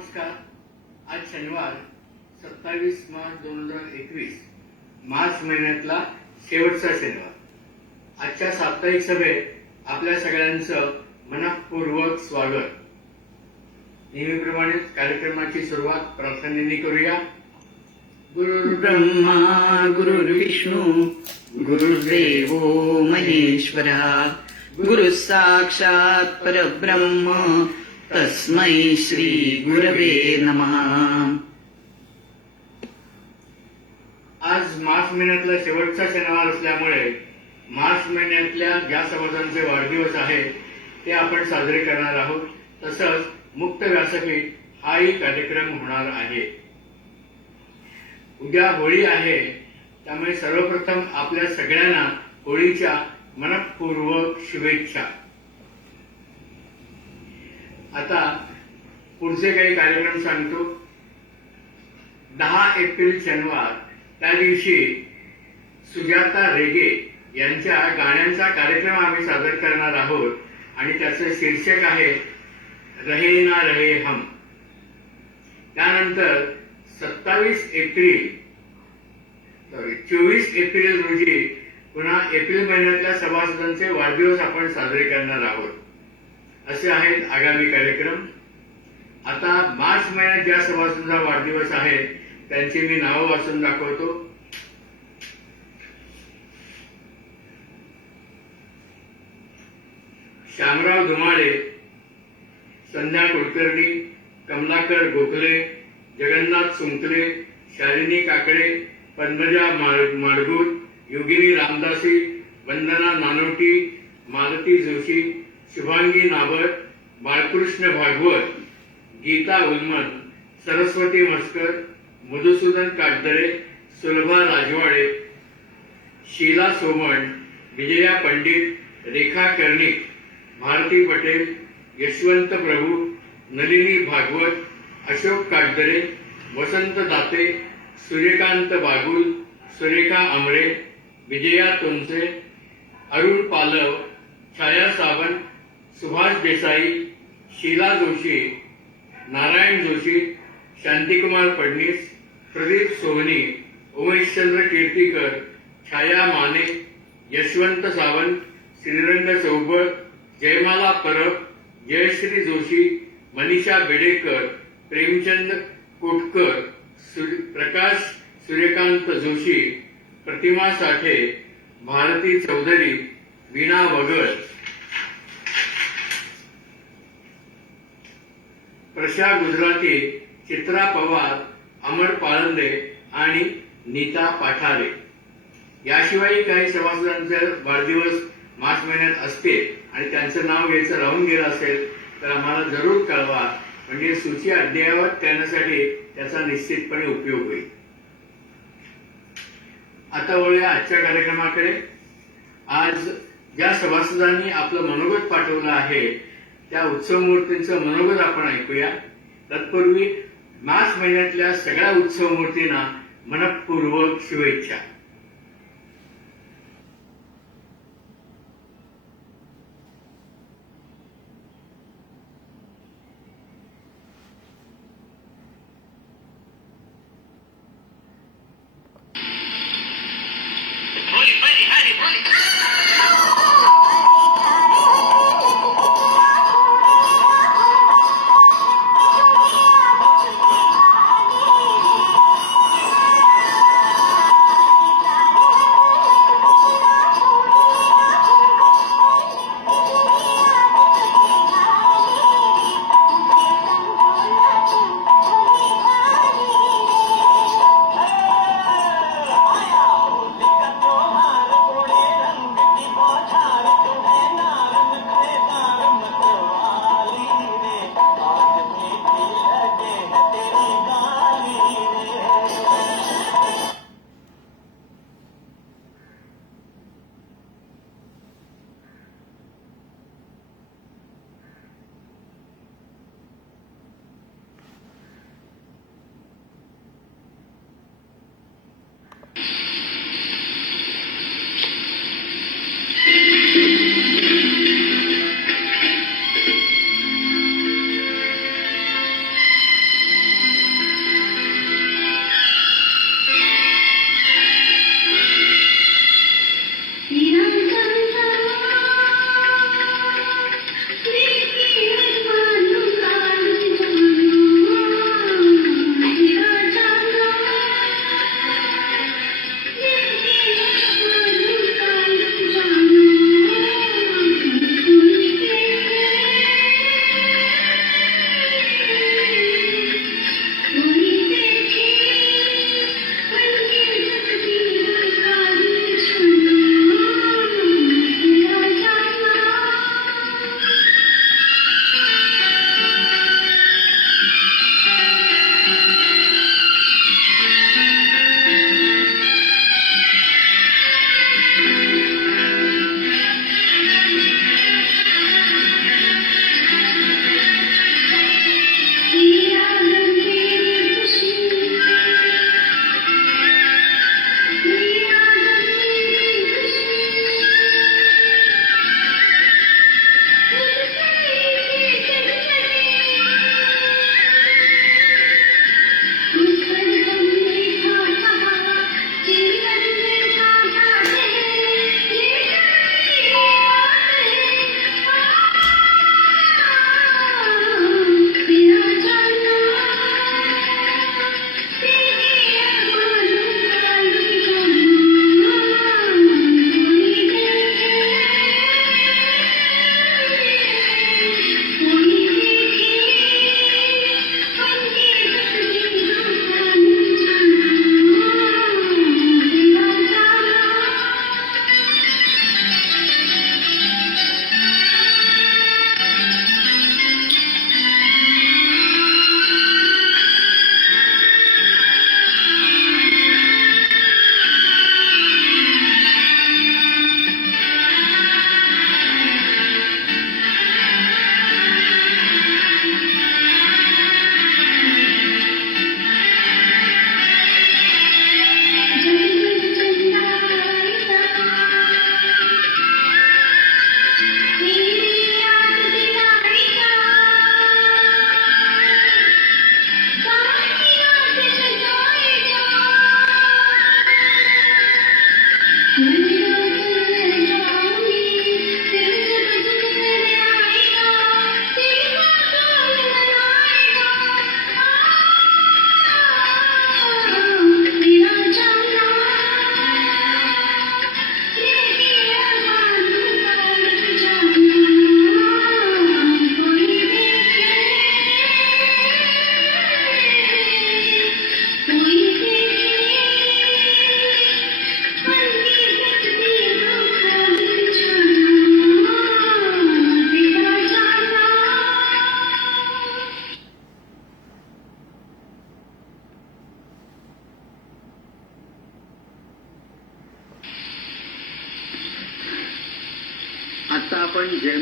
नमस्कार. आज शनिवार 27 मार्च 2021 मार्च महिन्यातला शेवटचा शनिवार. आजच्या साप्ताहिक सभेत आपल्या सगळ्यांचं मनपूर्वक स्वागत. नेहमीप्रमाणे कार्यक्रमाची सुरुवात प्रार्थनेने करूया. गुरुर्ब्रह्मा गुरुर्विष्णू गुरुर्देवो महेश्वरा गुरु साक्षात परब्रह्म तस्मै श्री गुरवे नमः. आज मार्च महिन्यातला शेवटचा शनिवार असल्यामुळे मार्च महिन्यातल्या ज्या सभासदांचे वाढदिवस आहेत ते आपण साजरे करणार आहोत. तसंच मुक्त व्यासपीठ हाही कार्यक्रम होणार आहे. उद्या होळी आहे, त्यामुळे सर्वप्रथम आपल्या सगळ्यांना होळीच्या मनपूर्वक शुभेच्छा. आता पुढचे काही कार्यक्रम सांगतो. 10 एप्रिल शनिवार, त्या दिवशी सुजाता रेगे यांच्या गाण्यांचा कार्यक्रम आम्ही सादर करणार आहोत आणि त्याचं शीर्षक आहे रहे ना रहे हम. त्यानंतर 24 एप्रिल रोजी पुन्हा एप्रिल महिन्यातल्या सभासदांचे वाढदिवस आपण साजरे करणार आहोत. असे आहेत आगामी कार्यक्रम. आता मार्च महिन्यात ज्या सभासदांचा वाढदिवस आहे त्यांची मी नावं वाचून दाखवतो. श्यामराव धुमाळे, संध्या कुलकर्णी, कमलाकर गोखले, जगन्नाथ सुंकले, शालिनी काकडे, पद्मजा माडगूळ, योगिनी रामदासी, वंदना नानोटी, मालती जोशी, शुभांगी नाबर, बाळकृष्ण भागवत, गीता उल्मन, सरस्वती मस्कर, मधुसूदन काटदरे, सुलभा राजवाडे, शीला सोमण, विजया पंडित, रेखा कर्णिक, भारती पटेल, यशवंत प्रभू, नलिनी भागवत, अशोक काटदरे, वसंत दाते, सूर्यकांत बागुल, सुरेखा आमरे, विजया तोनसे, अरुण पालव, छाया सावंत, सुभाष देसाई, शीला जोशी, नारायण जोशी, शांतिकुमार फडणीस, प्रदीप सोहनी, उमेशचंद्र कीर्तीकर, छाया माने, यशवंत सावंत, श्रीरंग चौबळ, जयमाला परब, जयश्री जोशी, मनीषा बेडेकर, प्रेमचंद कोटकर, प्रकाश सूर्यकांत जोशी, प्रतिमा साठे, भारती चौधरी, वीणा वगळ, प्रशा गुजराती, चित्रा पवार, अमर पाळंदे आणि नीता पाठारे. याशिवाय काही सभासदांचे वाढदिवस मार्च महिन्यात असते आणि त्यांचं नाव घ्यायचं राहून गेलं असेल तर आम्हाला जरूर कळवा, म्हणजे सूची अद्ययावत करण्यासाठी त्याचा निश्चितपणे उपयोग होईल. आता वळूया आजच्या कार्यक्रमाकडे. आज ज्या सभासदांनी आपलं मनोगत पाठवलं आहे त्या उत्सव मूर्तींचं मनोगत आपण ऐकूया. तत्पूर्वी मार्च महिन्यातल्या सगळ्या उत्सव मूर्तींना मनपूर्वक शुभेच्छा.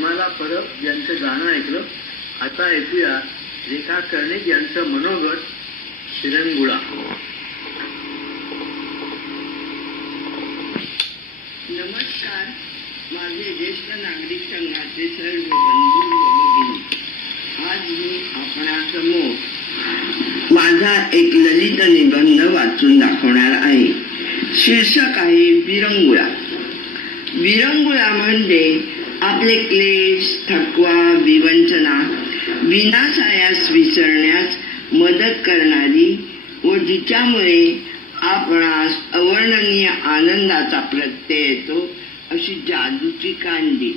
कोणाला परब यांचं गाणं ऐकलं. आता ऐकूया रेखा कर्णिक यांचं मनोगत शिरंगुळा. नमस्कार. माझे ज्येष्ठ नागरिक संघाचे सर्व बंधू व भगिनी, आज मी आपणासमोर माझा एक ललित निबंध वाचून दाखवणार आहे. शीर्षक आहे विरंगुळा. विरंगुळा म्हणजे आपले क्लेश, थकवा, विवंचना विनाशायास विसरण्यास मदत करणारी व जिच्यामुळे आपणास अवर्णनीय आनंदाचा प्रत्यय येतो अशी जादूची कांडी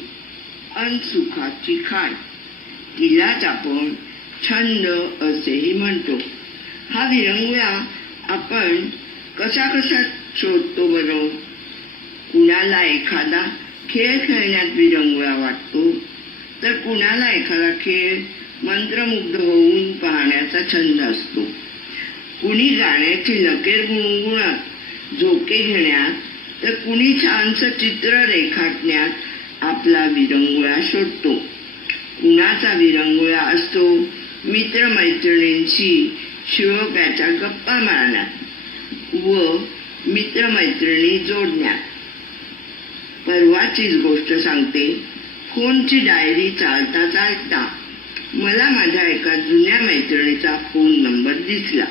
अन सुखाची खाण. तिलाच आपण छंद असेही म्हणतो. हा विरंगुळा आपण कसा शोधतो बरं? कुणाला एखादा खेळ खेळण्यात विरंगुळा वाटतो, तर कुणाला एखादा खेळ मंत्रमुग्ध होऊन पाहण्याचा छंद असतो. कुणी गाण्याची नकेर गुणगुणत झोके घेण्यात, तर कुणी छानसं चित्र रेखाटण्यात आपला विरंगुळा शोधतो. कुणाचा विरंगुळा असतो मित्रमैत्रिणींशी शिवप्याच्या गप्पा मारण्यात व मित्रमैत्रिणी जोडण्यात. परवाचीच गोष्ट सांगते. फोनची डायरी चालता चालता मला माझ्या एका जुन्या मैत्रिणीचा फोन नंबर दिसला.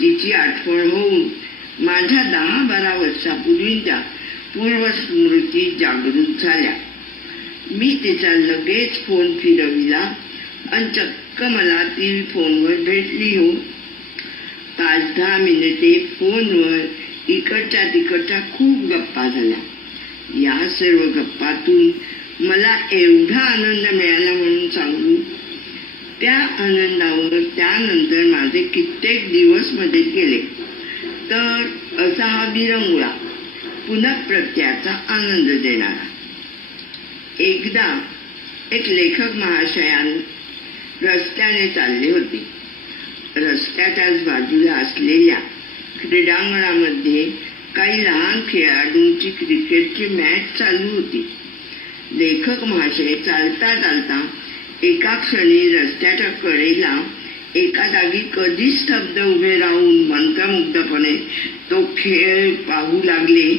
तिची आठवण होऊन माझ्या 10-12 वर्षापूर्वीच्या पूर्वस्मृती जागृत झाल्या. मी तिचा लगेच फोन फिरविला आणि चक्क मला ती फोनवर भेटली हो. 5-10 मिनिटे फोनवर इकडच्या तिकडच्या खूप गप्पा झाल्या. या सर्व गप्पातून मला एवढा आनंद मिळाला म्हणून सांगू. त्या आनंदावर त्यानंतर माझे कित्येक दिवस मध्ये गेले. तर असा हा विरंगुळा पुनःप्रत्याचा आनंद देणारा. एकदा एक लेखक महाशयान रस्त्याने चालले होते. रस्त्याच्याच बाजूला असलेल्या क्रीडांगणामध्ये काही लहान खेळाडूंची क्रिकेटची मॅच चालू होती. लेखक महाशय चालता चालता एका क्षणी रस्त्याच्या कडेला एका जागी कधीच स्तब्ध उभे राहून मंत्रमुग्धपणे तो खेळ पाहू लागले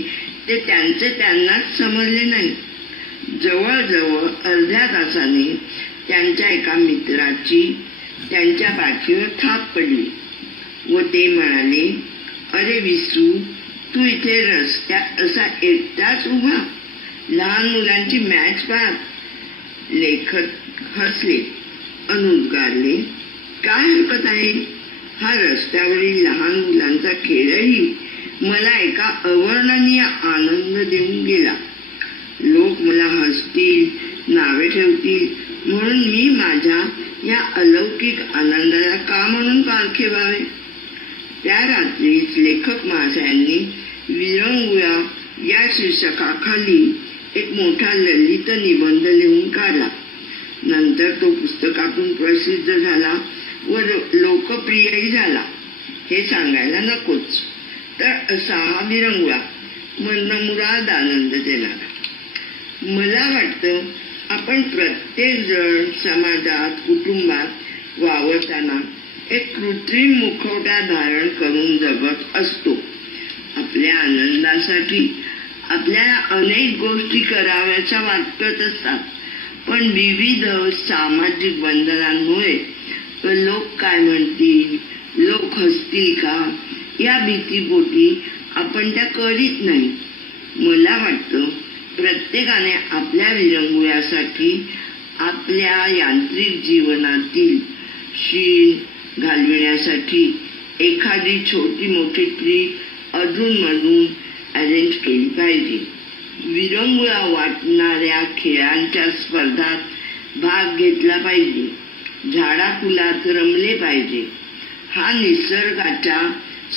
ते त्यांनाच समजले नाही. जवळजवळ अर्ध्या तासाने त्यांच्या एका मित्राची त्यांच्या पाठीवर थाप पडली व ते म्हणाले, अरे विसू, तू इथे रस्त्यात असा एकटाच उभा, लहान मुलांची मॅच पाहत. लेखक हसले अन उद्गारले, काय हरकत आहे? हा रस्त्यावरील लहान मुलांचा खेळही मला एका अवर्णनीय आनंद देऊन गेला. लोक मला हसतील, नावे ठेवतील म्हणून मी माझ्या या अलौकिक आनंदाला का म्हणून पारखेवावे? त्या रात्रीच लेखक महाशयांनी विरंगुळा या शीर्षकाखाली एक मोठा ललित निबंध लिहून काढला. नंतर तो पुस्तकातून प्रसिद्ध झाला व लोकप्रियही झाला. हे सांगायला नकोच. तर असा हा विरंगुळा मनमुराद आनंद देणारा. मला वाटतं आपण प्रत्येक जण समाजात, कुटुंबात वावरताना एक कृत्रिम मुखवटा धारण करून जगत असतो. आपल्या आनंदासाठी आपल्याला अनेक गोष्टी कराव्याच्या वाटत असतात, पण विविध सामाजिक बंधनांमुळे लोक काय म्हणतील, लोक हसतील का या भीतीपोटी आपण त्या करीत नाही. मला वाटतं प्रत्येकाने आपल्या विरंगुळ्यासाठी आपल्या यांत्रिक जीवनातील शीण घालविण्यासाठी एखादी छोटी मोठी ट्रीप अधूनमधून अरेंज केली पाहिजे. विरंगुळा वाटणाऱ्या खेळांच्या स्पर्धात भाग घेतला पाहिजे. झाडाफुलात रमले पाहिजे. हा निसर्गाच्या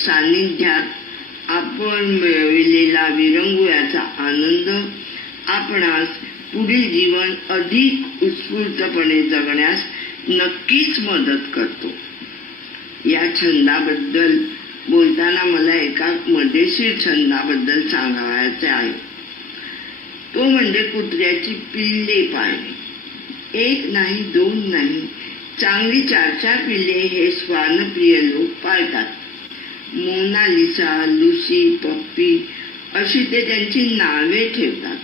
सानिध्यात आपण मिळविलेला विरंगुळ्याचा आनंद आपणास पुढील जीवन अधिक उत्स्फूर्तपणे जगण्यास नक्कीच मदत करतो. या छंदाबद्दल बोलताना मला एका मजेशीर छंदाबद्दल सांगायचे आहे. तो म्हणजे कुत्र्याची पिल्ले पाळणे. एक नाही, दोन नाही, चांगली 4-4 पिल्ले हे श्वानप्रिय लोक पाळतात. मोनालिसा, लुसी, पप्पी अशी ते त्यांची नावे ठेवतात.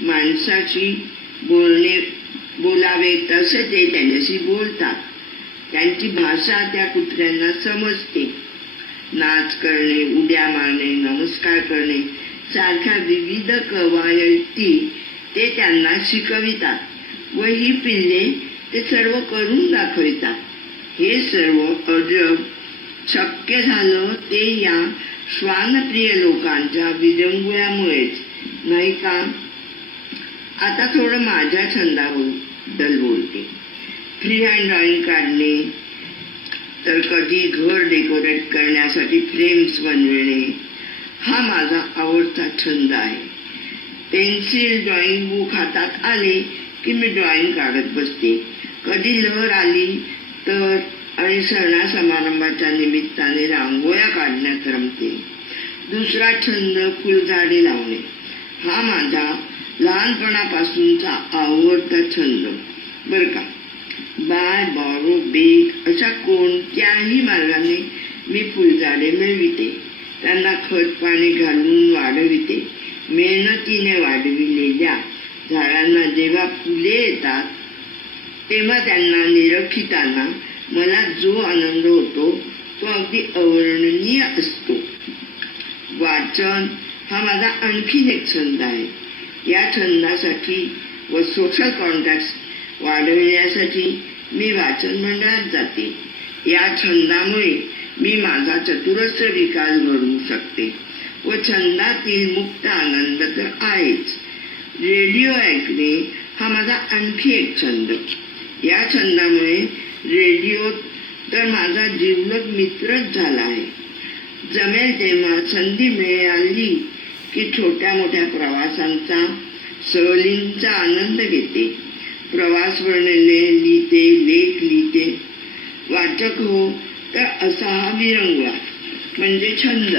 माणसाची बोलावे तसे ते त्यांच्याशी बोलतात. त्यांची भाषा त्या कुत्र्यांना समजते. नाच करणे, उड्या मारणे, नमस्कार करणे सारख्या विविध कवायती ते त्यांना शिकवितात व ही पिल्ले ते सर्व करून दाखवितात. हे सर्व अजब शक्य झालं ते या श्वानप्रिय लोकांच्या विरंगुळ्यामुळेच, नाही का? आता थोडं माझ्या छंदाबद्दल बोलते. फ्री हँड ड्रॉइंग काढणे, तर कधी घर डेकोरेट करण्यासाठी फ्रेम्स बनविणे हा माझा आवडता छंद आहे. पेन्सिल, ड्रॉइंग बुक हातात आले की मी ड्रॉइंग काढत बसते. कधी लहर आली तर आणि सणा समारंभाच्या निमित्ताने रांगोळ्या काढण्यात रमते. दुसरा छंद फुलझाडे लावणे हा माझा लहानपणापासूनचा आवडता छंद बरं का. बाय, बॉरो, बेक अशा कोणत्याही मार्गाने मी फुलझाडे मिळविते. त्यांना खत पाणी घालून वाढविते. मेहनतीने वाढविलेल्या झाडांना जेव्हा फुले येतात तेव्हा त्यांना निरखिताना मला जो आनंद होतो तो अगदी अवर्णनीय असतो. वाचन हा माझा आणखीन एक छंद आहे. या छंदासाठी व सोशल कॉन्टॅक्ट्स वाढविण्यासाठी मी वाचन मंडळात जाते. या छंदामुळे मी माझा चतुरस्र विकास घडवू शकते व छंदातील मुक्त आनंद तर आहेच. रेडिओ ऐकणे हा माझा आणखी एक छंद. या छंदामुळे रेडिओ तर माझा जिवलग मित्रच झाला आहे. जमेल तेव्हा संधी मिळाली की छोट्या मोठ्या प्रवासांचा, सहलींचा आनंद घेते. प्रवास वर्णने लिहिते, लेख लिहिते. वाचक हो तर असा हा विरंगुळा म्हणजे छंद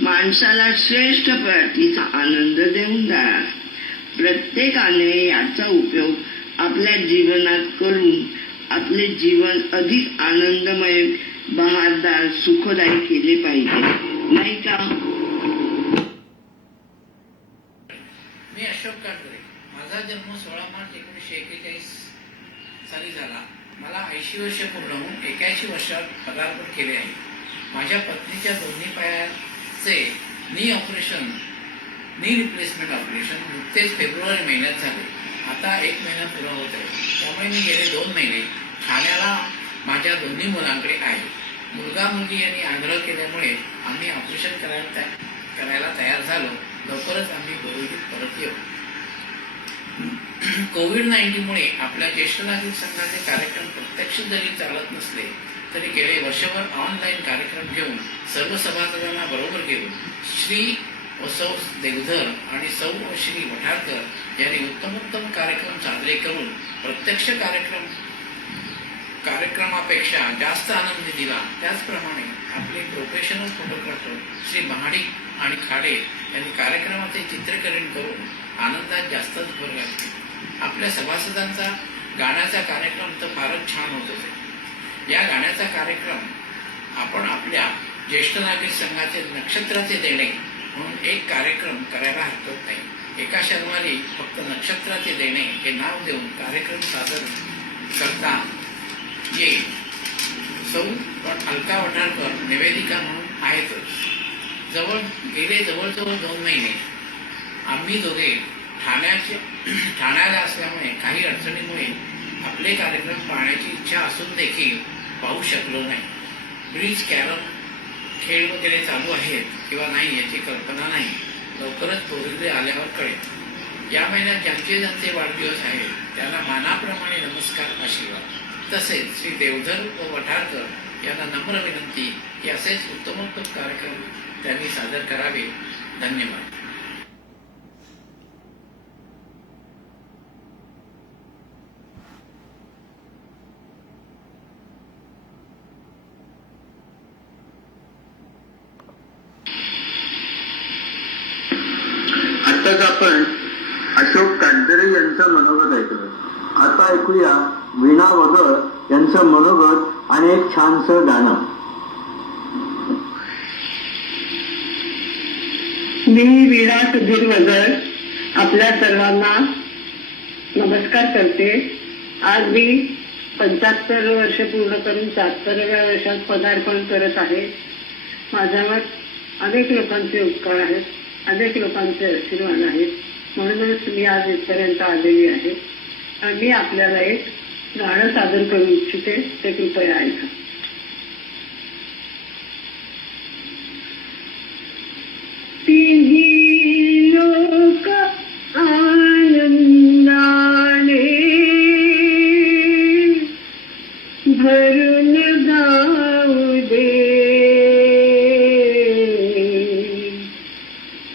माणसाला श्रेष्ठ प्रतीचा आनंद देऊन जाणार. प्रत्येकाने याचा उपयोग आपल्या जीवनात करून आपले जीवन अधिक आनंदमय, बहारदार, सुखदायी केले पाहिजे, नाही का? मी अशोक काटकरे. माझा जन्म 16 मार्च 1941 साली झाला. मला 80 वर्ष पूर्ण होऊन 81 वर्षात पदार्पण केले आहे. माझ्या पत्नीच्या दोन्ही पायाचे नी रिप्लेसमेंट ऑपरेशन नुकतेच फेब्रुवारी महिन्यात झाले. आता 1 महिना पुरा होत आहे. त्यामुळे मी गेले 2 महिने ठाण्याला माझ्या दोन्ही मुलांकडे आहे. मुलगा मुलगी यांनी आग्रह केल्यामुळे आम्ही ऑपरेशन करायला तयार झालो. लवकरच आम्ही बोरीवलीत परत येऊ. कोविड-19मुळे आपल्या ज्येष्ठ नागरिक संघाचे कार्यक्रम प्रत्यक्ष जरी चालत नसले तरी गेले वर्षभर ऑनलाईन कार्यक्रम घेऊन सर्व सभासदांना बरोबर घेऊन श्री व सौ देवधर आणि सौ व श्री वठारकर यांनी उत्तमोत्तम कार्यक्रम साजरे करून प्रत्यक्ष कार्यक्रमापेक्षा जास्त आनंद दिला. त्याचप्रमाणे आपले प्रोफेशनल फोटोग्राफर श्री महाडिक आणि खाडे यांनी कार्यक्रमाचे चित्रीकरण करून आनंदात जास्तच भर घातली. आपल्या सभासदांचा गाण्याचा कार्यक्रम तर फारच छान होत होते. या गाण्याचा कार्यक्रम आपण आपल्या ज्येष्ठ नागरिक संघाचे नक्षत्राचे देणे म्हणून एक कार्यक्रम करायला हरकत नाही. एका शनिवारी फक्त नक्षत्राचे देणे हे नाव देऊन कार्यक्रम सादर करता येईल. सौ अलका वठारकर निवेदिका म्हणून आहेतच. गेले जवळजवळ 2 महिने आम्ही दोघे ठाण्याला असल्यामुळे काही अडचणीमुळे आपले कार्यक्रम पाहण्याची इच्छा असून देखील पाहू शकलो नाही. ब्रिज, कॅरम खेळ वगैरे चालू आहेत किंवा नाही याची कल्पना नाही. लवकरच बोरिवली आल्यावर कळेल. या महिन्यात ज्यांचे वाढदिवस आहेत त्यांना मानाप्रमाणे नमस्कार, आशीर्वाद. तसेच श्री देवधर व वठारकर यांना नम्र विनंती की असेच उत्तमोत्तम कार्यक्रम त्यांनी सादर करावे. धन्यवाद. आताच आपण अशोक काटकरे यांचं मनोगत ऐकलं. आता ऐकूया वीणा वगळ यांचं मनोगत आणि एक छानसं गाणं. मी वीणा सुधीर वगळ आपल्या सर्वांना नमस्कार करते. आज मी 75 वर्ष पूर्ण करून 74व्या वर्षात पदार्पण करत आहे. माझ्यावर अनेक लोकांचे उपकार आहेत, अनेक लोकांचे आशीर्वाद आहेत, म्हणूनच मी आज इथपर्यंत आलेली आहे. आणि मी आपल्याला एक गाणं सादर करू इच्छिते, ते कृपया ऐका. तिन्ही लोक आनंदाने भरून गाऊ दे,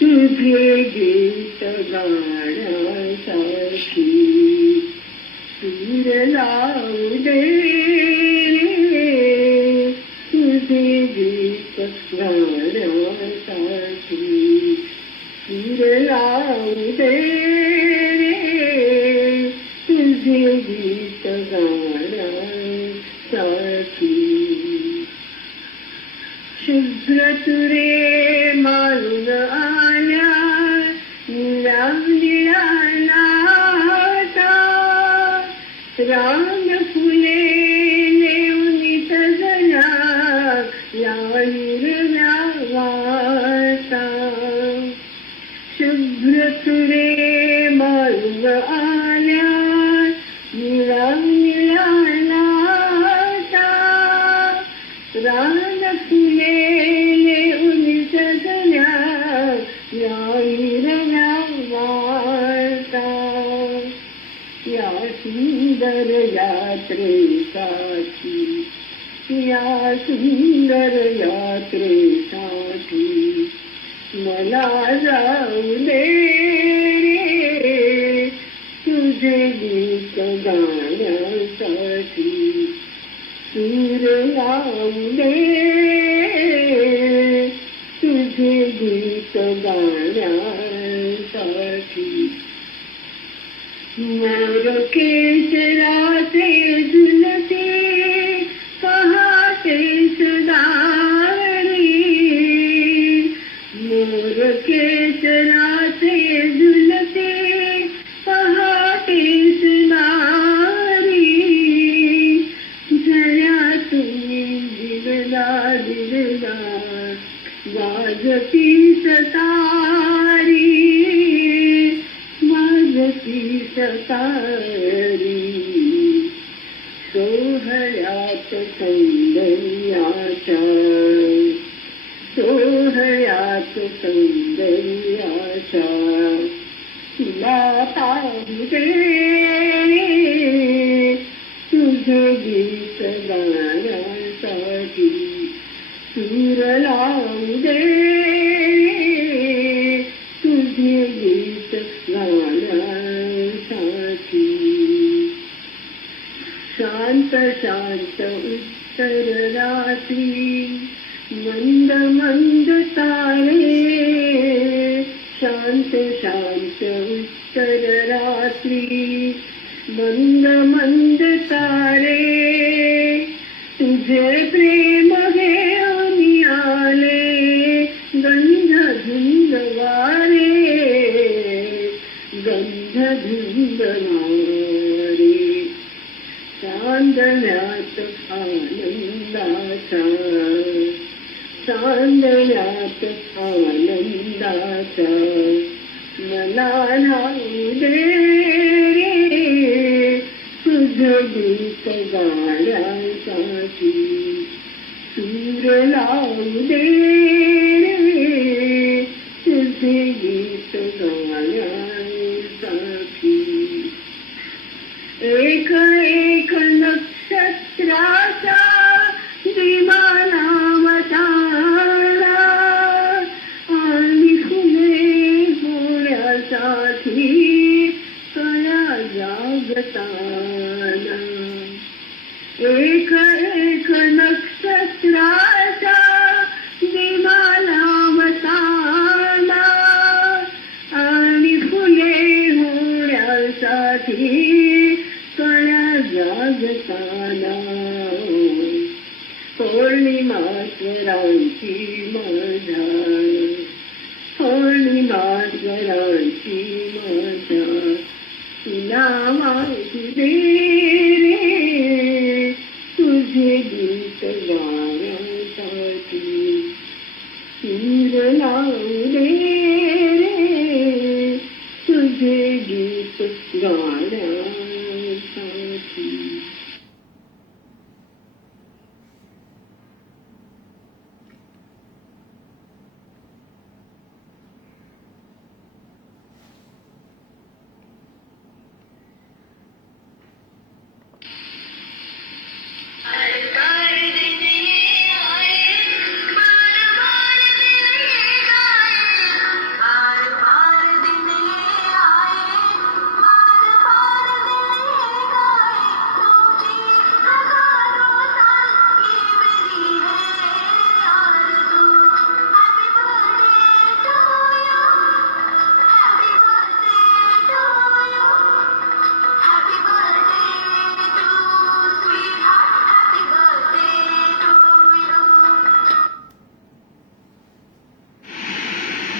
तुझे गीत गाण्यासाठी सूर लावू दे, तुझे गीत गाण्यासाठी सूर लावू दे, तुझे गीत गाण्यासाठी. शुभ्र तुरे मारून आल्या निळा निळाला, राम फुले नेऊनी सजला या हिरव्या वाटा. शुभ्र तुरे मारून आल्या निळा निळाला, राम फुले नेऊनी सजला या हिरव्या वाटा. या सुंदर यात्रेसाठी, या सुंदर यात्रेसाठी मला जाऊ दे रे, तुझे गीत गाण्यासाठी सूर लावू दे, तुझे गीत गाण्यासाठी. मोर केशराचे झुलते पहाटे सुदारी, मोर केशराचे झुलते पहाटे सुदारी. झऱ्यातून दिवला दिवला वाजती सतारी, वाजती सतारी. सोहळ्यात सौंदर्याच्या, सोहळ्यात सौंदर्याच्या तुला पाहू दे, तुझे गीत गाण्यासाठी सूर लावू दे, तुझे गीत गाण्यासाठी. शांत शांत उत्तर रात्री मंद मंद तारे, शांत शांत उत्तर रात्री मंद मंद तारे. तुझे प्रेम घेऊन आले गंध धुंद वारे, गंध धुंद वारे. चांदण्यात आनंदाचा, चांदण्यात आनंदाचा मला राहू दे रे, तुझं गीत गाण्यासाठी सूर लावू दे रे, तुझे गीत गाण्यासाठी. एक एक नक्षत्राचा दिवाणावतारा आणि फुले होण्यासाठी कला जागताना. एक एक नक्षत्राचा दिवाणावतारा आणि फुले होण्यासाठी राजसाना पौर्णिमा स्वरांची माझ्या पौर्णिमा स्वरांची माझ्या तुला माहिती दे रे तुझे गीत गाण्यासाठी सूर लावू दे रे तुझे गीत गाण्यासाठी.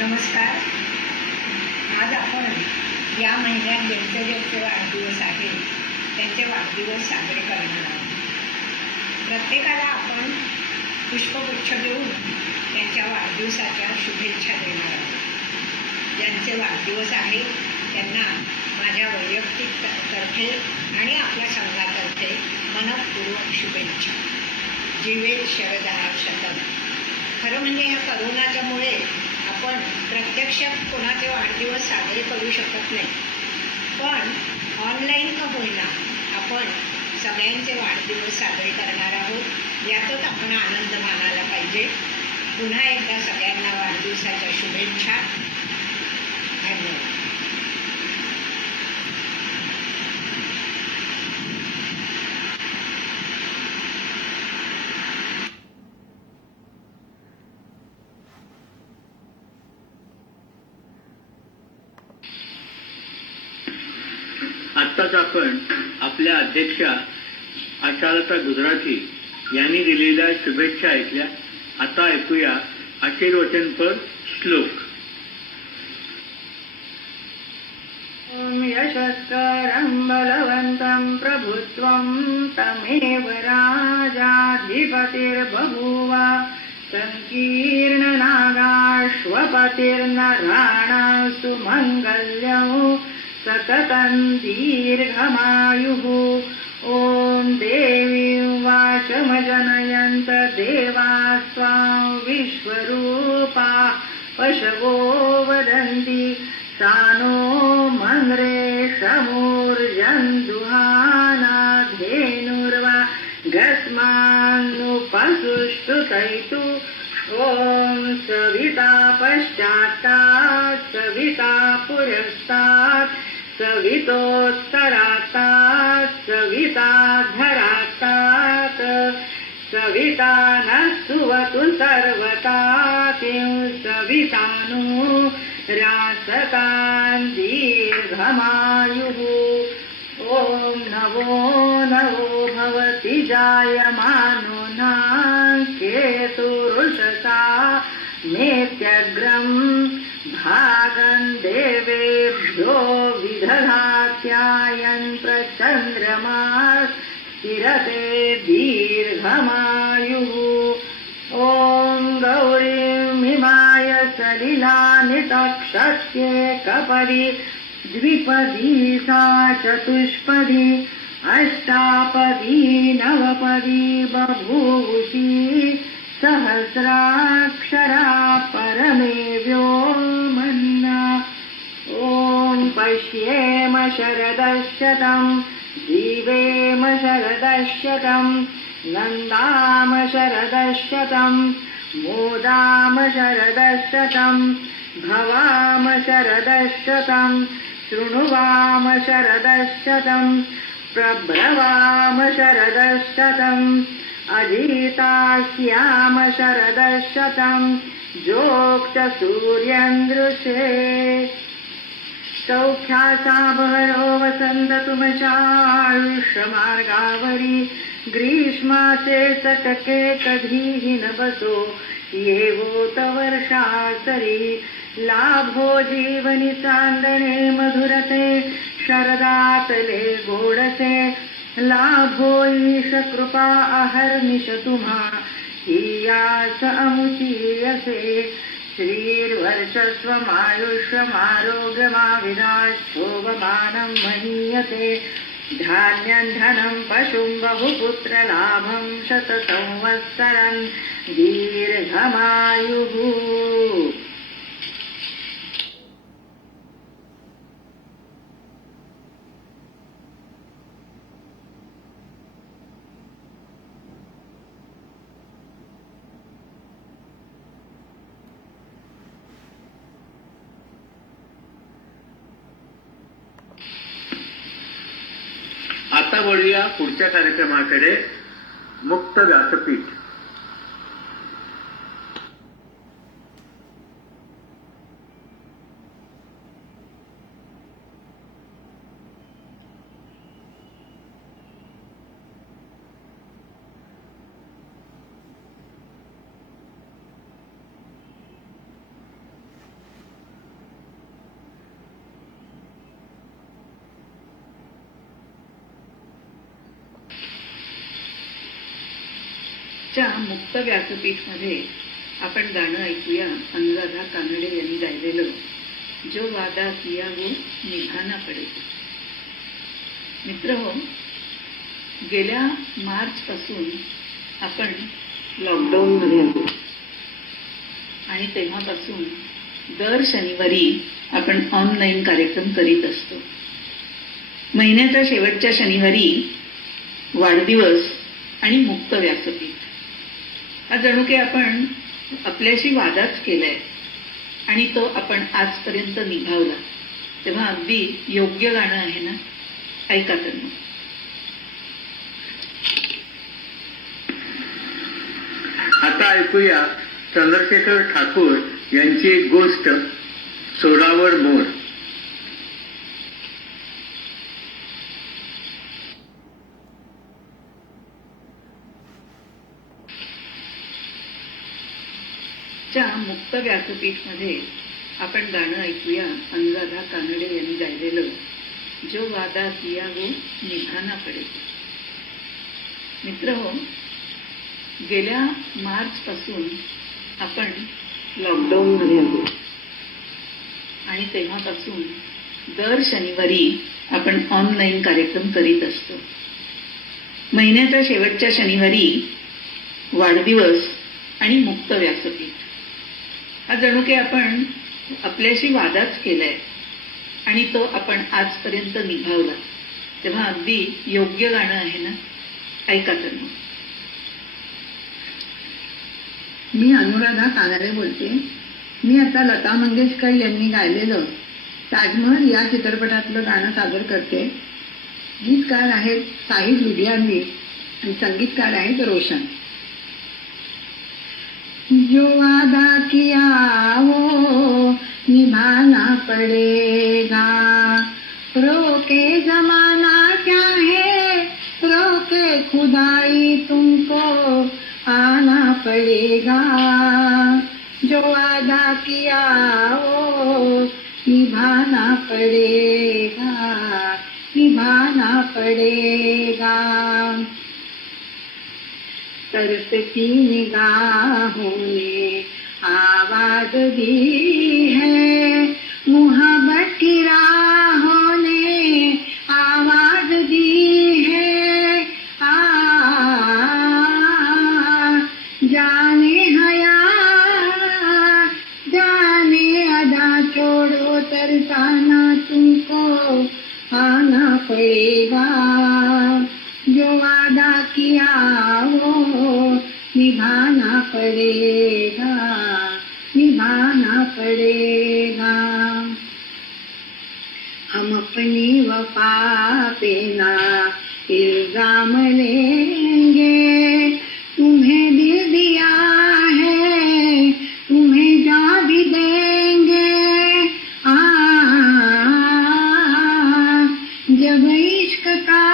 नमस्कार. आज आपण या महिन्यात ज्यांचे वाढदिवस आहे त्यांचे वाढदिवस साजरे करणार आहोत. प्रत्येकाला आपण पुष्पगुच्छ देऊन त्यांच्या वाढदिवसाच्या शुभेच्छा देणार आहोत. ज्यांचे वाढदिवस आहे त्यांना माझ्या वैयक्तिक तर्फे आणि आपल्या संघातर्फे मनःपूर्वक शुभेच्छा. जीवेत शरदः शतम्. खरं म्हणजे या करोनाच्यामुळे आपण प्रत्यक्षात कोणाचे वाढदिवस साजरे करू शकत नाही, पण ऑनलाईन का होईना आपण सगळ्यांचे वाढदिवस साजरे करणार आहोत. यातच आपण आनंद मानायला पाहिजे. पुन्हा एकदा सगळ्यांना वाढदिवसाच्या शुभेच्छा. धन्यवाद. आत्ताच आपण आपल्या अध्यक्षा आशालता गुजराथी यांनी दिलेल्या शुभेच्छा ऐकल्या. आता ऐकूया आशीर्वचनपर श्लोक. यशस्करं बलवन्तं प्रभुत्वं तमेव राजाधिपतिर्बभूव संकीर्णनागाश्वपतिर्नराणां सुमङ्गल्यौ सततं दीर्घमायुः. ॐ देवी वाचमजनयन्त देवा स्वां विश्वरूपा पशवो वदन्ति सानो मन्रेशमूर्जन्दुहानाधेनुर्वा गस्मान्नुपसुष्टुतैतु. ॐ सविता पश्चात्तात् सविता पुरस्तात् सवितोत्तरात्तात् सविताधरात्तात् सविता नः सुवतु सर्वदा किं सवितानु रासतान् दीर्घमायुः. ॐ नवो नवो भवति जायमानो केतुरुषसा नेत्यग्रं भागं देवेभ्यो विदधात्यायन्त्रचन्द्रमा स्थिरते दीर्घमायुः. ॐ गौरीमिमाय सलिलानितक्षस्येकपदी द्विपदी सा चतुष्पदी अष्टापदी नवपदी बभूवुषी सहस्राक्षरा परमे व्योमन्ना. ॐ पश्येम शरदशतं जीवेम शरदशतं नन्दाम शरदशतं मोदाम शरदशतं भवाम शरदशतं शृणुवाम शरदशतं प्रब्रवाम शरदशतं अधीतास्याम शरदशतं जोक्त सूर्यन्दृशे. सौख्यासा बहरो वसन्ततुमशाय आयुष्य मार्गावरी ग्रीष्माचे चटके कधीही न बसो येवो वर्षा सरी लाभो जीवनी चांदणे मधुरते शरदातले गोडसे लाभो ईश कृपा अहर्निश तुम्हा हियास अमुची असे श्रीर्वर्चस्वमायुष्यमारोग्यमाविनाश शोभमानं महीयते धान्यं धनं पशुं बहुपुत्रलाभं शतसंवत्सरं दीर्घमायुः. आता वळूया पुढच्या कार्यक्रमाकडे. मुक्त व्यासपीठ. च्या मुक्त व्यासपीठ मध्ये आपण गाणं ऐकूया अनुराधा कानडे यांनी गायलेलं जो वादा किया वो निभाना पडे. मित्र हो, गेल्या मार्च पासून आपण लॉकडाऊन मध्ये आहोत आणि तेव्हापासून दर शनिवारी आपण ऑनलाईन कार्यक्रम करीत असतो. महिन्याच्या शेवटच्या शनिवारी वाढदिवस आणि मुक्त व्यासपीठ हा जणू काही आपण आपल्याशी वादाच केलाय आणि तो आपण आजपर्यंत निभावला. तेव्हा अगदी योग्य गाणं आहे ना, ऐका तर मग. आता ऐकूया चंद्रशेखर ठाकूर यांची एक गोष्ट, सोडावर मोर. च्या मुक्त व्यासपीठ मध्ये आपण गाणं ऐकूया अनुराधा कानडे यांनी गायलेलं जो वादा किया वो निभाना पडे. मित्र हो, गेल्या मार्च पासून आपण लॉकडाऊन मध्ये आहोत आणि तेव्हापासून दर शनिवारी आपण ऑनलाईन कार्यक्रम करीत असतो. महिन्याच्या शेवटच्या शनिवारी वाढदिवस आणि मुक्त व्यासपीठ हा जणू काही आपण आपल्याशी वादाच केलाय आणि तो आपण आजपर्यंत निभावला. तेव्हा अगदी योग्य गाणं आहे ना, ऐका तर मग. मी अनुराधा कानडे बोलते. मी आता लता मंगेशकर यांनी गायलेलं ताजमहल या चित्रपटातलं गाणं सादर करते. गीतकार आहेत साहिल लुधियानवी आणि संगीतकार आहेत रोशन. जो वादा किया वो निभाना पड़ेगा, रोके जमाना चाहे रोके खुदाई तुमको आना पड़ेगा. जो वादा किया वो निभाना पड़ेगा, निभाना पड़ेगा. तरसती निगाहों ने आवाज दी है, मुहब्बत की राहों ने आवाज दी है. जाने हया जाने अदा छोड़ो तरसाना तुमको आना पड़ेगा. जो वादा किया वो निभाना पड़ेगा, निभाना पड़ेगा. हम अपनी वफा पे ना इल्जाम लेंगे, तुम्हें दिल दिया है तुम्हें जा भी देंगे. जब इश्क का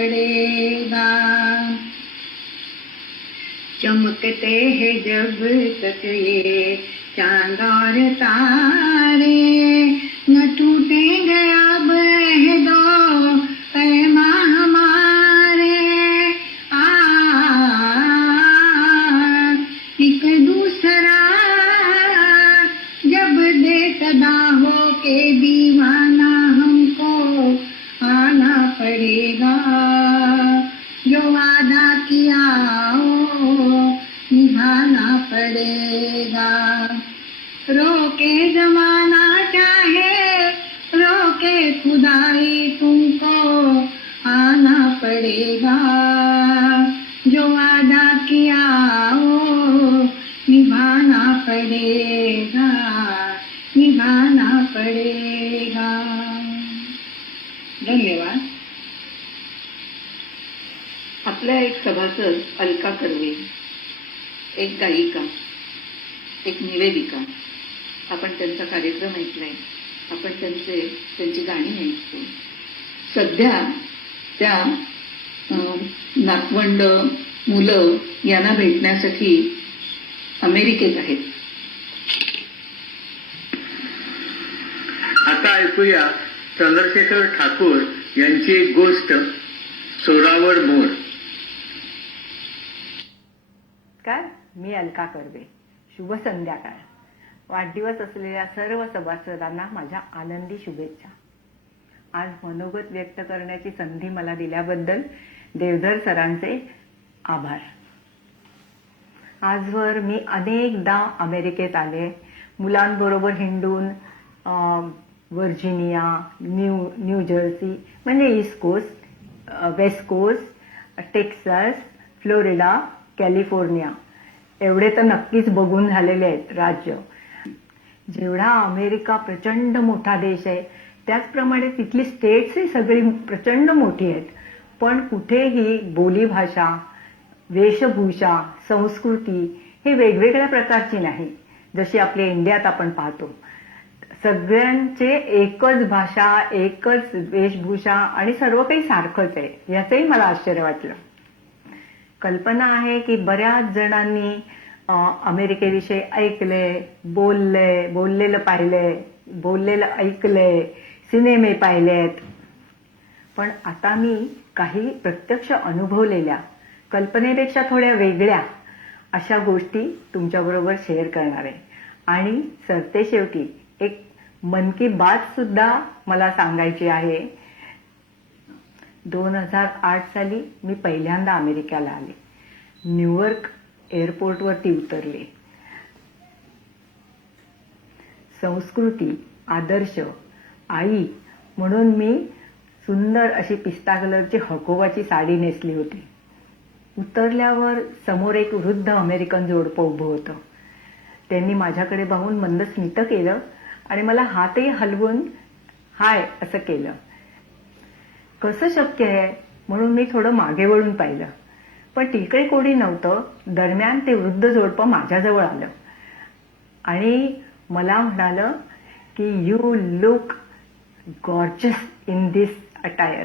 पड़ेगा। चमकते हैं जब तक ये चांद और तारे, न टूटेंगे अब ये दो पैमां हमारे। एक दूसरा जब देखदा हो के दीवाना हमको आना पड़ेगा। जो वादा किया हो निभाना पड़ेगा। रोके जमाना चाहे रोके खुदाई तुमको आना पड़ेगा। जो वादा किया हो निभाना पड़ेगा, निभाना पड़ेगा। धन्यवाद. आपल्या एक सभासद अलका कर्वे, एक गायिका, एक निवेदिका. आपण त्यांचा कार्यक्रम ऐकलाय, आपण त्यांची गाणी ऐकतो. सध्या त्या नातवंड मुलं यांना भेटण्यासाठी अमेरिकेत आहेत. आता ऐकूया चंद्रशेखर ठाकूर यांची एक गोष्ट, सोरावर मोर. काय, मी अलका कर्वे. शुभ संध्याकाळ. वाढदिवस असलेल्या सर्व सभासदांना माझ्या आनंदी शुभेच्छा. आज मनोगत व्यक्त करण्याची संधी मला दिल्याबद्दल देवधर सरांचे आभार. आजवर मी अनेकदा अमेरिकेत आले. मुलांबरोबर हिंडून व्हर्जिनिया, न्यू जर्सी म्हणजे east coast, west coast, Texas, Florida, California एवढे तर नक्कीच बघून झालेले आहेत राज्य. जेवढा अमेरिका प्रचंड मोठा देश आहे त्याचप्रमाणे तिथली स्टेट्सही सगळी प्रचंड मोठी आहेत. पण कुठेही बोलीभाषा, वेशभूषा, संस्कृती हे वेगवेगळ्या प्रकारची नाही, जशी आपल्या इंडियात आपण पाहतो. सगळ्यांचे एकच भाषा, एकच वेशभूषा आणि सर्व काही सारखंच आहे. याचंही मला आश्चर्य वाटलं. कल्पना आहे की बऱ्याच जणांनी अमेरिकेविषयी ऐकले, बोललेलं पाहिलंय, बोललेलं ऐकलंय, सिनेमे पाहिलेत. पण आता मी काही प्रत्यक्ष अनुभवलेल्या, कल्पनेपेक्षा थोड्या वेगळ्या अशा गोष्टी तुमच्याबरोबर शेअर करणार आहे. आणि सरतेशेवटी एक मन की बात सुद्धा मला सांगायची आहे. 2008 साली मी पहिल्यांदा अमेरिकेला आले. न्यूयॉर्क एअरपोर्टवरती उतरले. संस्कृती, आदर्श, आई म्हणून मी सुंदर अशी पिस्ता कलरची हकोबाची साडी नेसली होती. उतरल्यावर समोर एक वृद्ध अमेरिकन जोडपं उभं होतं. त्यांनी माझ्याकडे पाहून मंद स्मित केलं आणि मला हातही हलवून हाय असं केलं. कसं शक्य आहे म्हणून मी थोडं मागे वळून पाहिलं, पण तिकडे कोणी नव्हतं. दरम्यान ते वृद्ध जोडपं माझ्याजवळ आलं आणि मला म्हणालं की you look gorgeous in this attire.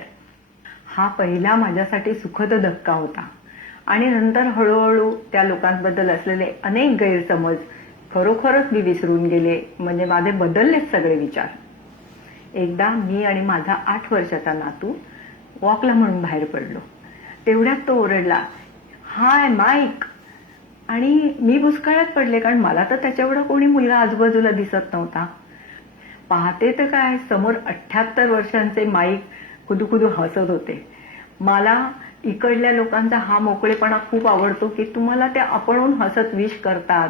हा पहिला माझ्यासाठी सुखद धक्का होता. आणि नंतर हळूहळू त्या लोकांबद्दल असलेले अनेक गैरसमज खरोखरच मी विसरून गेले. म्हणजे माझे बदललेच सगळे विचार. एकदा मी आणि माझा 8 वर्षाचा नातू वॉकला म्हणून बाहेर पडलो. तेवढ्यात तो ओरडला, हाय माईक. आणि मी भुसकाळात पडले, कारण मला तर त्याच्याएवढा कोणी मुलगा आजूबाजूला दिसत नव्हता. पाहते तर काय, समोर 78 वर्षांचे माईक खुदूखुदू हसत होते. मला इकडल्या लोकांचा हा मोकळेपणा खूप आवडतो की तुम्हाला ते आपणहून हसत विश करतात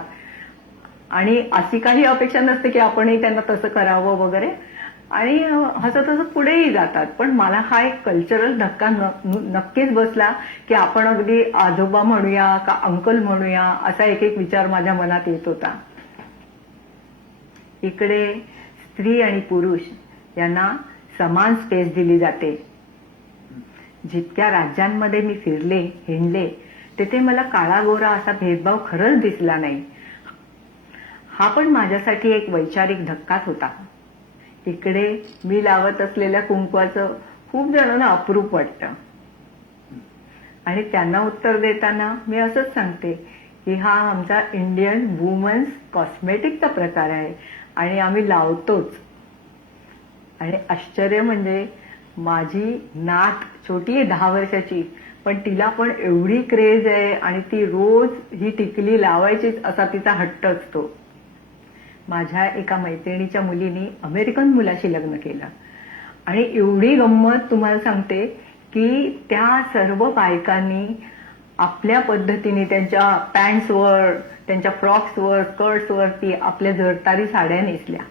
आणि अशी काही अपेक्षा नसते की आपणही त्यांना तसं करावं वगैरे, आणि हसत हसत पुढेही जातात. पण मला हा एक कल्चरल धक्का नक्कीच बसला की आपण अगदी आजोबा म्हणूया का अंकल म्हणूया असा एक विचार माझ्या मनात येत होता. इकडे स्त्री आणि पुरुष यांना समान स्पेस दिली जाते. जितक्या राज्यांमध्ये मी फिरले, हिंडले, तिथे मला काळा गोरा असा भेदभाव खरंच दिसला नाही. हा पण माझ्यासाठी एक वैचारिक धक्काच होता. इकडे मी लावत असलेल्या कुंकवाचं खूप जणांना अप्रूप वाटतं. आणि त्यांना उत्तर देताना मी असंच सांगते की हा आमचा इंडियन वुमन्स कॉस्मेटिकचा प्रकार आहे आणि आम्ही लावतोच. आणि आश्चर्य म्हणजे माझी नात छोटी आहे 10 वर्षाची, पण तिला पण एवढी क्रेज आहे आणि ती रोज ही टिकली लावायचीच असा तिचा हट्ट असतो. माझ्या एका मैत्रिणीच्या मुलीने अमेरिकन मुलाशी लग्न केलं आणि एवढी गंमत तुम्हाला सांगते की त्या सर्व बायकांनी आपल्या पद्धतीने त्यांच्या पॅन्ट्सवर, त्यांच्या फ्रॉक्सवर, स्कर्ट्सवरती आपल्या जरतारी साड्या नेसल्या.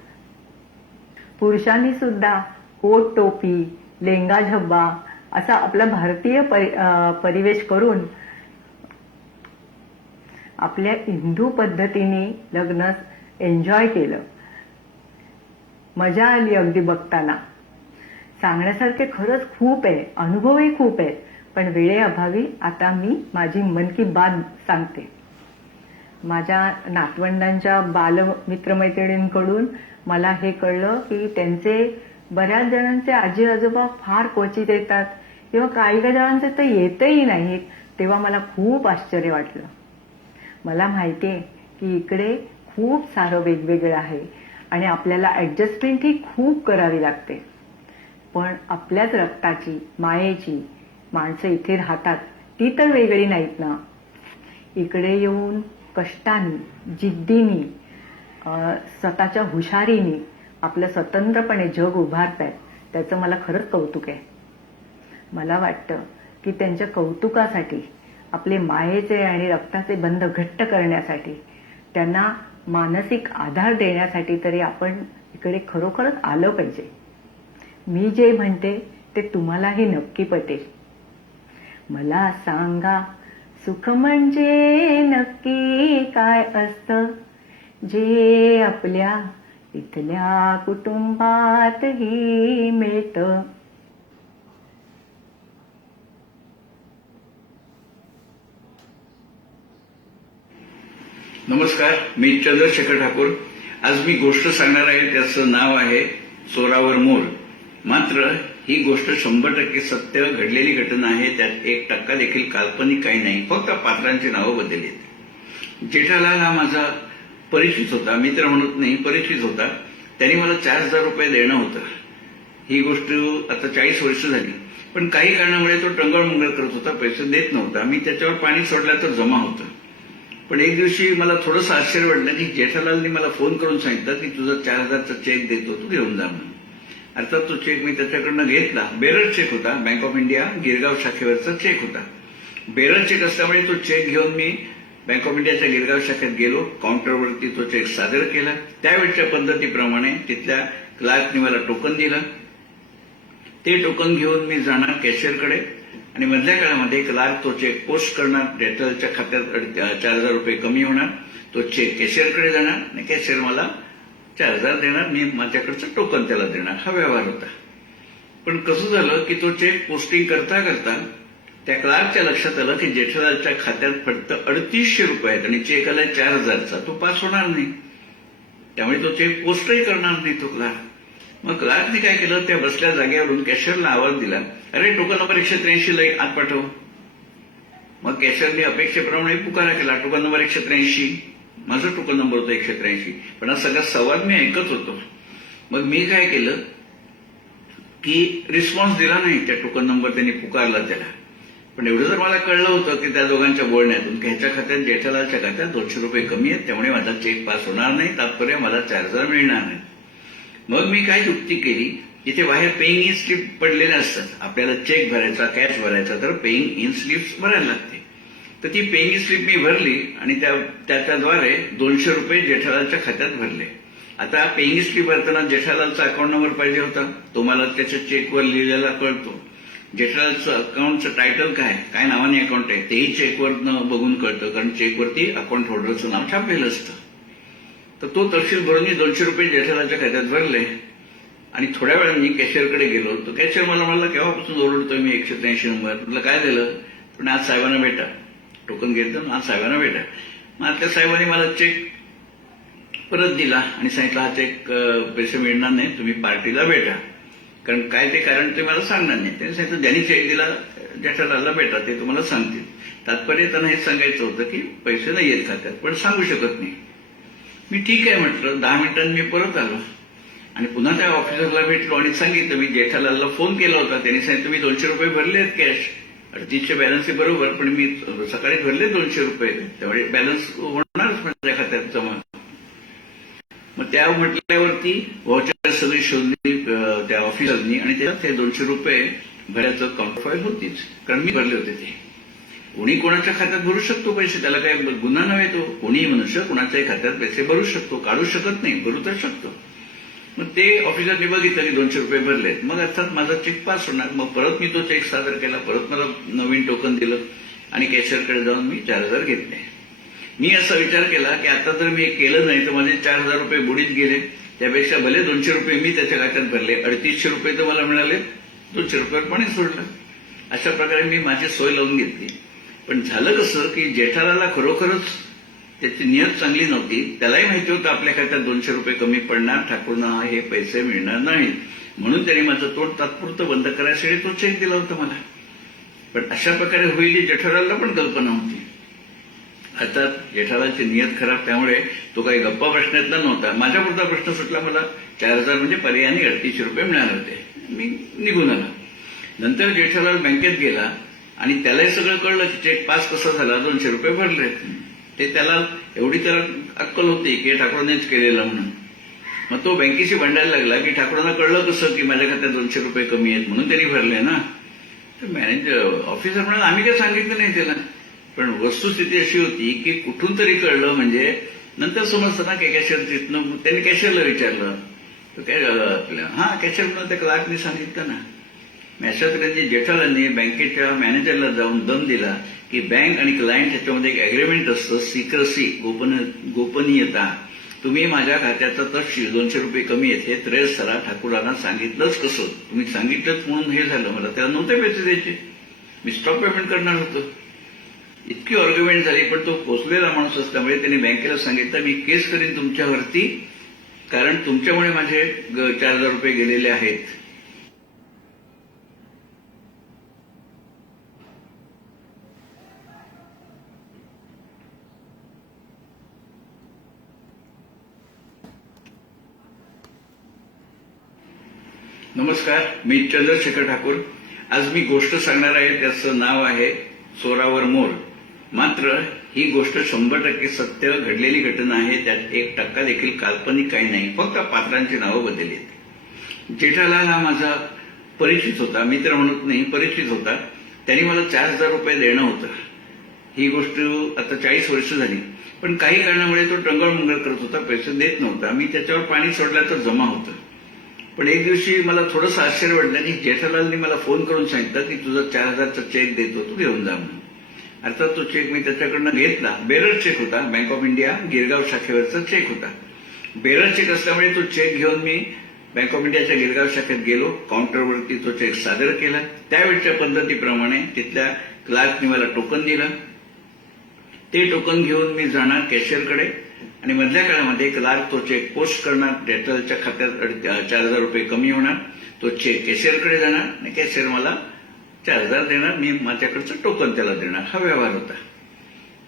पुरुषांनी सुद्धा कोट टोपी, लेंगा झब्बा असा आपला भारतीय परिवेश करून आपल्या हिंदू पद्धतीने लग्न एन्जॉय केलं. मजा आली अगदी बघताना. सांगण्यासारखे खरंच खूप आहे, अनुभवही खूप आहेत, पण वेळेअभावी आता मी माझी मन की बात सांगते. माझ्या नातवंडांच्या बालमित्रमैत्रिणींकडून मला हे कळलं की त्यांचे बऱ्याच जणांचे आजी आजोबा फार क्वचित येतात किंवा काही जणांचे तर येतही नाहीत. तेव्हा मला खूप आश्चर्य वाटलं. मला माहिती आहे की इकडे खूप सारं वेगवेगळं आहे आणि आपल्याला ऍडजस्टमेंट ही खूप करावी लागते. पण आपल्याच रक्ताची, मायेची माणसं इथे राहतात ती तर वेगळी नाहीत ना. इकडे येऊन कष्टाने, जिद्दीने, स्वतःच्या हुशारीने आपलं स्वतंत्रपणे जग उभारतायत, त्याचं मला खरंच कौतुक आहे. मला वाटतं की त्यांच्या कौतुकासाठी, आपले मायेचे आणि रक्ताचे बंध घट्ट करण्यासाठी, त्यांना मानसिक आधार देण्यासाठी तरी आपण इकडे खरोखरच आलं पाहिजे. मी जे म्हणते ते तुम्हालाही नक्की पटेल. मला सांगा, सुख म्हणजे नक्की काय असतं, जे आपल्या इथल्या कुटुंबातही मिळतं. नमस्कार, मी चंद्रशेखर ठाकूर. आज मी गोष्ट सांगणार आहे, त्याचं नाव आहे चोरावर मोर. मात्र ही गोष्ट 100% सत्य घडलेली घटना आहे. त्यात 1% देखील काल्पनिक काही नाही, फक्त पात्रांची नावं बदलली आहेत. जेठालाल हा माझा परिचित होता, मित्र म्हणत नाही, परिचित होता. त्यांनी मला 4,000 रुपये देणं होतं. ही गोष्ट आता 40 वर्ष झाली, पण काही कारणामुळे तो टंगळमंगळ करत होता, पैसे देत नव्हता. मी त्याच्यावर पाणी सोडलं तर जमा होतं. पण एक दिवशी मला थोडंसं आश्चर्य वाटलं की जेठालालनी मला फोन करून सांगितलं की तुझा 4,000चा चेक देतो, तू घेऊन जा म्हणून. अर्थात तो चेक मी त्याच्याकडनं घेतला. बेरर चेक होता, बँक ऑफ इंडिया गिरगाव शाखेवरचा चेक होता. बेरर चेक असल्यामुळे तो चेक घेऊन मी बँक ऑफ इंडियाच्या गिरगाव शाखेत गेलो. काउंटरवरती तो चेक सादर केला. त्यावेळच्या पद्धतीप्रमाणे तिथल्या क्लार्कने मला टोकन दिलं. ते टोकन घेऊन मी जाणार कॅशियरकडे आणि मधल्या काळामध्ये क्लार्क तो चेक पोस्ट करणार. डेटलच्या खात्यात 4,000 रुपये कमी होणार. तो चेक कॅशियरकडे जाणार आणि कॅशियर मला 4,000 देणार. मी माझ्याकडचं टोकन त्याला देणार. हा व्यवहार होता. पण कसं झालं की तो चेक पोस्टिंग करता करता त्या क्लार्कच्या लक्षात आलं की जेठालालच्या खात्यात फक्त 3,800 रुपये आहेत आणि चेक आलाय 4,000चा. तो पास होणार नाही, त्यामुळे तो चेक पोस्टही करणार नाही तो क्लार्क. मग क्लार्कने काय केलं, त्या बसल्या जागेवरून कॅशियरला आवाज दिला, अरे टोकन नंबर 183 आत पाठव. मग कॅशियरने अपेक्षेप्रमाणे पुकारा केला, टोकन नंबर 183. माझा टोकन नंबर होता 183. पण हा सगळा संवाद मी ऐकत होतो. मग मी काय केलं की रिस्पॉन्स दिला नाही त्या टोकन नंबर त्यांनी पुकारला त्याला. पण एवढं जर मला कळलं होतं की त्या दोघांच्या बोलण्यातून की ह्याच्या खात्यात जेठालालच्या खात्यात 200 रुपये कमी आहेत, त्यामुळे माझा चेक पास होणार नाही, तात्पर्य मला 4,000 मिळणार नाही. मग मी काय युक्ती केली, इथे बाहेर पेईंग इन स्लिप पडलेल्या असतात. आपल्याला चेक भरायचा, कॅश भरायचा, तर पेईंग इन स्लिप्स भरायला लागते. तर ती पेईंग इन स्लिप मी भरली आणि त्याच्याद्वारे 200 रुपये जेठालालच्या खात्यात भरले. आता पेईंग इन स्लिप भरताना जेठालालचा अकाउंट नंबर पाहिजे होता, तो मला त्याच्या चेकवर लिहिलेला कळतो. जेठालालचं अकाउंटचं टायटल काय नावाने अकाउंट आहे तेही चेकवर बघून कळतं, कारण चेकवरती अकाउंट होल्डरचं नाव छापलेलं असतं. तर तो तपशील भरून मी 200 रुपये जेठालालच्या खात्यात भरले आणि थोड्या वेळाने मी कॅशियरकडे गेलो. तो कॅशियर मला म्हणला, केव्हापासून ओरडतोय मी 183 नंबर. म्हटलं काय झालं, पण आज साहेबांना भेटा, टोकन घेतलं, आज साहेबांना भेटा. मग त्या साहेबांनी मला चेक परत दिला आणि सांगितलं, हा चेक पैसे मिळणार नाही, तुम्ही पार्टीला भेटा. कारण काय ते कारण ते मला सांगणार नाही. त्यांनी सांगितलं, ज्यांनी चेक दिला जेठालालला भेटा, ते तुम्हाला सांगतील. तात्पर्य त्यांना हे सांगायचं होतं की पैसे नाही येत खात्यात, पण सांगू शकत नाही. मी ठीक आहे म्हटलं. 10 मिनिटांनी मी परत आलो आणि पुन्हा त्या ऑफिसरला भेटलो आणि सांगितलं, मी जेठालालला फोन केला होता. त्यांनी सांगितलं मी 200 रुपये भरले आहेत कॅश, 3800 बॅलन्स आहे बरोबर, पण मी सकाळी भरले 200 रुपये, त्यामुळे बॅलन्स होणारच माझ्या खात्यात जमा. मग त्या म्हटल्यावरती व्हाउचर सगळी शोधली त्या ऑफिसरनी आणि त्याच्यात हे 200 रुपये भरायचं काउंटरफाईल होतीच, कारण मी भरले होते ते. कोणी कोणाच्या खात्यात भरू शकतो पैसे, त्याला काही गुन्हा नव्हे. तो कोणीही मनुष्य कोणाच्याही खात्यात पैसे भरू शकतो, काढू शकत नाही, भरू तर शकतो. मग ते ऑफिसरने बघितलं की 200 रुपये भरलेत, मग अर्थात माझा चेक पास होणार. मग परत मी तो चेक सादर केला, परत मला नवीन टोकन दिलं आणि कॅशियरकडे जाऊन मी 4000 घेतले. मी असा विचार केला की आता जर मी केलं नाही तर माझे 4000 रुपये बुडीत गेले, त्यापेक्षा भले 200 रुपये मी त्याच्या खात्यात भरले, 3800 रुपये तर मला मिळाले, 200 रुपयावर पाणी सोडलं. अशा प्रकारे मी माझी सोय लावून घेतली. पण झालं कसं की जेठालालला खरोखरच त्याची नियत चांगली नव्हती. त्यालाही माहिती होतं आपल्या खात्यात 200 रुपये कमी पडणार, ठाकूरना हे पैसे मिळणार नाही, म्हणून त्याने माझं तोंड तात्पुरतं बंद करायसाठी तो चेक दिला होता मला. पण अशा प्रकारे होईल ही जेठालालला पण कल्पना होती. अर्थात जेठालालची नियत खराब, त्यामुळे तो काही गप्पा प्रश्नातला नव्हता. माझ्यापुरता प्रश्न सुटला. मला 4000 म्हणजे पर्यायाने 3800 रुपये मिळणार होते. मी निघून आलो. नंतर जेठालाल बँकेत गेला आणि त्यालाही सगळं कळलं की चेक पास कसा झाला, 200 रुपये भरले. ते त्याला एवढी त्याला अक्कल होती की ठाकूरांनीच केलेलं म्हणून. मग तो बँकेशी भांडायला लागला की ठाकूरांना कळलं कसं की माझ्या खात्यात 200 रुपये कमी आहेत म्हणून त्यांनी भरले ना. तर मॅनेजर ऑफिसर म्हणाला आम्ही काही सांगितलं नाही त्याला. पण वस्तुस्थिती अशी होती की कुठून तरी कळलं, म्हणजे नंतर समजतं ना की कॅशियर तिथनं. त्यांनी कॅशियरला विचारलं, आपल्या कॅशियर म्हणून त्या क्लार्कनी सांगितलं ना. अशा तऱ्हेने जेठालालने बँकेच्या मॅनेजरला जाऊन दम दिला की बँक आणि क्लायंट ह्याच्यामध्ये एक अग्रीमेंट असतं, सिक्रेसी, गोपनीयता. तुम्ही माझ्या खात्याचा तपशील 200 रुपये कमी आहेत हे ट्रेस करा. ठाकूरांना सांगितलंच कसं, तुम्ही सांगितलंच म्हणून हे झालं. मला त्याला नव्हते पैसे द्यायचे, मी स्टॉप पेमेंट करणार होतो. इतकी आर्ग्युमेंट झाली. पण तो पोचलेला माणूस असल्यामुळे त्यांनी बँकेला सांगितलं मी केस करीन तुमच्यावरती, कारण तुमच्यामुळे माझे 4000 रुपये गेलेले आहेत. नमस्कार, मी चंद्रशेखर ठाकूर. आज मी गोष्ट सांगणार आहे, त्याचं नाव आहे चोरावर मोर. मात्र ही गोष्ट 100% सत्य घडलेली घटना आहे. त्यात 1% देखील काल्पनिक काही नाही, फक्त पात्रांची नावं बदलली आहेत. जेठालाल हा माझा परिचित होता, मित्र म्हणत नाही, परिचित होता. त्यांनी मला 4000 रुपये देणं होतं. ही गोष्ट आता 40 वर्ष झाली. पण काही कारणामुळे तो टंगळमंगळ करत होता, पैसे देत नव्हता. मी त्याच्यावर पाणी सोडलं तर जमा होतं. पण एक दिवशी मला थोडंसं आश्चर्य वाटलं की जेठालालनी मला फोन करून सांगितलं की तुझा 4000चा चेक देतो, तू घेऊन जा म्हणून. अर्थात तो चेक मी त्याच्याकडनं घेतला. बेरर चेक होता, बँक ऑफ इंडिया गिरगाव शाखेवरचा चेक होता. बेरर चेक असल्यामुळे तो चेक घेऊन मी बँक ऑफ इंडियाच्या गिरगाव शाखेत गेलो. काउंटरवरती तो चेक सादर केला. त्यावेळच्या पद्धतीप्रमाणे तिथल्या क्लार्कने मला टोकन दिलं. ते टोकन घेऊन मी जाणार कॅशियरकडे आणि मधल्या काळामध्ये क्लार्क तो चेक पोस्ट करणार. जेठालालच्या खात्यात 4000 रुपये कमी होणार. तो चेक कॅशियरकडे जाणार आणि कॅशियर मला 4000 देणार. मी माझ्याकडचं टोकन त्याला देणार. हा व्यवहार होता.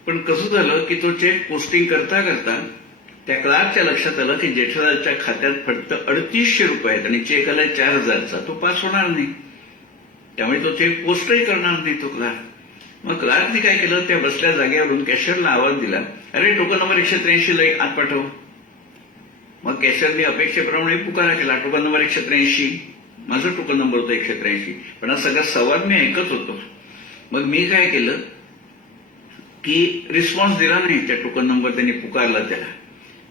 पण कसं झालं की तो चेक पोस्टिंग करता करता त्या क्लार्कच्या लक्षात आलं की जेठालालच्या खात्यात फक्त 3800 रुपये आहेत आणि चेक आलाय 4000चा. तो पास होणार नाही, त्यामुळे तो चेक पोस्टही करणार नाही तो क्लार्क. मग क्लार्कने काय केलं, त्या बसल्या जागेवरून कॅशियरला आवाज दिला, अरे टोकन नंबर 183 ला आत पाठव. मग कॅशियरने अपेक्षेप्रमाणे पुकारा केला, टोकन नंबर 183. माझा टोकन नंबर होता 183. पण हा सगळा संवाद मी ऐकत होतो. मग मी काय केलं की रिस्पॉन्स दिला नाही त्या टोकन नंबर त्यांनी पुकारला त्याला.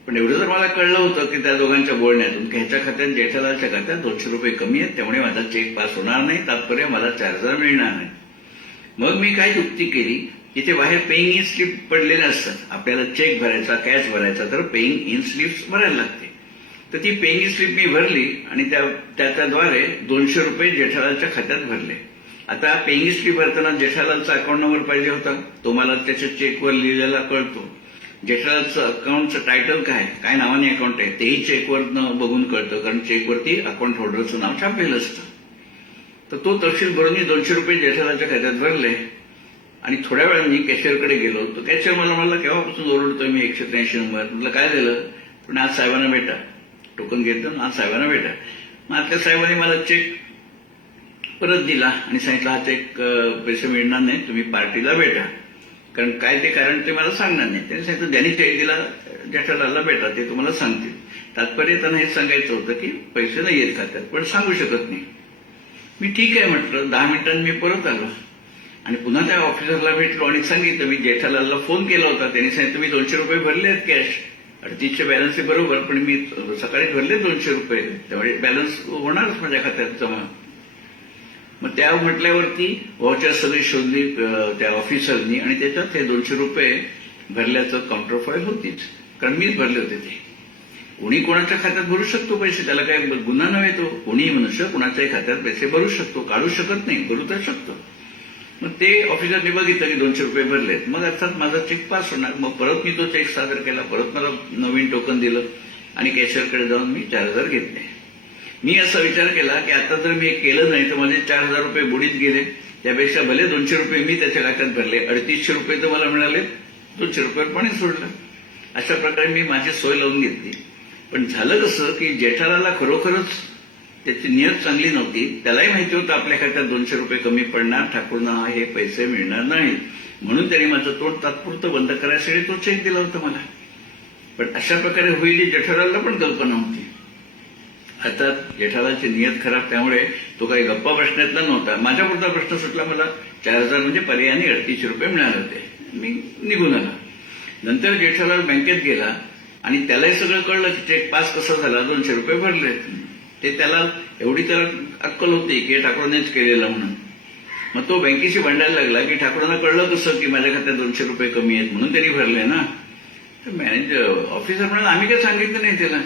पण एवढं जर मला कळलं होतं की त्या दोघांच्या बोलण्यातून की ह्याच्या खात्यात जेठालालच्या खात्यात 200 रुपये कमी आहेत, त्यामुळे माझा चेक पास होणार नाही, तात्पर्य मला 4000 मिळणार नाही. मग मी काय युक्ती केली, इथे बाहेर पेईंग इन स्लिप पडलेल्या असतात. आपल्याला चेक भरायचा, कॅश भरायचा तर पेईंग इन स्लिप्स भरायला लागते. तर ती पेईंग इन स्लिप मी भरली आणि त्याच्याद्वारे 200 रुपये जेठालालच्या खात्यात भरले. आता पेईंग इन स्लिप भरताना जेठालालचा अकाउंट नंबर पाहिजे होता, तो मला त्याच्या चेकवर लिहिलेला कळतो. जेठालालचं अकाउंटचं टायटल काय नावाने अकाउंट आहे तेही चेकवर बघून कळतं, कारण चेकवरती अकाउंट होल्डरचं नाव छापलेलं असतं. तर तो तपशील भरून मी 200 रुपये जेठालालच्या खात्यात भरले आणि थोड्या वेळाने कॅशियरकडे गेलो. तो कॅशियर मला म्हणाला, केव्हापासून ओरडतोय मी 183 नंबर. म्हटलं काय झालं? पण आज साहेबांना भेटा, टोकन घेतलं, आज साहेबांना भेटा. मग आता साहेबांनी मला चेक परत दिला आणि सांगितलं हा चेक पैसे मिळणार नाही, तुम्ही पार्टीला भेटा. कारण काय ते कारण ते मला सांगणार नाही. त्यांनी सांगितलं ज्यांनी चेक दिला जेठालालला भेटा, ते तुम्हाला सांगतील. तात्पर्य त्यांना हेच सांगायचं होतं की पैसे नाही येत खात्यात, पण सांगू शकत नाही. मी ठीक आहे म्हटलं. 10 मिनिटांनी मी परत आलो आणि पुन्हा त्या ऑफिसरला भेटलो आणि सांगितलं मी जेठालालला फोन केला होता. त्यांनी सांगितलं मी 200 रुपये भरले आहेत कॅश, 38चे बॅलन्स आहे बरोबर, पण मी सकाळी भरले 200 रुपये, त्यामुळे बॅलन्स होणारच माझ्या खात्यात जमा. मग त्या म्हटल्यावरती व्हाउचर सगळी शोधली त्या ऑफिसरनी आणि त्याच्यात हे 200 रुपये भरल्याचं काउंटरफॉईल होतीच, कारण मीच भरले होते ते. कोणी कोणाच्या खात्यात भरू शकतो पैसे, त्याला काही गुन्हा नव्हे. तो कोणी मनुष्य कोणाच्याही खात्यात पैसे भरू शकतो, काढू शकत नाही, भरू तर शकतो. मग ते ऑफिसरने बघितलं की 200 रुपये भरलेत, मग अर्थात माझा चेक पास होणार. मग परत मी तो चेक सादर केला, परत मला नवीन टोकन दिलं आणि कॅशियरकडे जाऊन मी 4000 घेतले. मी असा विचार केला की आता जर मी हे केलं नाही तर माझे 4000 रुपये बुडीत गेले, त्यापेक्षा भले 200 रुपये मी त्याच्या खात्यात भरले, 3800 रुपये तर मला मिळाले, 200 रुपये पाणी सोडलं. अशा प्रकारे मी माझी सोय लावून घेतली. पण झालं कसं की जेठालालला खरोखरच त्याची नियत चांगली नव्हती. त्यालाही माहिती होतं आपल्या खात्यात 200 रुपये कमी पडणार, ठाकूरना हे पैसे मिळणार नाहीत, म्हणून त्याने माझं तोंड तात्पुरतं बंद करायसाठी तो चेक दिला होता मला. पण अशा प्रकारे होईल ही जेठालालला पण कल्पना होती. आता जेठालालची नियत खराब, त्यामुळे तो काही गप्पा प्रश्नातला नव्हता. माझ्यापुरता प्रश्न सुटला. मला 4000 म्हणजे पर्यायाने 3800 रुपये मिळाले होते. मी निघून आला. नंतर जेठालाल बँकेत गेला आणि त्यालाही सगळं कळलं की चेक पास कसा झाला, 200 रुपये भरले. ते त्याला त्याला अक्कल होती की ठाकूरांनीच केलेलं म्हणून. मग तो बँकेशी भांडायला लागला की ठाकूरांना कळलं कसं की माझ्या खात्यात 200 रुपये कमी आहेत म्हणून त्यांनी भरले ना. तर मॅनेजर ऑफिसर म्हणाला आम्ही काही सांगितलं नाही त्याला.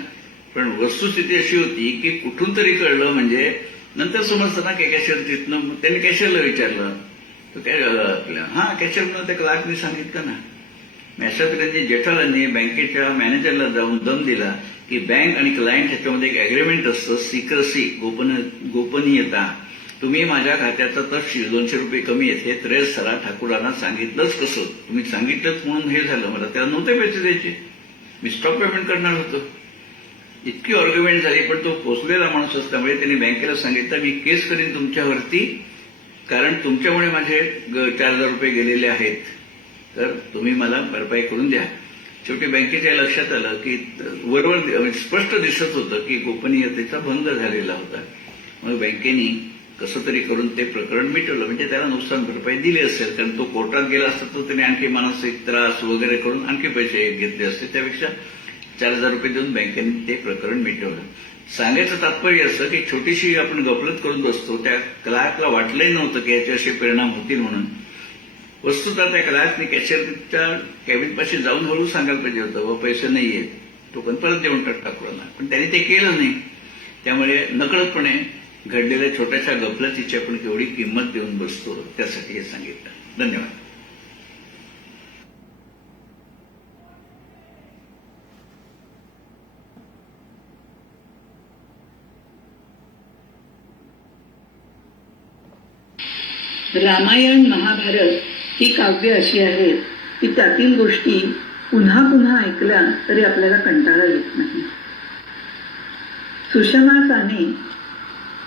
पण वस्तुस्थिती अशी होती की कुठून तरी कळलं, म्हणजे नंतर समजतं ना की कॅशियर तिथनं. त्यांनी कॅशियरला विचारलं तर काय आपल्या कॅशियर म्हणून त्या क्लार्कने सांगितलं ना. अशा तऱ्हेने जेठालालने बँकेच्या मॅनेजरला जाऊन दम दिला की बँक आणि क्लायंट ह्याच्यामध्ये एक अग्रीमेंट असतं, सिक्रसी, गोपनीयता. तुम्ही माझ्या खात्याचा तपशील 200 रुपये कमी आहेत हे त्रेस सरा ठाकूरांना सांगितलंच कसं? तुम्ही सांगितलंच म्हणून हे झालं. मला त्याला नव्हते पैसे द्यायचे, मी स्टॉक पेमेंट करणार होतो. इतकी आर्ग्युमेंट झाली. पण तो पोचलेला माणूस असल्यामुळे त्यांनी बँकेला सांगितलं मी केस करीन तुमच्यावरती, कारण तुमच्यामुळे माझे 4000 रुपये गेलेले आहेत, तर तुम्ही मला भरपाई करून द्या. शेवटी बँकेच्या लक्षात आलं की वरवर स्पष्ट दिसत होतं की गोपनीयतेचा भंग झालेला होता. मग बँकेने कसं तरी करून ते प्रकरण मिटवलं. म्हणजे त्याला नुकसान भरपाई दिली असेल, कारण तो कोर्टात गेला असता तर त्याने आणखी मानसिक त्रास वगैरे करून आणखी पैसे घेतले असते. त्यापेक्षा 4000 रुपये देऊन बँकेने ते प्रकरण मिटवलं. सांगायचं तात्पर्य असं की छोटीशी आपण गफलत करून बसतो. त्या क्लार्कला वाटलंही नव्हतं की याचे असे परिणाम होतील म्हणून. वस्तुतः त्या क्लार्कने कॅशियरच्या कॅबिनपाशी जाऊन हळू सांगायला पाहिजे होतं व पैसे नाहीयेत, टोकन परत देऊन टाक ठाकूरांना. पण त्यांनी ते केलं नाही. त्यामुळे नकळतपणे घडलेल्या छोट्याशा गफलतीची आपण केवढी किंमत देऊन बसतो त्यासाठी हे सांगितलं. धन्यवाद. रामायण महाभारत ही काव्य अशी आहेत की त्यातील गोष्टी पुन्हा पुन्हा ऐकल्या तरी आपल्याला कंटाळा येत नाही. सुषमा साने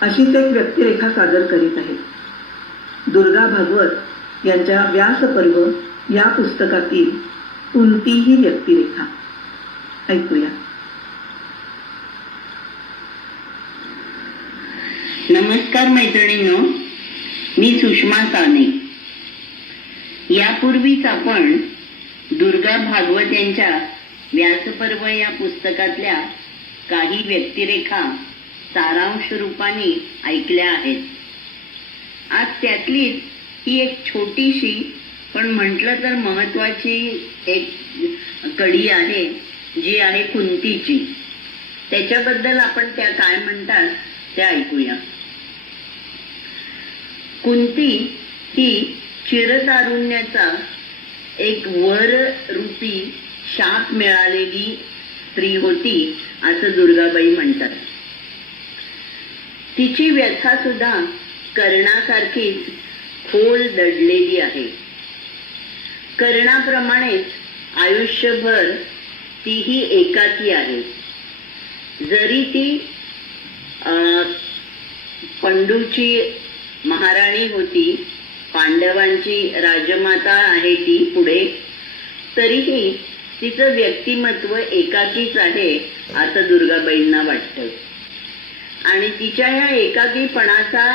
अशीच एक व्यक्तिरेखा सादर करीत आहेत. दुर्गा भागवत यांच्या व्यासपर्व या पुस्तकातील कोणतीही व्यक्तिरेखा ऐकूया. नमस्कार मैत्रिणींनो, मी सुषमा साने. यापूर्वीच आपण दुर्गा भागवत यांच्या व्यासपर्व या पुस्तकातल्या काही व्यक्तिरेखा सारांश रूपाने ऐकल्या आहेत. आज त्यातलीच ही एक छोटीशी पण म्हटलं तर महत्वाची एक कडी आहे, जी आहे कुंतीची. त्याच्याबद्दल आपण त्या काय म्हणतात ते ऐकूया. कुंती ही चिरतारुण्याचा एक वर रूपी शाप मिळालेली स्त्री होती असं दुर्गाबाई म्हणतात. तिची व्यथा सुद्धा कर्णासारखीच खोल दडलेली आहे. कर्णाप्रमाणेच आयुष्यभर तीही एकाकी आहे. जरी ती पंडूची महाराणी होती, पांडवांची राजमाता आहे ती पुढे, तरीही तिचं व्यक्तिमत्व एकाकीच आहे असं दुर्गाबाईंना वाटतं. आणि तिच्या या एकाकीपणाचा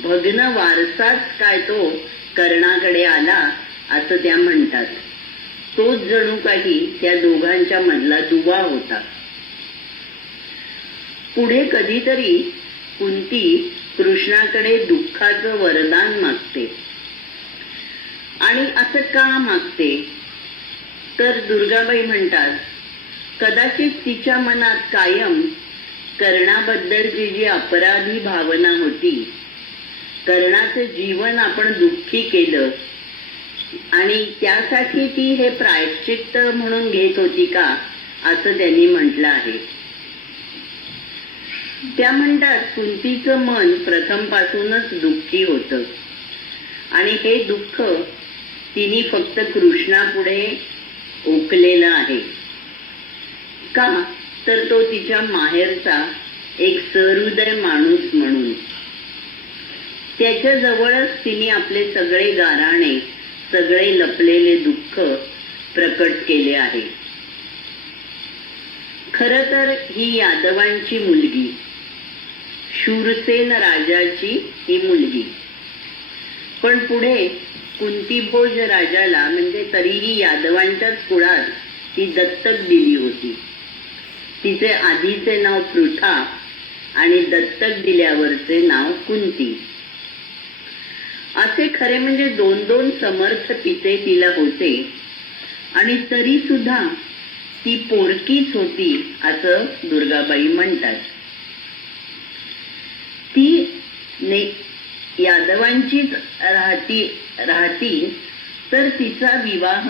भग्न वारसाच काय तो कर्णाकडे आला असं त्या म्हणतात. तोच जणू काही त्या दोघांच्या मधला दुवा होता. पुढे कधीतरी कुंती कृष्णाकडे दुःखाचं वरदान मागते. आणि असं का मागते तर दुर्गाबाई म्हणतात, कदाचित तिच्या मनात कायम कर्णाबद्दलची जी अपराधी भावना होती, कर्णाचं जीवन आपण दुःखी केलं आणि त्यासाठी ती हे प्रायश्चित्त म्हणून घेत होती का असं त्यांनी म्हटलं आहे. त्या म्हणतात कुंतीचं मन प्रथमपासूनच दुःखी होतं आणि हे दुःख तिने फक्त कृष्णापुढे ओकलेलं आहे. का तर तो तिच्या माहेरचा एक सहृदय माणूस म्हणून. त्याच्या जवळच तिने आपले सगळे गाऱ्हाणे, सगळे लपलेले दुःख प्रकट केले आहे. खर तर ही यादवांची मुलगी, शूरसेन राजाची ही मुलगी, पण पुढे कुंतीभोज राजाला म्हणजे तरीही यादवांच्याच कुळात ती दत्तक दिली होती. तिचे आधीचे नाव पृथा आणि दत्तक दिल्यावरचे नाव कुंती. असे खरे म्हणजे 2 समर्थ पिते तिला होते आणि तरी सुद्धा ती पोरकीच होती असं दुर्गाबाई म्हणतात. ती यादवांचीच राहती तर तिचा विवाह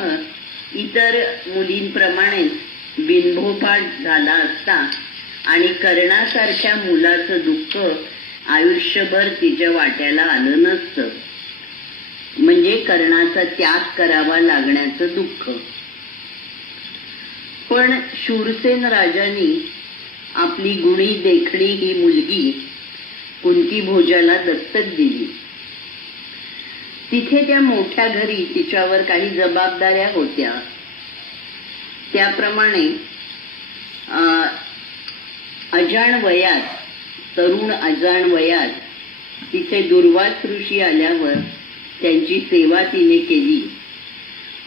इतर मुलींप्रमाणेच बिनभोपाट झाला असता आणि कर्णासारख्या मुलाचं दुःख आयुष्यभर तिच्या वाट्याला आलं नसतं. म्हणजे कर्णाचा त्याग करावा लागण्याचं दुःख. पण शूरसेन राजांनी आपली गुणी देखणी ही मुलगी कुंतीभोजाला दत्तक दिली. तिथे त्या मोठ्या घरी तिच्यावर काही जबाबदाऱ्या होत्या. त्याप्रमाणे अजाण वयात, तरुण अजाण वयात तिथे दुर्वास ऋषी आल्यावर त्यांची सेवा तिने केली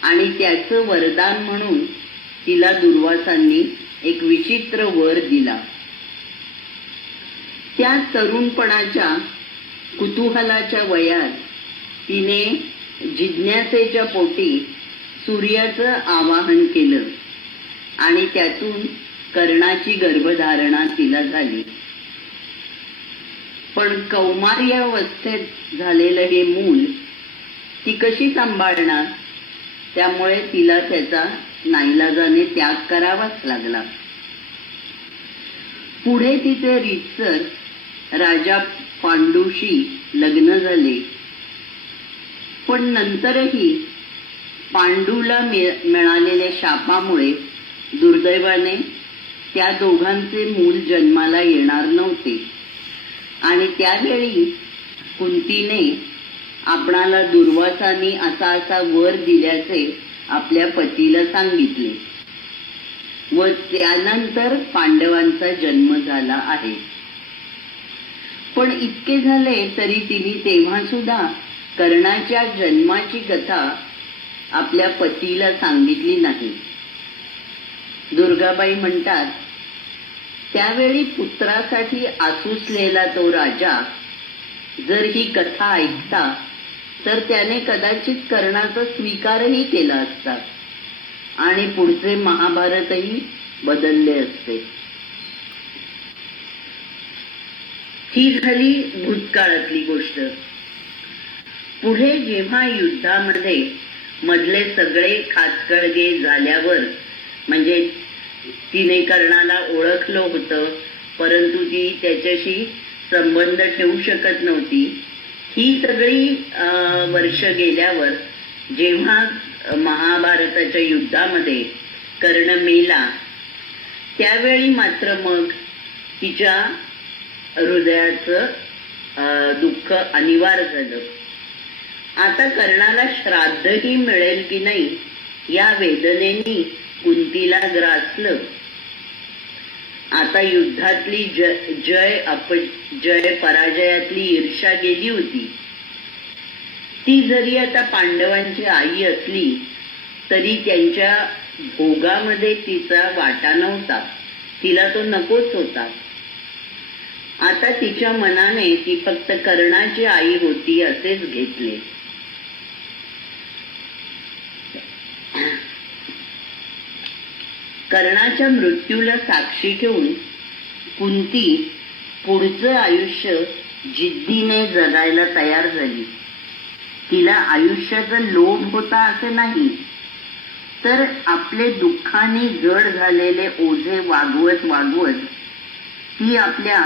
आणि त्याचं वरदान म्हणून तिला दुर्वासांनी एक विचित्र वर दिला. त्या तरुणपणाच्या कुतूहलाच्या वयात तिने जिज्ञासेच्या पोटी सूर्याचं आवाहन केलं आणि त्यातून कर्णाची गर्भधारणा तिला झाली. पण कौमार्यावस्थेत झालेलं हे मूल ती कशी सांभाळणार, त्यामुळे तिला त्याचा नाईलाजाने त्याग करावाच लागला. पुढे तिचे रीतसर राजा पांडूशी लग्न झाले. पण नंतरही पांडूला मिळालेल्या शापामुळे दुर्दैवाने त्या दोघांचे मूल जन्माला येणार नव्हते आणि त्यावेळी कुंतीने आपणाला दुर्वासांनी असा वर दिल्याचे आपल्या पतीला सांगितले व त्यानंतर पांडवांचा जन्म झाला आहे. पण इतके झाले तरी तिने तेव्हा सुद्धा कर्णाच्या जन्माची कथा आपल्या पतीला सांगितली नाही. दुर्गाबाई म्हणतात, त्यावेळी पुत्रासाठी आसुसलेला तो राजा जर ही कथा ऐकता तर त्याने कदाचित कर्णाचा स्वीकारही केला असता आणि पुढचे महाभारतही बदलले असते. ही झाली भूतकाळातली गोष्ट. पुढे जेव्हा युद्धामध्ये मधले सगळे खाचखळगे झाल्यावर, म्हणजे तिने कर्णाला ओळखलं होतं परंतु ती त्याच्याशी संबंध ठेवू शकत नव्हती, ही सगळी वर्ष गेल्यावर जेव्हा महाभारताच्या युद्धामध्ये कर्ण मेला त्यावेळी मात्र मग तिच्या हृदयाचं दुःख अनिवार्य झालं. आता कर्णाला श्राद्धही मिळेल की नाही या वेदनेनी कुंतीला ग्रासलं. आता युद्धातली जय पराजयातली ईर्ष्या गेली होती. ती जरी आता पांडवांची आई असली तरी त्यांच्या भोगामध्ये तिचा वाटा नव्हता. तिला तो नकोच होता. आता तिच्या मनाने ती फक्त कर्णाची आई होती असेच घेतले. कर्णाच्या मृत्यूला साक्षी ठेवून कुंती पुढचं आयुष्य जिद्दीने जगायला तयार झाली. तिला आयुष्याचा लोभ होता असे नाही, तर आपले दुःखाने जड झालेले ओझे वागवत वागवत ती आपल्या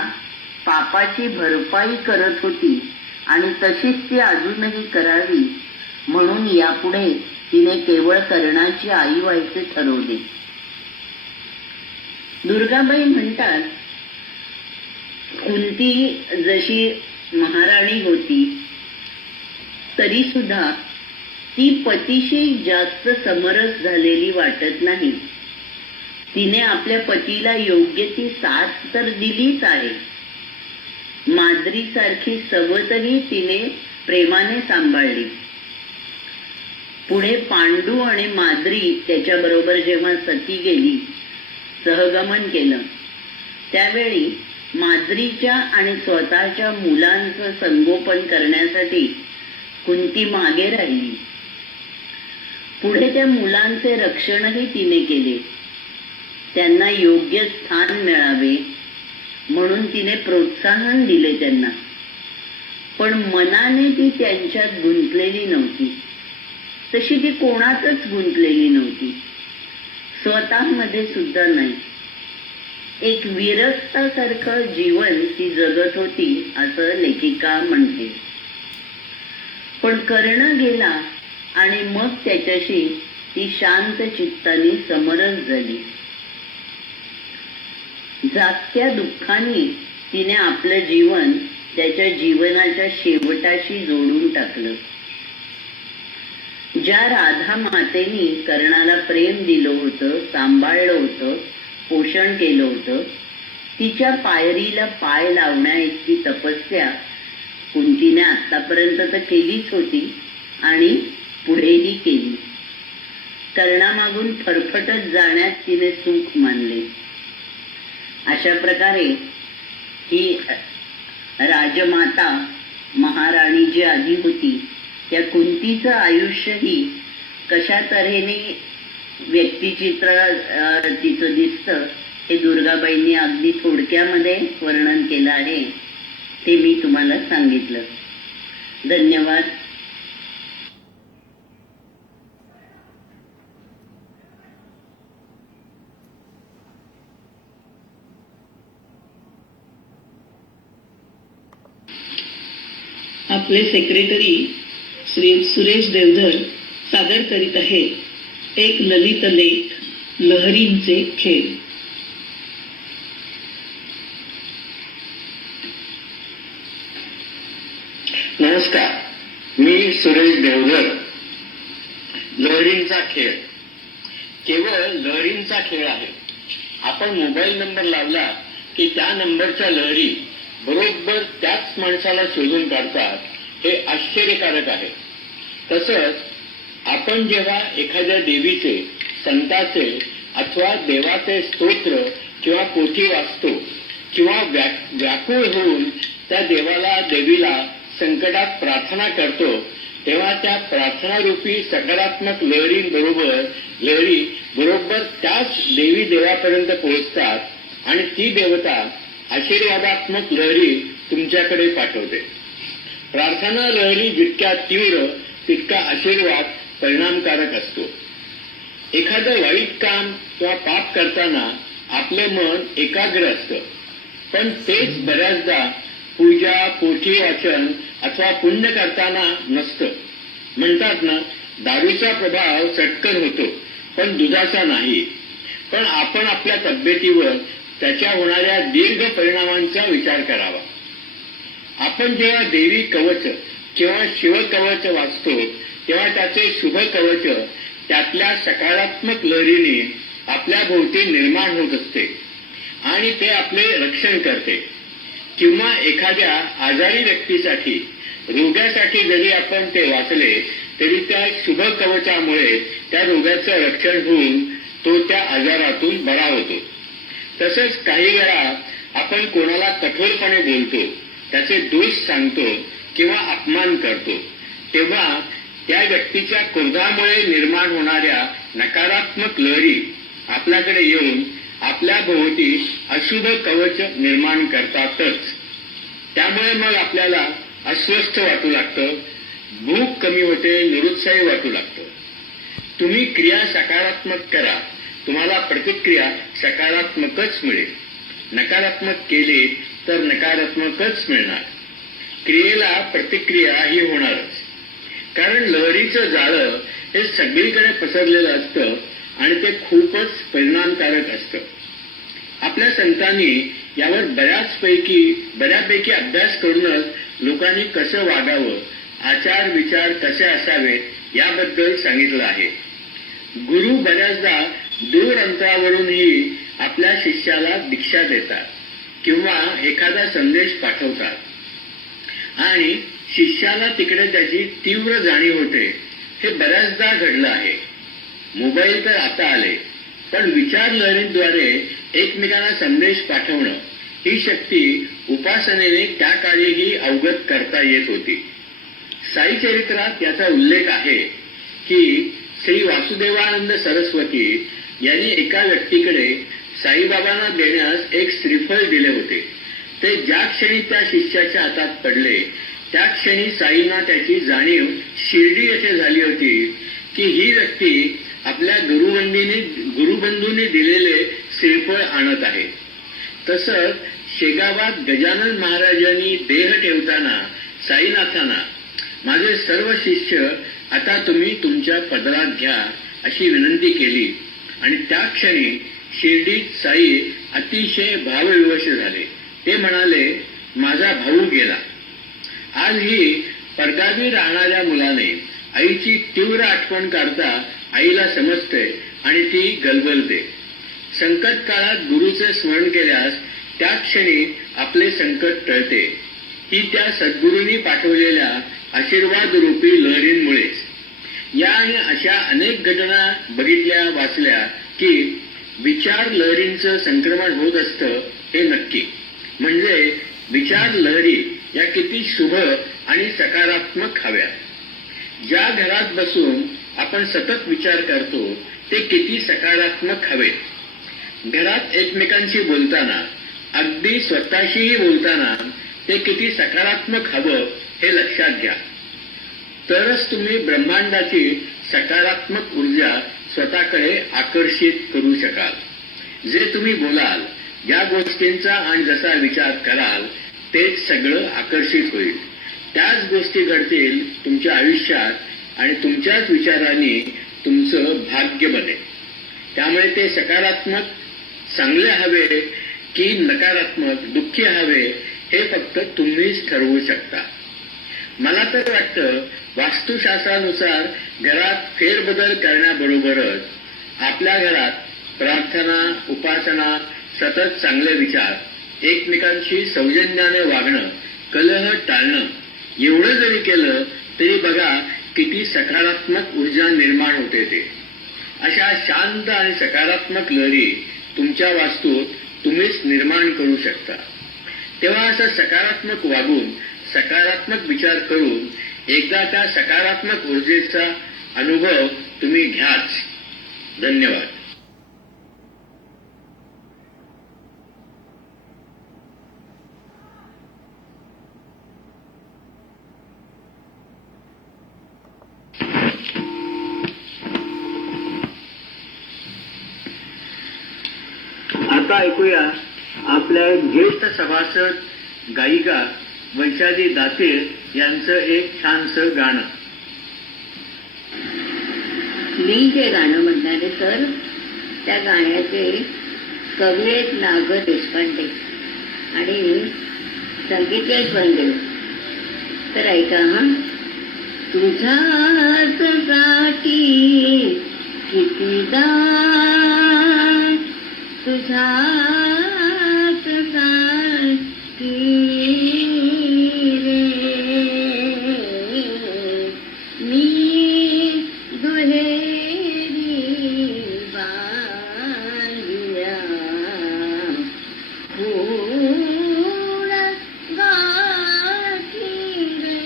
पापाची भरपाई करत होती आणि तशीच ती अजूनही करावी म्हणून यापुढे तिने केवळ कर्णाची आई व्हायचे ठरवले. दुर्गाबाई म्हणतात, कुंती जशी महाराणी होती तरी सुद्धा ती पतीशी जास्त समरस झालेली वाटत नाही. तिने आपल्या पतीला योग्य ती साथ तर दिलीच आहे. माद्रीसारखी सवतही तिने प्रेमाने सांभाळली. पुढे पांडू आणि माद्री त्याच्याबरोबर जेव्हा सती गेली, सहगमन केलं, त्यावेळी माद्रीच्या आणि स्वतःच्या मुलांचं संगोपन करण्यासाठी कुंती मागे राहिली. पुढे त्या मुलांचे रक्षणही तिने केले. त्यांना योग्य स्थान मिळावे म्हणून तिने प्रोत्साहन दिले त्यांना. पण मनाने ती त्यांच्यात गुंतलेली नव्हती. तशी ती कोणातच गुंतलेली नव्हती, स्वतःमध्ये सुद्धा नाही. एक विरक्तासारखं जीवन ती जगत होती असं लेखिका म्हणते. पण कर्ण गेला आणि मग त्याच्याशी ती शांत चित्ताने समरस झाली. जागत्या दुःखाने तिने आपलं जीवन त्याच्या जीवनाच्या शेवटाशी जोडून टाकलं. ज्या राधा मातेनी कर्णाला प्रेम दिलं होतं, सांभाळलं होतं, पोषण केलं होतं, तिच्या पायरीला पाय लावण्याइतकी तपस्या कुंतीने आतापर्यंत तर केलीच होती आणि पुढेही केली. कर्णामागून फरफटत जाण्यात तिने सुख मानले. अशा प्रकारे ही राजमाता महाराणी जी आधी होती त्या कुंतीचं आयुष्यही कशा तऱ्हेने व्यक्तिचित्र तिचं दिसतं हे दुर्गाबाईंनी अगदी थोडक्यामध्ये वर्णन केलं आहे. ते मी तुम्हाला सांगितलं. धन्यवाद. आपले सेक्रेटरी श्री सुरेश देवधर सादर करीत आहेत एक ललित लेख, लहरींचे खेळ. नमस्कार, मी सुरेश देवधर. लहरींचा खेळ केवळ लहरींचा खेळ आहे. आपण मोबाईल नंबर लावला की त्या नंबरच्या लहरी बरोबर त्याच माणसाला शोधून काढतात. हे आश्चर्यकारक आहे. तसंच आपण जेव्हा एखाद्या देवीचे, संताचे अथवा देवाचे स्तोत्र किंवा पोथी वाचतो किंवा व्याकुळ होऊन त्या देवाला, देवीला संकटात प्रार्थना करतो, तेव्हा त्या प्रार्थनारूपी सकारात्मक लहरी बरोबर त्याच देवी देवापर्यंत पोहोचतात आणि ती देवता आशीर्वादात्मक लहरी तुमच्याकडे पाठवते. प्रार्थना लहरी जितक्या तीव्र तितका आशीर्वाद परिणामकारक असतो. एखादं वाईट काम किंवा पाप करताना आपलं मन एकाग्र असतं, पण तेच बऱ्याचदा पूजा, पोथी वाचन अथवा पुण्य करताना नसतं. म्हणतात ना, दारूचा प्रभाव चटकन होतो पण दुधाचा नाही. पण आपण आपल्या तब्येतीवर त्याच्या होणाऱ्या दीर्घ परिणामांचा विचार करावा. आपण जेव्हा देवी कवच किंवा शिवकवच वाचतो तेव्हा त्याचे शुभ कवच त्यातल्या सकारात्मक लहरीने आपल्या भोवती निर्माण होत असते आणि ते आपले रक्षण करते. किंवा एखाद्या आजारी व्यक्तीसाठी, रोगासाठी जरी आपण ते वाचले तरी त्या शुभ कवचामुळे त्या रोगाचं रक्षण होऊन तो त्या आजारातून बरा होतो. तसंच काही वेळा आपण कोणाला कठोरपणे बोलतो, त्याचे दोष सांगतो किंवा अपमान करतो, तेव्हा त्या व्यक्तीच्या क्रोधामुळे निर्माण होणाऱ्या नकारात्मक लहरी आपल्याकडे येऊन आपल्या भोवती अशुभ कवच निर्माण करतातच. त्यामुळे मग आपल्याला अस्वस्थ वाटू लागतं, भूक कमी होते, निरुत्साही वाटू लागतं. तुम्ही क्रिया सकारात्मक करा, तुम्हाला प्रतिक्रिया सकारात्मकच मिळेल. नकारात्मक केली तर नकारात्मकच मिळणार. क्रियेला प्रतिक्रिया ही होणारच. कारण लहरीचं जाळं हे सगळीकडे पसरलेलं असतं आणि ते खूपच परिणामकारक असतं. आपल्या संतांनी यावर बऱ्यापैकी अभ्यास करूनच लोकांनी कसं वागावं, आचार विचार कसे असावेत याबद्दल सांगितलं आहे. गुरु बऱ्याचदा दूर अंतरावरूनही आपल्या शिष्याला दीक्षा देतात किंवा एखादा संदेश पाठवतात आणि शिष्याला तिकडे त्याची तीव्र जाणीव होते. हे बऱ्याचदा घडलं आहे. मोबाईल तर आता आले, पण विचार लहरींद्वारे एकमेकांना संदेश पाठवणं ही शक्ती उपासनेने त्या काळीही अवगत करता येत होती. साई चरित्रात याचा उल्लेख आहे की श्री वासुदेवानंद सरस्वती यांनी एका व्यक्तीकडे साईबाबांना देण्यास एक श्रीफळ दिले होते. ते ज्या क्षणी त्या शिष्याच्या हातात पडले त्या क्षणी साईंना त्याची जाणीव शिर्डी येथे झाली होती की ही व्यक्ती आपल्या गुरुबंधूंनी दिलेले श्रीफळ आणत आहे. तसंच शेगावात गजानन महाराजांनी देह ठेवताना साईनाथांना माझे सर्व शिष्य आता तुम्ही तुमच्या पदरात घ्या अशी विनंती केली आणि त्या क्षणी शिर्डीत साई अतिशय भावविवश झाले. ते म्हणाले, माझा भाऊ गेला. आजही परगावी राहणाऱ्या मुलाने आईची तीव्र आठवण काढता आईला समजते आणि ती गलबलते. संकट काळात गुरुचे स्मरण केल्यास त्या क्षणी आपले संकट टळते. ही त्या सद्गुरूंनी पाठवलेल्या आशीर्वाद रूपी लहरींमुळेच. या आणि अशा अनेक घटना बघितल्या वाचल्या की विचार लहरींचं संक्रमण होत असतं हे नक्की. म्हणजे विचार लहरी या किती शुभ आणि सकारात्मक हव्या. ज्या घरात बसून आपण सतत विचार करतो ते किती सकारात्मक हवे. घरात एकमेकांशी बोलताना, अगदी स्वतःशीही बोलताना ते किती सकारात्मक हवं हे लक्षात घ्या. तरच तुम्ही ब्रह्मांडाची सकारात्मक ऊर्जा स्वतःकडे आकर्षित करू शकाल. जे तुम्ही बोलाल, ज्या गोष्टींचा आणि जसा विचार कराल तेच सगळं आकर्षित होईल. त्याच गोष्टी घडतील तुमच्या आयुष्यात आणि तुमच्याच विचारांनी तुमचं भाग्य बनेल. त्यामुळे ते सकारात्मक चांगले हवे की नकारात्मक दुःखी हवे हे फक्त तुम्हीच ठरवू शकता. मला तर वाटतं वास्तुशास्त्रानुसार घरात फेरबदल करण्याबरोबरच आपल्या घरात प्रार्थना, उपासना, सतत चांगले विचार, एकमेकांशी सौजन्याने वागणं, कलह टाळणं एवढं जरी केलं तरी बघा किती सकारात्मक ऊर्जा निर्माण होते ते. अशा शांत आणि सकारात्मक लहरी तुमच्या वास्तूत तुम्हीच निर्माण करू शकता. तेव्हा असं सकारात्मक वागून, सकारात्मक विचार करून एकदा त्या सकारात्मक ऊर्जेचा अनुभव तुम्ही घ्याच. धन्यवाद. आता ऐकूया आपल्या ज्येष्ठ सभासद गायिका वैशाली दाते यांचं एक छानसं गाणं. मी जे गाणं म्हणणार आहे तर त्या गाण्याचे कवी आहेत नागर देशपांडे आणि संगीत आहेत वंदे. तर ऐका हा. तुझ्याच साठी कितीदा तुझ्याच साठी रे मी दुहेरी बांधिया फूल गाठी रे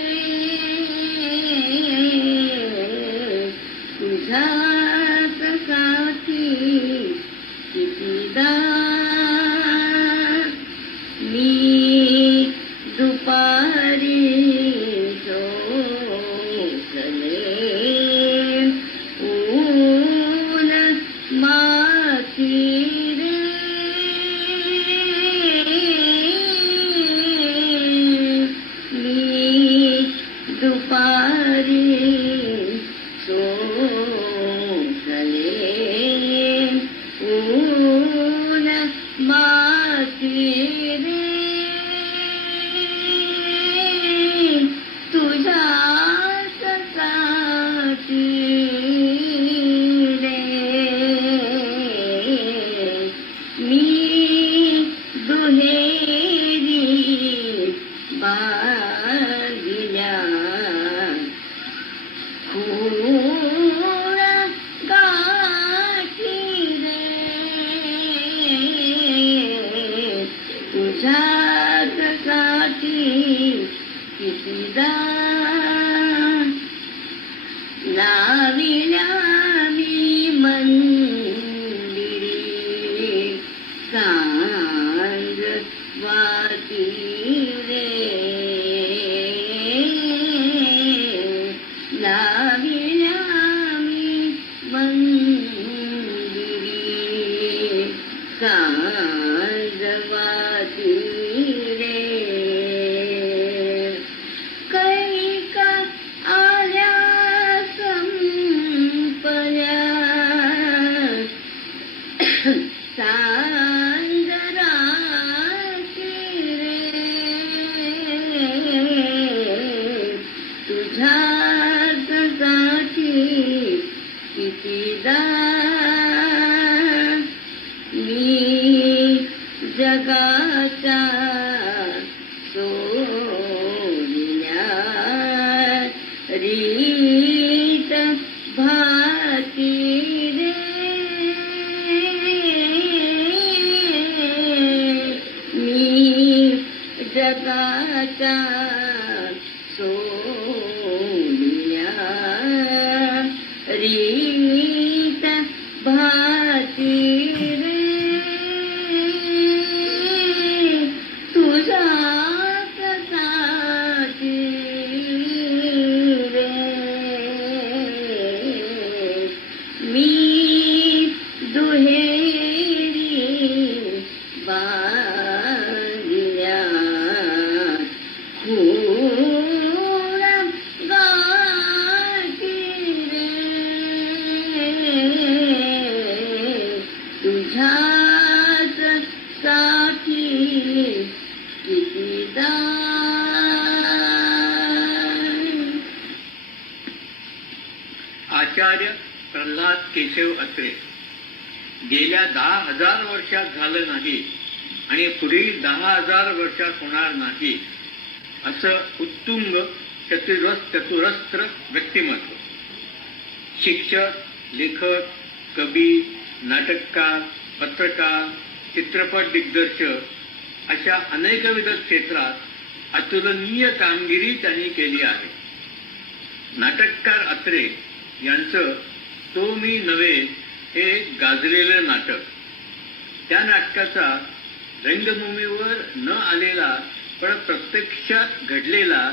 तुझ्याच साठी कितीदा मी दुपारी झोपले ऊन माती रे मी दुपारी झोपले ऊन माती रे तुझ्याच साठी रे मी दुहेरी बांधिल्या फूल गाठी रे तुझ्याच साठी कितीदा लाविल्या मी मंदिरी सांज वाटी रे लाविल्या मी मंदिरी सांज वाटी रे कैका आल्या संपल्या सांजराची रे तुझ्याच साठी कितीदा मी जगाच्या सोडल्या रीत भाती रे मी जगाच्या सोडल्या रीत भाती रे तुझ्याच साठी रे मी दुहेरी बांधिल्या फूल गाठी रे तुझ्याच साठी कितीदा आचार्य प्रल्हाद केशव अत्रे. गेल्या 10,000 वर्षात झालं नाही आणि पुढील 10,000 वर्षात होणार नाही असं उत्तुंग चतुरस्त्र व्यक्तिमत्व. शिक्षक, लेखक, कवी, नाटककार, पत्रकार, चित्रपट दिग्दर्शक अशा अनेकविध क्षेत्रात अतुलनीय कामगिरी त्यांनी केली आहे. नाटककार अत्रे यांचं तो मी नव्हे हे गाजलेलं नाटक. त्या नाटकाचा रंगभूमीवर न आलेला पण प्रत्यक्षात घडलेला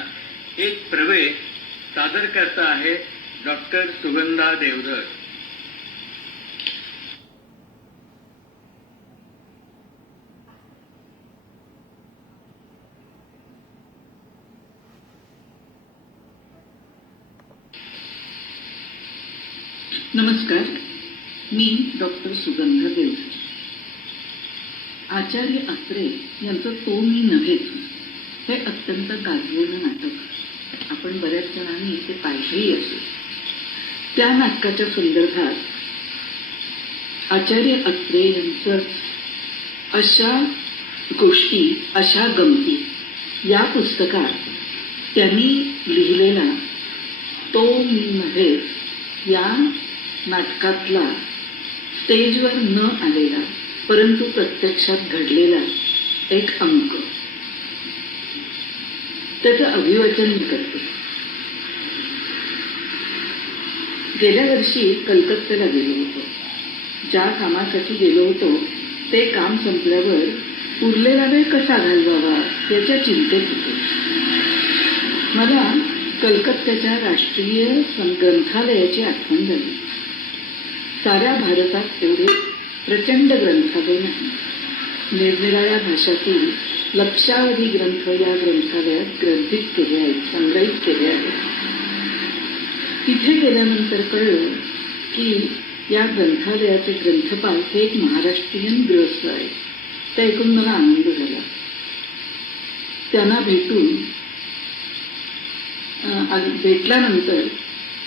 एक प्रवेश सादर करता आहे डॉक्टर सुगंधा देवधर. नमस्कार, मी डॉक्टर सुगंधा देवधर. आचार्य अत्रे यांचं तो मी नव्हेच हे अत्यंत गाजलेलं नाटक आपण बऱ्याच जणांनी ते पाहिलंही असेल. त्या नाटकाच्या संदर्भात आचार्य अत्रे यांचं अशा गोष्टी, अशा गमती या पुस्तकात त्यांनी लिहिलेला तो मी नव्हेच या नाटकातला स्टेजवर न आलेला परंतु प्रत्यक्षात घडलेला एक अंक, त्याचं अभिवाचन मी करते. गेल्या वर्षी कलकत्त्याला गेलो होतो. ज्या कामासाठी गेलो होतो ते काम संपल्यावर उरलेला वेळ कसा घालवावा याच्या चिंतेत होते. मला कलकत्त्याच्या राष्ट्रीय ग्रंथालयाची आठवण झाली. साऱ्या भारतात एवढे प्रचंड ग्रंथालय नाही. निरनिराळ्या भाषातील लक्षावधी ग्रंथ या ग्रंथालयात ग्रंथित केले आहेत, संग्रहित केले आहेत. तिथे गेल्यानंतर कळलं की या ग्रंथालयाचे ग्रंथपाल हे एक महाराष्ट्रीयन गृहस्थ आहेत. ते ऐकून मला आनंद झाला. त्यांना भेटल्यानंतर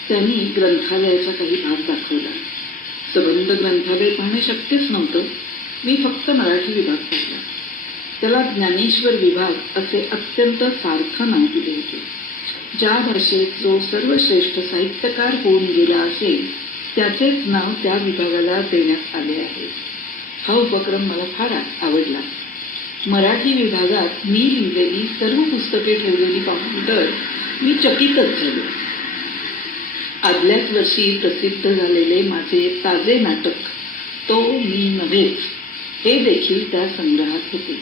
त्यांनी ग्रंथालयाचा काही भाग दाखवला. सबंध ग्रंथालय पाहणे शक्यच नव्हतं. मी फक्त मराठी विभाग पाहिला. त्याला ज्ञानेश्वर विभाग असे अत्यंत सारखं नाव दिले होते. ज्या भाषेत जो सर्वश्रेष्ठ साहित्यकार होऊन गेला असेल त्याचेच नाव त्या विभागाला देण्यात आले आहे. हा उपक्रम मला फार आवडला. मराठी विभागात मी लिहिलेली सर्व पुस्तके ठेवलेली पाहून तर मी चकितच झालो. आदल्याच वर्षी प्रसिद्ध झालेले माझे ताजे नाटक तो मी नव्हेच हे देखील त्या संग्रहात होते.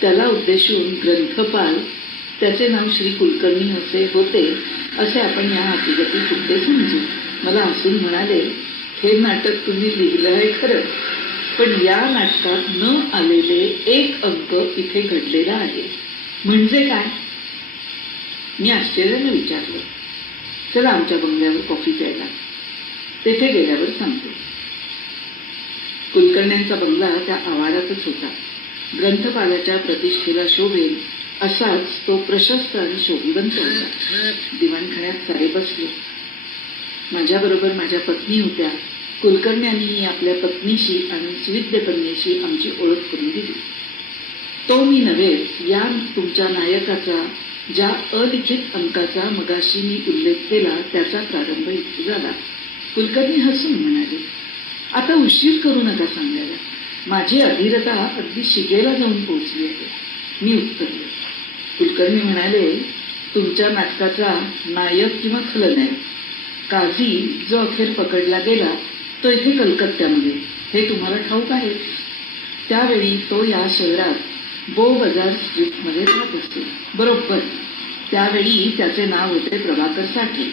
त्याला उद्देशून ग्रंथपाल, त्याचे नाव श्री कुलकर्णी असे होते असे आपण या हकीकती पुढे समजू. मला हसून म्हणाले, हे नाटक तुम्ही लिहिलं आहे खरं, पण या नाटकात न आलेले एक अंक इथे घडलेला आहे. म्हणजे काय? मी आश्चर्याने विचारलं. चला आमच्या बंगल्यावर कॉफी प्यायला. तेथे गेल्यावर सांगतो. कुलकर्ण्यांचा बंगला त्या आवारातच होता. ग्रंथपालाच्या प्रतिष्ठेला शोभेल असाच तो प्रशस्त आणि शोभिवंत होता. दिवाणखान्यात सारे बसले. माझ्याबरोबर माझ्या पत्नी होत्या. कुलकर्ण्यांनी आपल्या पत्नीशी आणि सुविद्य कन्येशी आमची ओळख करून दिली. तो मी नव्हे या तुमच्या नायकाचा ज्या अलिखित अंकाचा मगाशी मी उल्लेख केला त्याचा प्रारंभ इथे झाला. कुलकर्णी हसून म्हणाले, आता उशीर करू नका सांगायला. माझी अधीरता अगदी शिगेला जाऊन पोहोचली आहे. मी उत्तरले. कुलकर्णी म्हणाले, तुमच्या नाटकाचा नायक किंवा खलनायक काझी जो अखेर पकडला गेला तो इथे कलकत्त्यामध्ये, हे तुम्हाला ठाऊक आहे. त्यावेळी तो या शहरात बो बाजार स्ट्रीटमध्ये राहत असतो. बरोबर त्यावेळी त्याचे नाव होते प्रभाकर साठे.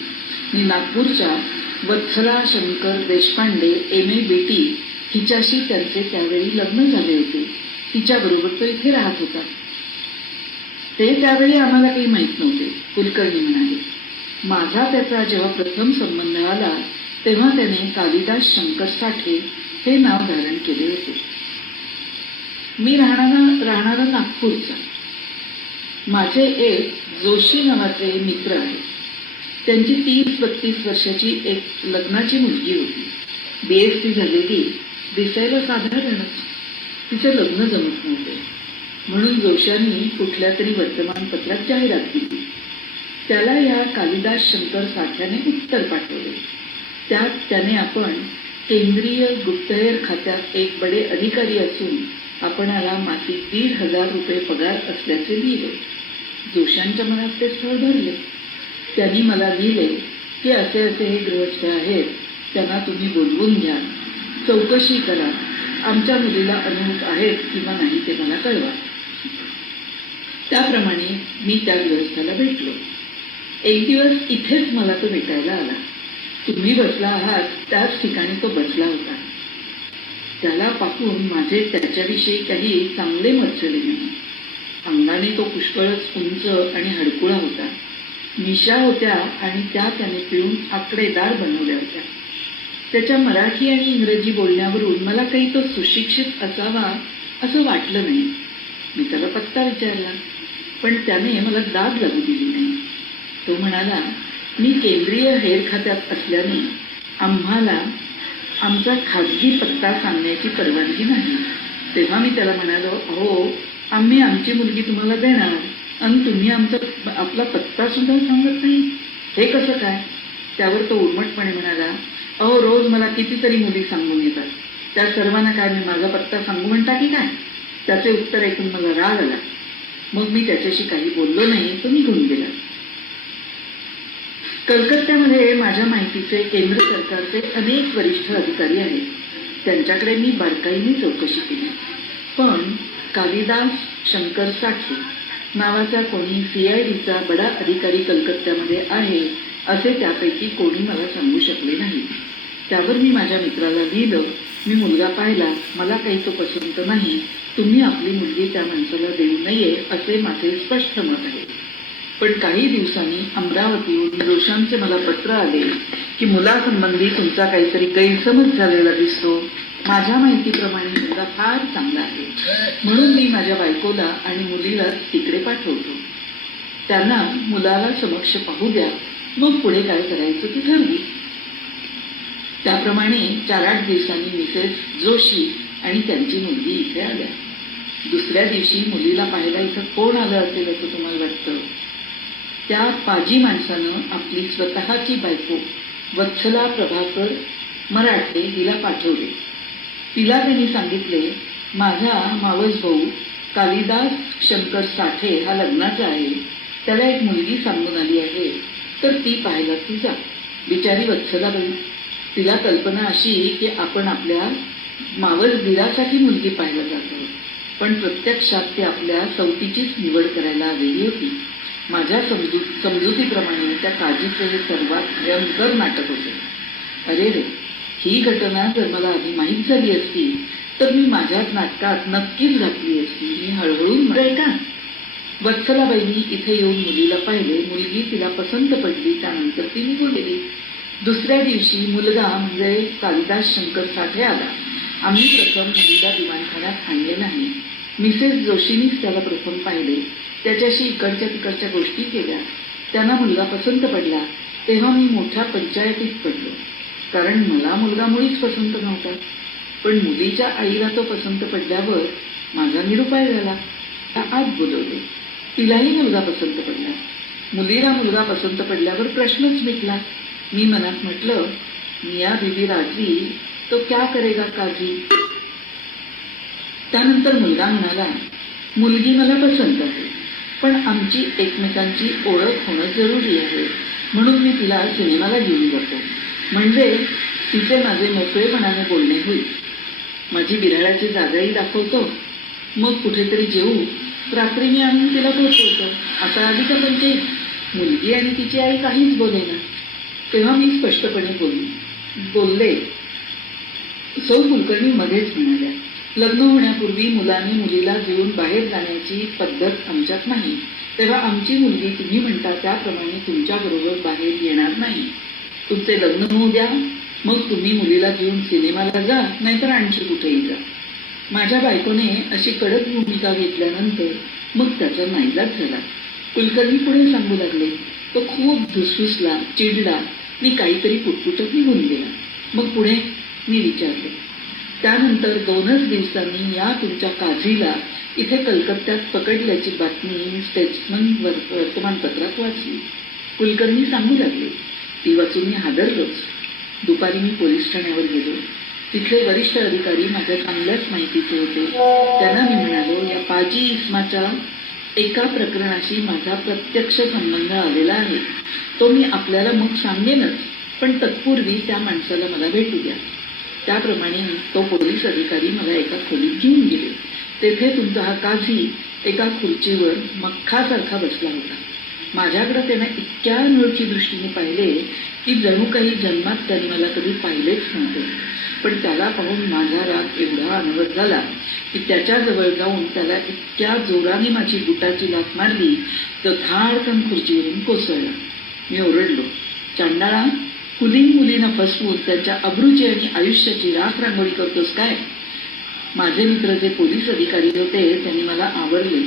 मी नागपूरच्या वत्सला शंकर देशपांडे M.A. बेटी हिच्याशी त्यांचे त्यावेळी लग्न झाले होते. तिच्याबरोबर तो इथे राहत होता. ते त्यावेळी आम्हाला काही माहीत नव्हते. कुलकर्णी म्हणाले, माझा त्याचा जेव्हा प्रथम संबंध आला तेव्हा त्याने कालिदास शंकर साठे हे नाव धारण केले होते. मी राहणारा नागपूरचा. माझे एक जोशी नावाचे मित्र आहेत. त्यांची 30-32 वर्षाची एक लग्नाची मुलगी होती. BSc झालेली, दिसायला साधारणच. तिचे लग्न जमत नव्हते म्हणून जोशांनी कुठल्या तरी वर्तमानपत्रात जाहिरात दिली. त्याला या कालिदास शंकर साठ्याने उत्तर पाठवले. त्यात त्याने आपण केंद्रीय गुप्तहेर खात्यात एक बडे अधिकारी असून आपणाला मासिक 1,500 रुपये पगार असल्याचे लिहिले. जोशांच्या मनात ते स्थळ धरले. त्यांनी मला लिहिले की असे असे हे गृहस्थ आहेत, त्यांना तुम्ही बोलवून घ्या, चौकशी करा, आमच्या मुलीला अनुरूप आहेत किंवा नाही ते मला कळवा. त्याप्रमाणे मी त्या गृहस्थाला भेटलो. एक दिवस इथेच मला तो भेटायला आला. तुम्ही बसला आहात त्याच ठिकाणी तो बसला होता. त्याला पाहून माझे त्याच्याविषयी काही चांगले मत झाले नाही. अंगाने तो पुष्कळच उंच आणि हडकुळा होता. मिशा होत्या आणि त्या त्याने पिळून आकडेदार बनवल्या होत्या. त्याच्या मराठी आणि इंग्रजी बोलण्यावरून मला काही तो सुशिक्षित असावा असं वाटलं नाही. मी त्याला पत्ता विचारला, पण त्याने मला दाद लागू दिली नाही. तो म्हणाला, मी केंद्रीय हेर खात्यात असल्याने आम्हाला आमचा खाजगी पत्ता सांगण्याची परवानगी नाही. तेव्हा मी त्याला म्हणालो, अहो, आम्ही आमची मुलगी तुम्हाला देणार आणि तुम्ही आपला पत्ता सुद्धा सांगत नाही, हे कसं काय? त्यावर तो उर्मटपणे म्हणाला, अहो, रोज मला कितीतरी मुली सांगून येतात, त्या सर्वांना काय मी माझा पत्ता सांगू म्हणता की काय? त्याचे उत्तर ऐकून मला राग आला. मग मी त्याच्याशी काही बोललो नाही, तो निघून गेला. कलकत्त्यामध्ये माझ्या माहितीचे केंद्र सरकारचे अनेक वरिष्ठ अधिकारी आहेत. त्यांच्याकडे मी बारकाईने चौकशी केली, पण कालिदास शंकर साठे नावाचा कोणी CIDचा बडा अधिकारी कलकत्त्यामध्ये आहे असे त्यापैकी कोणी मला सांगू शकले नाही. त्यावर मी माझ्या मित्राला लिहिलं, मी मुलगा पाहिला, मला काही तो पसंत नाही, तुम्ही आपली मुलगी त्या माणसाला देऊ नये असे माझे स्पष्ट मत आहे. पण काही दिवसांनी अमरावतीहून जोशांचे मला पत्र आले की मुलासंबंधी तुमचा काहीतरी गैरसमज झालेला दिसतो. माझ्या माहितीप्रमाणे मुलगा फार चांगला आहे, म्हणून मी माझ्या बायकोला आणि मुलीला तिकडे पाठवतो. त्यांना मुलाला समक्ष पाहू द्या, मग पुढे काय करायचं ते ठरवू. त्याप्रमाणे 4-8 दिवसांनी मिसेस जोशी आणि त्यांची मुलगी इथे आल्या. दुसऱ्या दिवशी मुलीला पाहायला इथं कोण आलं असेल असं तुम्हाला वाटतं? त्या पाजी माणसानं आपली स्वतःची बायको वत्सला प्रभाकर मराठे हिला पाठवले. तिला त्यांनी सांगितले, माझा मावस भाऊ कालिदास शंकर साठे हा लग्नाचा आहे, त्याला एक मुलगी सांगून आली आहे, तर ती पाहायला तू जा. बिचारी वत्सलाबाई, तिला कल्पना अशी की आपण आपल्या मावस दिरासाठी मुलगी पाहायला जातो, पण प्रत्यक्षात ती आपल्या सवतीचीच निवड करायला आलेली होती. माझ्या समजुतीप्रमाणे त्या काजीचे हे सर्वात भयंकर नाटक होते. अरे रे, ही घटना जर मला आधी माहीत झाली असती तर मी माझ्या नाटकात नक्कीच घातली असती. मी हळूहळू म्हणते का, वत्सलाबाईंनी इथे येऊन मुलीला पाहिले, मुलगी तिला पसंत पडली, त्यानंतर ती निघून गेली. दुसऱ्या दिवशी मुलगा म्हणजे कालिदास शंकर साठे आला. आम्ही प्रथम मुलीला दिवाणखान्यात आणले नाही. मिसेस जोशींनीच त्याला प्रथम पाहिले, त्याच्याशी इकडच्या तिकडच्या गोष्टी केल्या. त्यांना मुलगा पसंत पडला. तेव्हा मी मोठ्या पंचायतीत पडलो, कारण मला मुलगा मुळीच पसंत नव्हता. पण मुलीच्या आईला तो पसंत पडल्यावर माझा निरुपाय झाला. आत बोलवले, तिलाही मुलगा पसंत पडला. मुलीला मुलगा पसंत पडल्यावर प्रश्नच मिटला. मी मनात म्हटलं, मिया बीबी राजी तो क्या करेगा काजी. त्यानंतर मुलगा म्हणाला, मुलगी मला पसंत आहे, पण आमची एकमेकांची ओळख होणं जरुरी आहे, म्हणून मी तिला सिनेमाला घेऊन जातो, म्हणजे तिचे माझे मोकळेपणाने बोलणे होईल. माझी बिराळाची जागाही दाखवतो, मग कुठेतरी जेवू, रात्री मी आणून तिला पोहोचवतो. आता आधी का पंचायत. मुलगी आणि तिची आई काहीच बोलेना. तेव्हा मी स्पष्टपणे बोलले. सौ कुलकर्णी मध्येच म्हणाल्या, लग्न होण्यापूर्वी मुलाने मुलीला घेऊन बाहेर जाण्याची पद्धत आमच्यात नाही, तेव्हा आमची मुलगी तुम्ही म्हणता त्याप्रमाणे तुमच्याबरोबर बाहेर येणार नाही. तुमचे लग्न होऊ द्या, मग तुम्ही मुलीला घेऊन सिनेमाला जा, नाहीतर आणखी कुठेही जा. माझ्या बायकोने अशी कडक भूमिका घेतल्यानंतर मग त्याचा नाईलाज झाला. कुलकर्णी पुढे सांगू लागले. तो खूप धुसफुसला, चिडला, मी काहीतरी पुटपुटत निघून गेला. मग पुढे मी विचारले. त्यानंतर 2च दिवसांनी या तुमच्या काझीला इथे कलकत्त्यात पकडल्याची बातमी मी स्टेट्समन वर्तमानपत्रात वाचली. कुलकर्णी सांगू लागले. ती वाचून मी हादरलोच. दुपारी मी पोलीस ठाण्यावर गेलो. तिथले वरिष्ठ अधिकारी माझ्या चांगल्याच माहितीचे होते. त्यांना मी म्हणालो, या पाजी इस्माच्या एका प्रकरणाशी माझा प्रत्यक्ष संबंध आलेला आहे. तो मी आपल्याला मग सांगेनच, पण तत्पूर्वी त्या माणसाला मला भेटू द्या. त्याप्रमाणे तो पोलीस अधिकारी मला एका खोलीत घेऊन गेले. तेथे तुमचा हा काझी एका खुर्चीवर मख्खासारखा बसला होता. माझ्याकडे त्याने इतक्या अनोळखी दृष्टीने पाहिले की जणू काही जन्मात त्याने मला कधी पाहिलेच नव्हते. पण त्याला पाहून माझा राग एवढा अनवरत झाला की त्याच्याजवळ जाऊन त्याला इतक्या जोराने माझी बुटाची लाथ मारली तर धाडकन खुर्चीवरून कोसळला. मी ओरडलो, चांडाळा, कुलीन मुलींना फसवून त्यांच्या अब्रूची आणि आयुष्याची राख रांगोळी करतोस काय? माझे मित्र जे पोलीस अधिकारी होते त्यांनी मला आवरले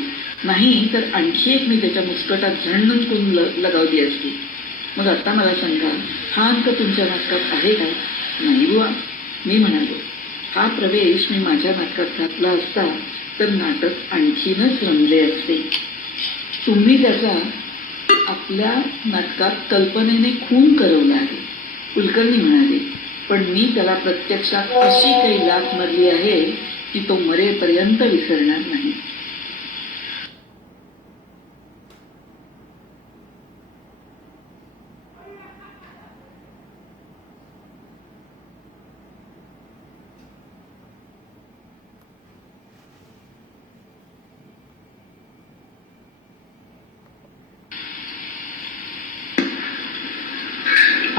नाही तर आणखी एक मी त्याच्या मुस्कटात झणकून लगावली असती. मग आता मला सांगा, हा अंक तुमच्या नाटकात आहे काय? नाही बुवा, मी म्हणालो. हा प्रवेश मी माझ्या नाटकात घातला असता तर नाटक आणखीनच रमले असते. तुम्ही त्याचा आपल्या नाटकात कल्पनेने खून करवला आहे. कुलकर्णी म्हणाले, पण मी त्याला प्रत्यक्षात अशी काही लाथ मारली आहे की तो मरेपर्यंत विसरणार नाही.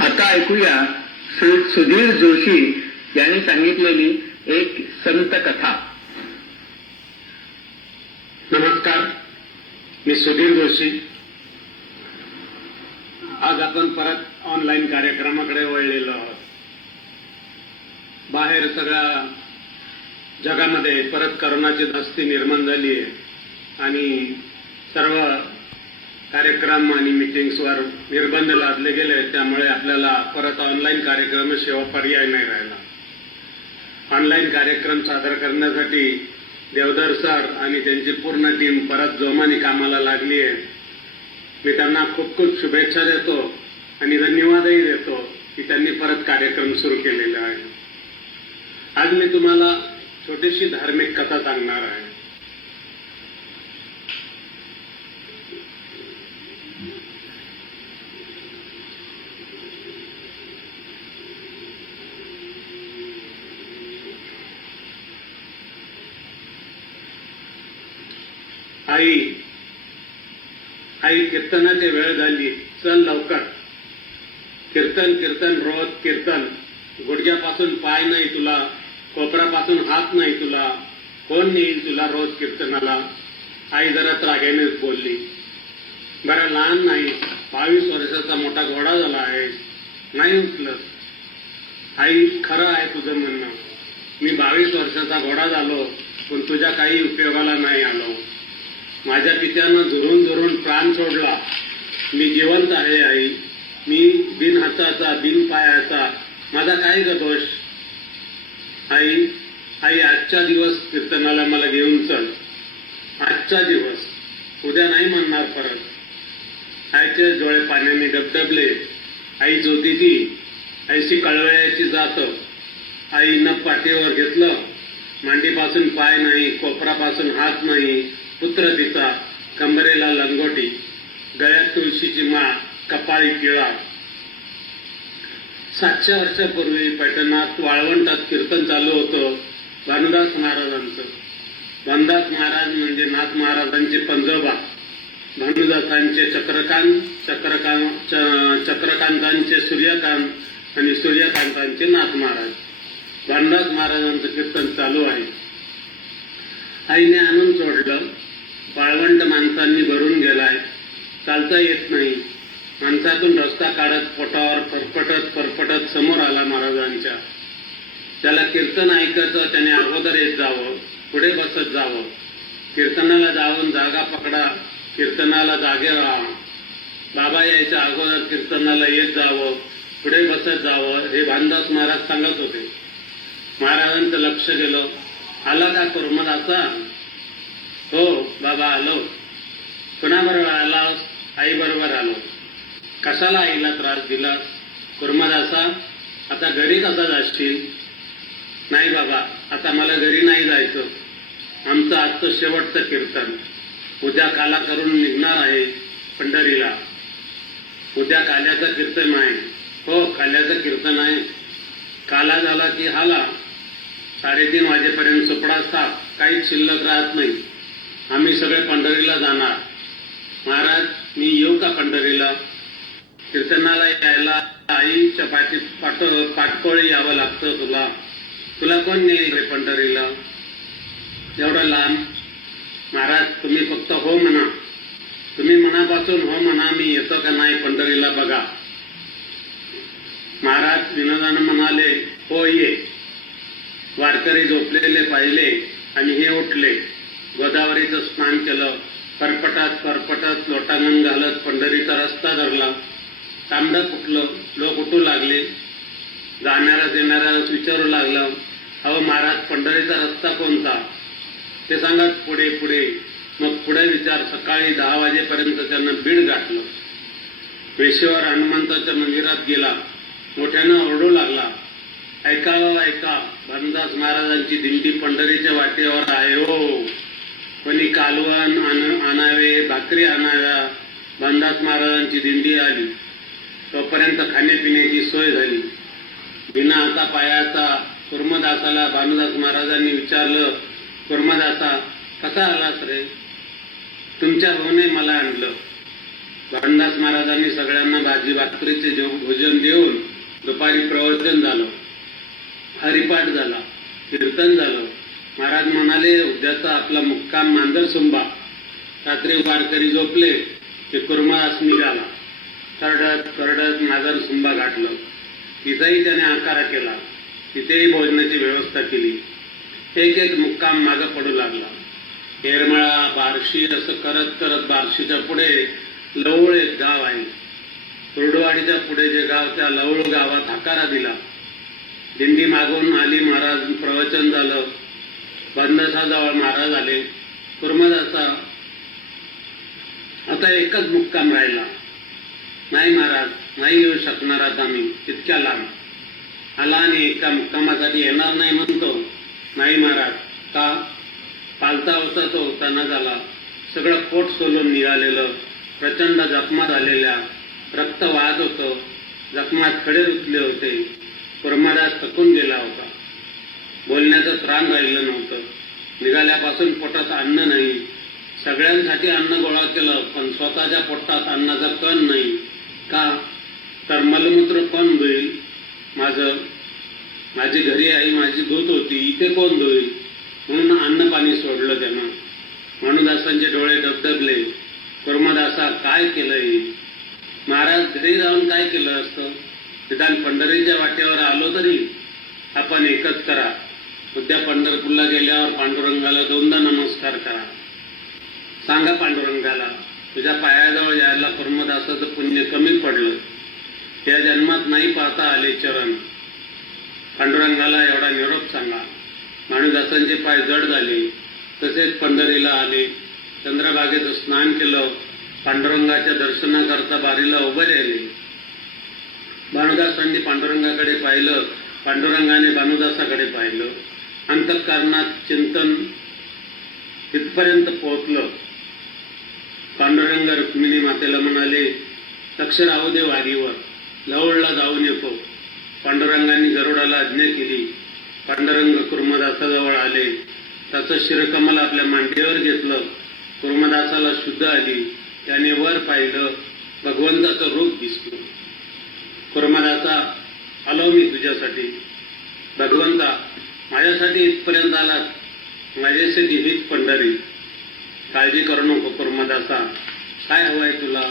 आता ऐकूया श्री सुधीर जोशी यांनी सांगितलेली एक संत कथा. नमस्कार, मी सुधीर जोशी. आज आपण परत ऑनलाईन कार्यक्रमाकडे वळलेलो आहोत. बाहेर सगळ्या जगामध्ये परत करोनाची दस्ती निर्माण झाली आहे आणि सर्व कार्यक्रम आणि मीटिंग्सवर निर्बंध लादले गेले. त्यामुळे आपल्याला परत ऑनलाईन कार्यक्रमाशिवाय पर्याय नाही राहिला. ऑनलाईन कार्यक्रम सादर करण्यासाठी देवधर सर आणि त्यांची पूर्ण टीम परत जोमाने कामाला लागली आहे. मी त्यांना खूप खूप शुभेच्छा देतो आणि धन्यवादही देतो की त्यांनी परत कार्यक्रम सुरू केलेले आहे. आज मी तुम्हाला छोटीशी धार्मिक कथा सांगणार आहे. आई कीर्तनाची वेळ झाली, चल लवकर. कीर्तन कीर्तन रोज कीर्तन. गुडघ्यापासून पाय नाही तुला, कोपरापासून हात नाही तुला, कोण नेईल तुला रोज कीर्तनाला? आई जरा रागानेच बोलली. बरं लहान नाही, 22 वर्षाचा मोठा घोडा झाला आहे, नाही उचलत. आई खरं आहे तुझं म्हणणं. मी 22 वर्षाचा घोडा झालो पण तुझ्या काही उपयोगाला नाही आलो. माझ्या पित्यानं झुरून झुरून प्राण सोडला. मी जिवंत आहे आई. मी बिन हाताचा बिन पायाचा, माझा काय ग दोष? आई आजचा दिवस कीर्तनाला मला घेऊन चल. आजचा दिवस, उद्या नाही म्हणणार परत. आईचे डोळे पाण्याने डबडबले. आई ज्योतीची ऐशी कळवळ्याची जात. आईनं पाठीवर घेतलं. मांडीपासून पाय नाही, कोपरापासून हात नाही. पुत्र तिचा, कंबरेला लंगोटी, गळ्यात तुळशीची माळ, कपाळी टिळा. 700 वर्षापूर्वी पैठणात वाळवंटात कीर्तन चालू होतं भानुदास महाराजांचं. भानुदास महाराज म्हणजे नाथ महाराजांचे पंजोबा. भानुदासांचे चक्रकांतांचे सूर्यकांत आणि सूर्यकांतांचे नाथ महाराज. भानुदास महाराजांचं कीर्तन चालू आहे. आईने आणून सोडलं. वाळवंट माणसांनी भरून गेलाय. चालता येत नाही. माणसातून रस्ता काढत पोटावर फरफटत समोर आला महाराजांच्या. त्याला कीर्तन ऐकायचं, त्याने अगोदर येत जावं, पुढे बसत जावं. कीर्तनाला जाऊन जागा पकडा, कीर्तनाला जागे राहा. बाबा यायच्या अगोदर कीर्तनाला येत जावं, पुढे बसत जावं, हे भानुदास महाराज सांगत होते. महाराजांचं लक्ष गेलं. आला का कुर्मदासा? हो बाबा आलो. कुणाबरोबर आलास? आई बरोबर आलो. कशाला आईला त्रास दिला? कुर्मदासा, आता घरी कसा जाशील? नाही बाबा, आता मला घरी नाही जायचं. आमचं आजचं शेवटचं कीर्तन. उद्या काला करून निघणार आहे पंढरीला. उद्या काल्याचं कीर्तन आहे. हो काल्याचं कीर्तन आहे. काला झाला की हाला. 3:30 वाजेपर्यंत सुपडा साफ, काहीच शिल्लक राहत नाही. आम्ही सगळे पंढरीला जाणार. महाराज मी येऊ का पंढरीला? कीर्तनाला यायला आईच्या पाठपोळी यावं लागतं तुला. तुला कोण नेईल रे पंढरीला एवढं लांब? महाराज तुम्ही फक्त हो म्हणा. तुम्ही मनापासून हो म्हणा, मी येतो का नाही पंढरीला बघा. महाराज विनोदानं म्हणाले, हो ये. वारकरी झोपलेले पाहिले आणि हे उठले. गोदावरीचं स्नान केलं. परपटत लोटांगण घालत पंढरीचा रस्ता धरला. तांबडं फुटलं. लोक उठू लागले. जाणाऱ्या विचारू लागला, अहो महाराज, पंढरीचा रस्ता कोणता ते सांगा. पुढे मग पुढे विचार. सकाळी 10 वाजेपर्यंत त्यानं बीड गाठलं. वेशीवर हनुमंताच्या मंदिरात गेला. मोठ्यानं ओरडू लागला, ऐका भानुदास महाराजांची दिंडी पंढरीच्या वाटेवर आहे हो. कोणी कालवण आणावे, भाकरी आणाव्या. भानुदास महाराजांची दिंडी आली. तोपर्यंत खाण्यापिण्याची सोय झाली. बिना हाता पायाचा कुर्मदासाला भानुदास महाराजांनी विचारलं, कुर्मदासा कसा आलास रे? तुमच्या भाऊने मला आणलं. भानुदास महाराजांनी सगळ्यांना भाजी भाकरीचे भोजन देऊन दुपारी प्रवचन झालं, हरिपाठ झाला, कीर्तन झालं. महाराज म्हणाले, उद्याचा आपला मुक्काम मांजरसुंबा. रात्री वारकरी झोपले की कुर्मदास निघाला. करडत मांजरसुंबा गाठलं. तिथंही त्याने आकारा केला. तिथेही भोजनाची व्यवस्था केली. एक मुक्काम मागं पडू लागला. येरमळा, बार्शी असं करत बार्शीच्या पुढे लवळ एक गाव आहे. कुर्डवाडीच्या पुढे जे गाव, त्या लवळ गावात आकारा दिला. दिंडी मागून आली. महाराज प्रवचन झालं. बंदसाजवळ महाराज आले. कुर्मदासा आता एकच मुक्काम राहिला. नाही महाराज, नाही येऊ शकणार आता मी तितक्या लांब. आला आणि एका मुक्कामासाठी येणार नाही म्हणतो. नाही महाराज. का? पालता होता तो ताना झाला. सगळं पोट सोलून निघालेलं, प्रचंड जखमा झालेल्या, रक्त वाहत होतं. जखमात खडे रुतले होते. कुर्मदास थकून गेला होता. बोलण्याचं त्राण राहिलं नव्हतं. निघाल्यापासून पोटात अन्न नाही. सगळ्यांसाठी अन्न गोळा केलं, पण स्वतःच्या पोटात अन्नाचा कण नाही. का? तर मलमूत्र कोण धुईल? माझी घरी आई माझी धूत होती, इथे कोण धुईल? म्हणून अन्न पाणी सोडलं त्यानं. भानुदासांचे डोळे डबडबले. कुर्मदासा काय केलंय? महाराज, घरी जाऊन काय केलं असतं? निदान पंढरीच्या वाटेवर आलो तरी आपण एकच करा. उद्या पंढरपूरला गेल्यावर पांडुरंगाला 2दा नमस्कार करा. सांगा पांडुरंगाला, तुझ्या पायाजवळ यायला कुर्मदासाचं पुण्य कमी पडलं. या जन्मात नाही पाहता आले चरण. पांडुरंगाला एवढा निरोप सांगा. भानुदासांचे पाय जड झाले. तसेच पंढरीला आले. चंद्रभागेचं स्नान केलं. पांडुरंगाच्या दर्शनाकरता बारीला उभे राहिले. भानुदासांनी पांडुरंगाकडे पाहिलं. पांडुरंगाने भानुदासाकडे पाहिलं. अंतःकरणात चिंतन इथपर्यंत पोहोचलं. पांडुरंग रुक्मिणी मातेला म्हणाले, लक्ष राहू दे वारीवर, लवळला जाऊन येतो. पांडुरंगांनी गरुडाला आज्ञा केली. पांडुरंग कुर्मदासाजवळ आले. त्याचं शिरकमल आपल्या मांडीवर घेतलं. कुर्मदासाला शुद्ध आली. त्याने वर पाहिलं. भगवंताचं रूप दिसलं. कुर्मदासा, आलो मी तुझ्यासाठी. भगवंता, माझ्यासाठी इथपर्यंत आलात. माझ्यासाठी हीच पंढरी. काळजी करू नको कुर्मदासा. काय हवंय तुला?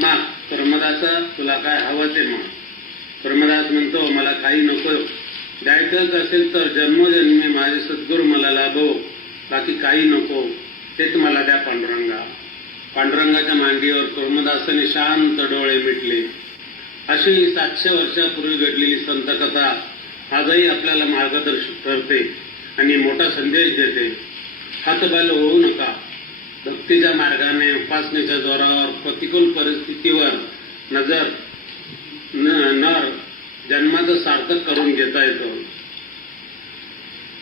माग कुर्मदासा, तुला काय हवं ते माग. कुर्मदास म्हणतो, मला काही नको. द्यायचंच असेल तर जन्मोजन्मी माझे सद्गुरू मला लाभो. बाकी काही नको. तेच मला द्या पांडुरंगा. पांडुरंगाच्या मांडीवर कुर्मदासाने शांत डोळे मिटले. अशी 700 वर्षापूर्वी घडलेली संत कथा आजही आपल्याला मार्गदर्शक ठरते आणि मोठा संदेश देते. हतबल होऊ नका. भक्तीच्या मार्गाने, उपासनेच्या जोरावर प्रतिकूल परिस्थितीवर नजर नर जन्माचं सार्थक करून घेता येतो.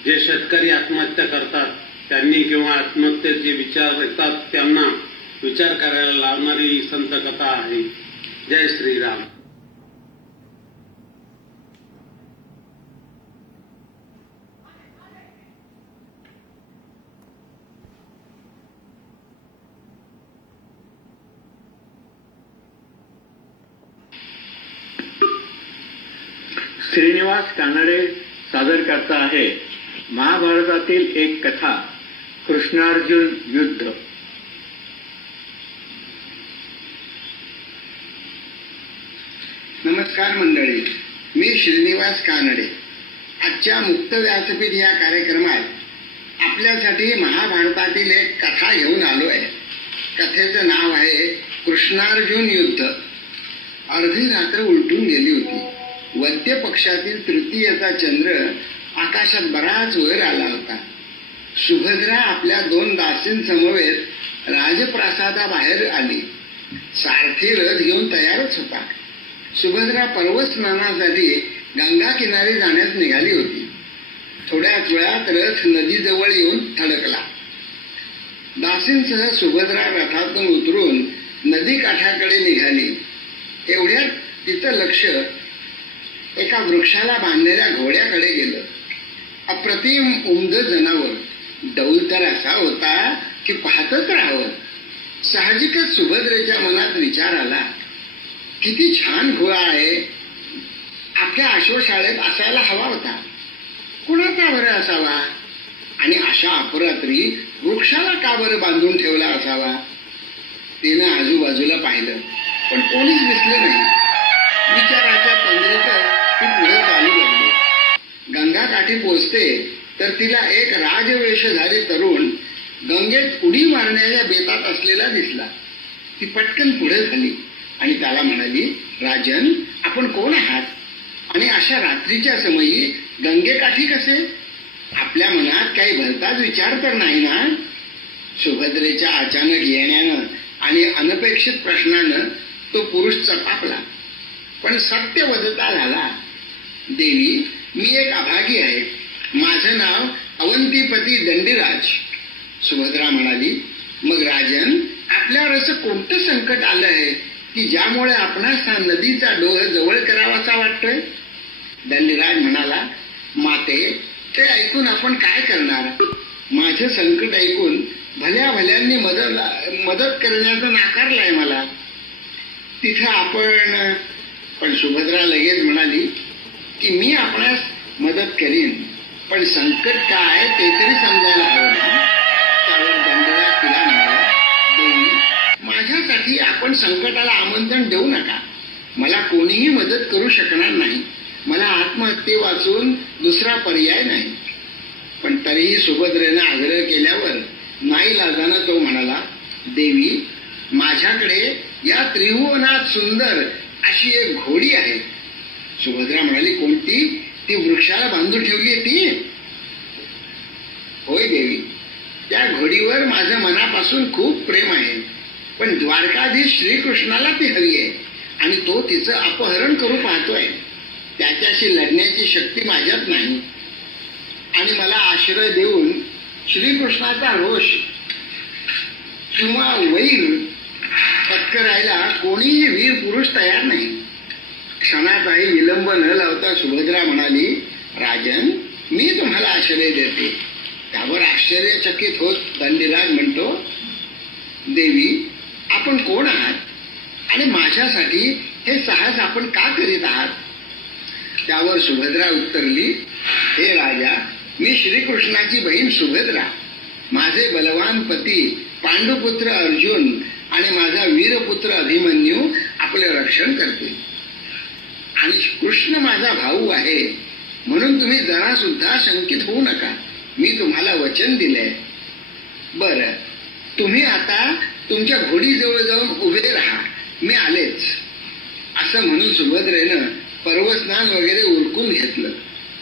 जे शेतकरी आत्महत्या करतात त्यांनी किंवा आत्महत्येचे विचार येतात त्यांना विचार करायला लावणारी ही संत कथा आहे. जय श्रीराम. श्रीनिवास कानडे सादर करता आहे महाभारतातील एक कथा, कृष्णार्जुन युद्ध. नमस्कार. नमस्कार मंडळी. मी श्रीनिवास कानडे. आजच्या मुक्त व्यासपीठ या कार्यक्रमात आपल्यासाठी महाभारतातील एक कथा घेऊन आलो आहे. कथेचं नाव आहे कृष्णार्जुन युद्ध. अर्धी रात्र उलटून गेली होती. वद्य पक्षातील तृतीयचा चंद्र आकाशात बराच वर आला होता. सुभद्रा आपल्या 2 दासींसमवेत राजप्रासादाबाहेर आली. सारथी रथ घेऊन तयारच होता. सुभद्रा पर्वत स्नानासाठी गंगा किनारी जाण्यास निघाली होती. थोड्याच वेळात रथ नदीजवळ येऊन थडकला. दासींसह सुभद्रा रथातून उतरून नदी काठाकडे निघाली. एवढ्यात तिचं लक्ष एका वृक्षाला बांधलेल्या घोड्याकडे गेलं. अप्रतिम उमद जनावर. डौल तर असा होता की पाहतच राहावं. साहजिकच सुभद्रेच्या मनात विचार आला, किती छान घोडा आहे. आपल्या आश्वशाळेत असायला हवा होता. कुणाचा बरं असावा आणि अशा अपरात्री वृक्षाला का बरं बांधून ठेवला असावा. तिनं आजूबाजूला पाहिलं पण कोणीच दिसलं नाही. विचाराच्या तंद्रीतच ती पुढे चालू लागली. गंगाकाठी पोचते तर तिला एक राजवेषधारी तरुण गंगेत उडी मारण्याच्या बेतात असलेला दिसला. ती पटकन पुढे झाली आणि त्याला म्हणाली, राजन, आपण कोण आहात आणि अशा रात्रीच्या समयी गंगेकाठी कसे. आपल्या मनात काही भलताच विचार तर नाही ना. सुभद्रेच्या अचानक येण्यानं आणि अनपेक्षित प्रश्नानं तो पुरुष चपापला पण सत्य वदता झाला. देवी, मी एक अभागी आहे. माझं नाव अवंतीपती दंडीराज. सुभद्रा म्हणाली, मग राजन, आपल्यावर असं कोणतं संकट आलं आहे की ज्यामुळे आपणास हा नदीचा डोह जवळ करावासा वाटतोय. दंडीराज म्हणाला, माते, ते ऐकून आपण काय करणार. माझं संकट ऐकून भल्या भल्यांनी मदत करण्याचं नाकारलंय मला. तिथं आपण. पण सुभद्रा लगेच म्हणाली की मी आपणास मदत करीन, पण संकट काय ते तरी समजायला हवं ना. त्यावर दंडराज तिला म्हणाला, देवी, माझ्यासाठी आपण संकटाला आमंत्रण देऊ नका. मला कोणीही मदत करू शकणार नाही. मला आत्महत्ये वाचून दुसरा पर्याय नाही. पण तरीही सुभद्रेनं आग्रह केल्यावर नाईलाजानं तो म्हणाला, देवी, माझ्याकडे या त्रिभुवनात सुंदर अशी एक घोडी आहे. सुभद्रा म्हणाली, कोणती. ती वृक्षाला बांधून ठेवली ती. होय देवी, त्या घोडीवर माझं मनापासून खूप प्रेम आहे. पण द्वारकाधीश श्रीकृष्णाला ती हवी आहे आणि तो तिचं अपहरण करू पाहतोय. त्याच्याशी लढण्याची शक्ती माझ्यात नाही आणि मला आश्रय देऊन श्रीकृष्णाचा रोष किंवा वैर पत्करायला कोणीही वीर पुरुष तयार नाही. क्षणाचाही विलंब न लावता सुभद्रा म्हणाली, राजन, मी तुम्हाला आश्रय देते. त्यावर आश्चर्यचकित होत दंडीराज म्हणतो, देवी, आपण कोण आहात आणि माझ्यासाठी हे साहस आपण का करीत आहात. त्यावर सुभद्रा उत्तरली, हे राजा, मी श्रीकृष्णाची बहीण सुभद्रा. माझे बलवान पती पांडुपुत्र अर्जुन आणि माझा वीरपुत्र अभिमन्यू आपले रक्षण करतील आणि कृष्ण माझा भाऊ आहे. म्हणून तुम्ही जरा सुद्धा शंकित होऊ नका. मी तुम्हाला वचन दिलंय. बरं, तुम्ही आता तुमच्या घोडीजवळ जाऊन उभे राहा, मी आलेच. असं म्हणून सुभद्रेनं पर्वस्नान वगैरे उरकून घेतलं.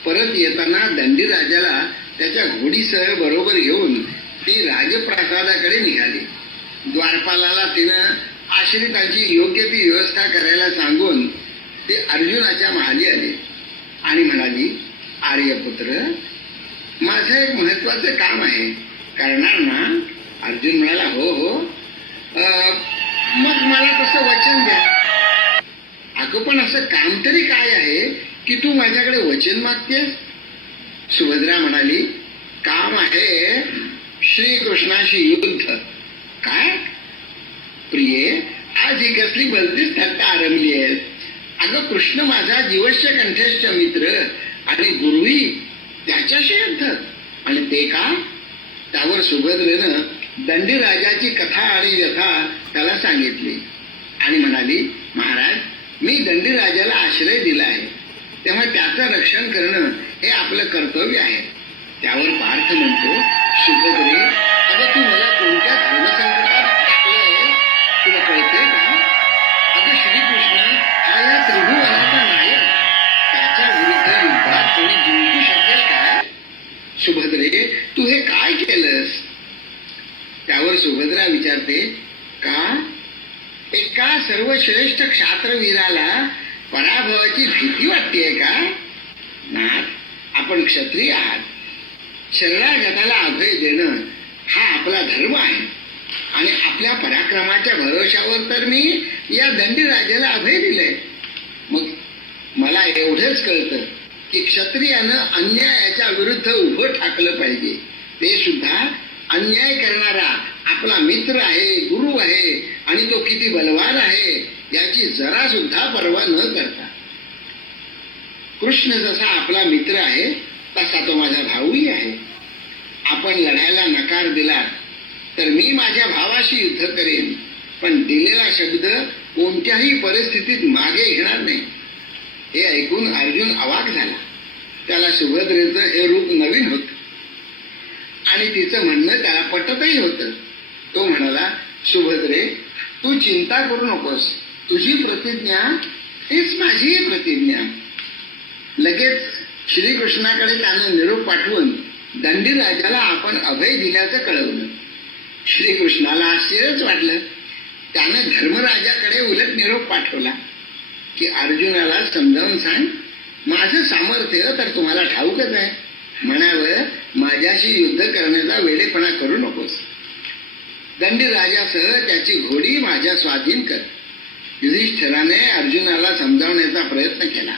परत येताना दंडीराजाला त्याच्या घोडीसह बरोबर घेऊन ती राजप्रासादाकडे निघाली. द्वारपालाला तिनं आश्रितांची योग्य ती व्यवस्था करायला सांगून ती अर्जुनाच्या महाली आली आणि म्हणाली, आर्यपुत्र, माझं एक महत्वाचं काम आहे, करणार ना. अर्जुन म्हणाला, हो हो. मग मला तसं वचन द्या. अगं, पण असं काम तरी काय आहे की तू माझ्याकडे वचन मागतेस. सुभद्रा म्हणाली, काम आहे श्रीकृष्णाशी युद्ध. काय प्रिये, आज ही कसली भलतीच थट्टा आरंभली आहे. अगं, कृष्ण माझा जीवश्य कंठस्थ मित्र आणि गुरुही, त्याच्याशी युद्ध. आणि ते का. त्यावर सुभद्रेनं दंडीराजाची कथा आणि व्यथा त्याला सांगितली आणि म्हणाली, महाराज, मी दंडीराजाला आश्रय दिला आहे, तेव्हा त्याचं रक्षण करणं हे आपलं कर्तव्य आहे. त्यावर पार्थ म्हणतो, सुभद्रे, अगं तू मला कोणत्या धर्मसंकटात टाकलंय तुला कळतंय का? अगं श्रीकृष्ण हा या त्रिभुवनाचा नायक, त्याच्या विरुद्ध युद्धात कोणी जिंकू शकेल काय? सुभद्रे, तू हे काय केलंस? त्यावर सुभद्रा विचारते, का? एका सर्वश्रेष्ठ क्षात्रवीराला पराभवाची भीती वाटतेय का? नाथ, आपण क्षत्रिय आहात. शरणागताला अभय देणं हा आपला धर्म आहे आणि आपल्या पराक्रमाच्या भरोशावर तर मी या दंडीराजाला अभय दिलंय. मग मला एवढंच कळतं की क्षत्रियानं अन्यायाच्या विरुद्ध उभं ठाकलं पाहिजे, ते सुद्धा अन्याय करणारा आपला मित्र आहे, गुरु आहे आणि तो किती बलवान आहे याची जरा सुद्धा पर्वा न करता. कृष्ण जसा आपला मित्र आहे तसा तो माझा भाऊही आहे. आपण लढायला नकार दिला तर मी माझ्या भावाशी युद्ध करेन, पण दिलेला शब्द कोणत्याही परिस्थितीत मागे घेणार नाही. हे ऐकून अर्जुन अवाक झाला. त्याला सुभद्रेचं हे रूप नवीन होतं आणि तिचं म्हणणं त्याला पटतही होतं. तो म्हणाला, सुभद्रे, तू चिंता करू नकोस. तुझी प्रतिज्ञा हीच माझीही प्रतिज्ञा. लगेच श्रीकृष्णाकडे त्यानं निरोप पाठवून दंडीराजाला आपण अभय दिल्याचं कळवलं. श्रीकृष्णाला आश्चर्यच वाटलं. त्यानं धर्मराजाकडे उलट निरोप पाठवला की अर्जुनाला समजावून सांग, माझं सामर्थ्य तर तुम्हाला ठाऊकच आहे. म्हणावं, माझ्याशी युद्ध करण्याचा वेडेपणा करू नकोस. दंडीराजासह त्याची घोडी माझ्या स्वाधीन कर. युधिष्ठिराने अर्जुनाला समजावण्याचा प्रयत्न केला,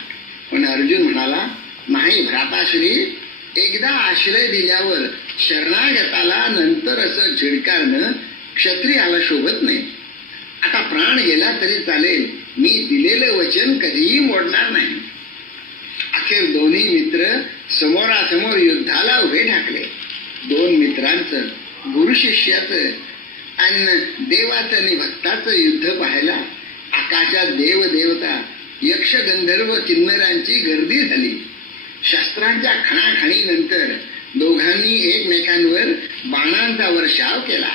पण अर्जुन म्हणाला, नाही भ्राताश्री, एकदा आश्रय दिल्यावर शरणागताला नंतर असं झिडकारणं क्षत्रियाला शोभत नाही. आता प्राण गेला तरी चालेल, मी दिलेलं वचन कधीही मोडणार नाही. अखेर दोन्ही मित्र समोरासमोर युद्धाला उभे ठाकले. दोन मित्रांचं, गुरु शिष्याचं आणि देवाचं आणि भक्ताचं युद्ध पाहायला आकाशात देवदेवता, यक्ष, गंधर्व, किन्नरांची गर्दी झाली. शस्त्रांच्या खणाखणीनंतर दोघांनी एकमेकांवर बाणांचा वर्षाव केला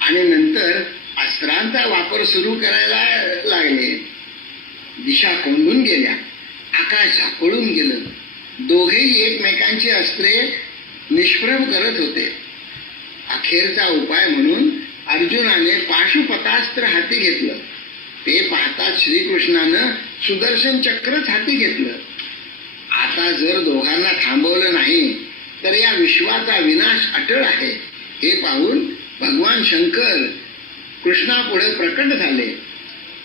आणि नंतर अस्त्रांचा वापर सुरू करायला लागले. दिशा कोंडून गेल्या, आकाश झाकोळून गेलं. दोघेही एकमेकांची अस्त्रे निष्प्रभ करत होते. अखेरचा उपाय म्हणून अर्जुनाने पाशुपतास्त्र हाती घेतलं. ते पाहताच श्रीकृष्णानं सुदर्शन चक्रच हाती घेतलं. आता जर दोघांना थांबवलं नाही तर या विश्वाचा विनाश अटळ आहे. हे पाहून भगवान शंकर कृष्णापुढे प्रकट झाले.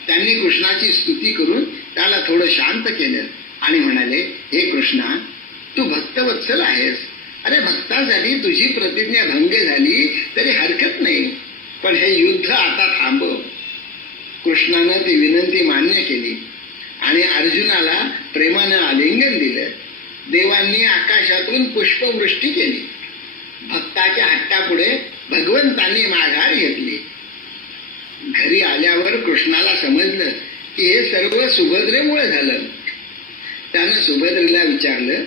त्यांनी कृष्णाची स्तुती करून त्याला थोडं शांत केलं आणि म्हणाले, हे कृष्णा, तू भक्तवत्सल आहेस. अरे, भक्तासाठी तुझी प्रतिज्ञा भंग झाली तरी हरकत नाही, पण हे युद्ध आता थांबव. कृष्णानं ती विनंती मान्य केली आणि अर्जुनाला प्रेमानं आलिंगन दिलं. देवांनी आकाशातून पुष्पवृष्टी केली. भक्ताच्या हट्टापुढे भगवंतांनी माघार घेतली. घरी आल्यावर कृष्णाला समजलं की हे सर्व सुभद्रेमुळे झालं. त्यानं सुभद्रेला विचारलं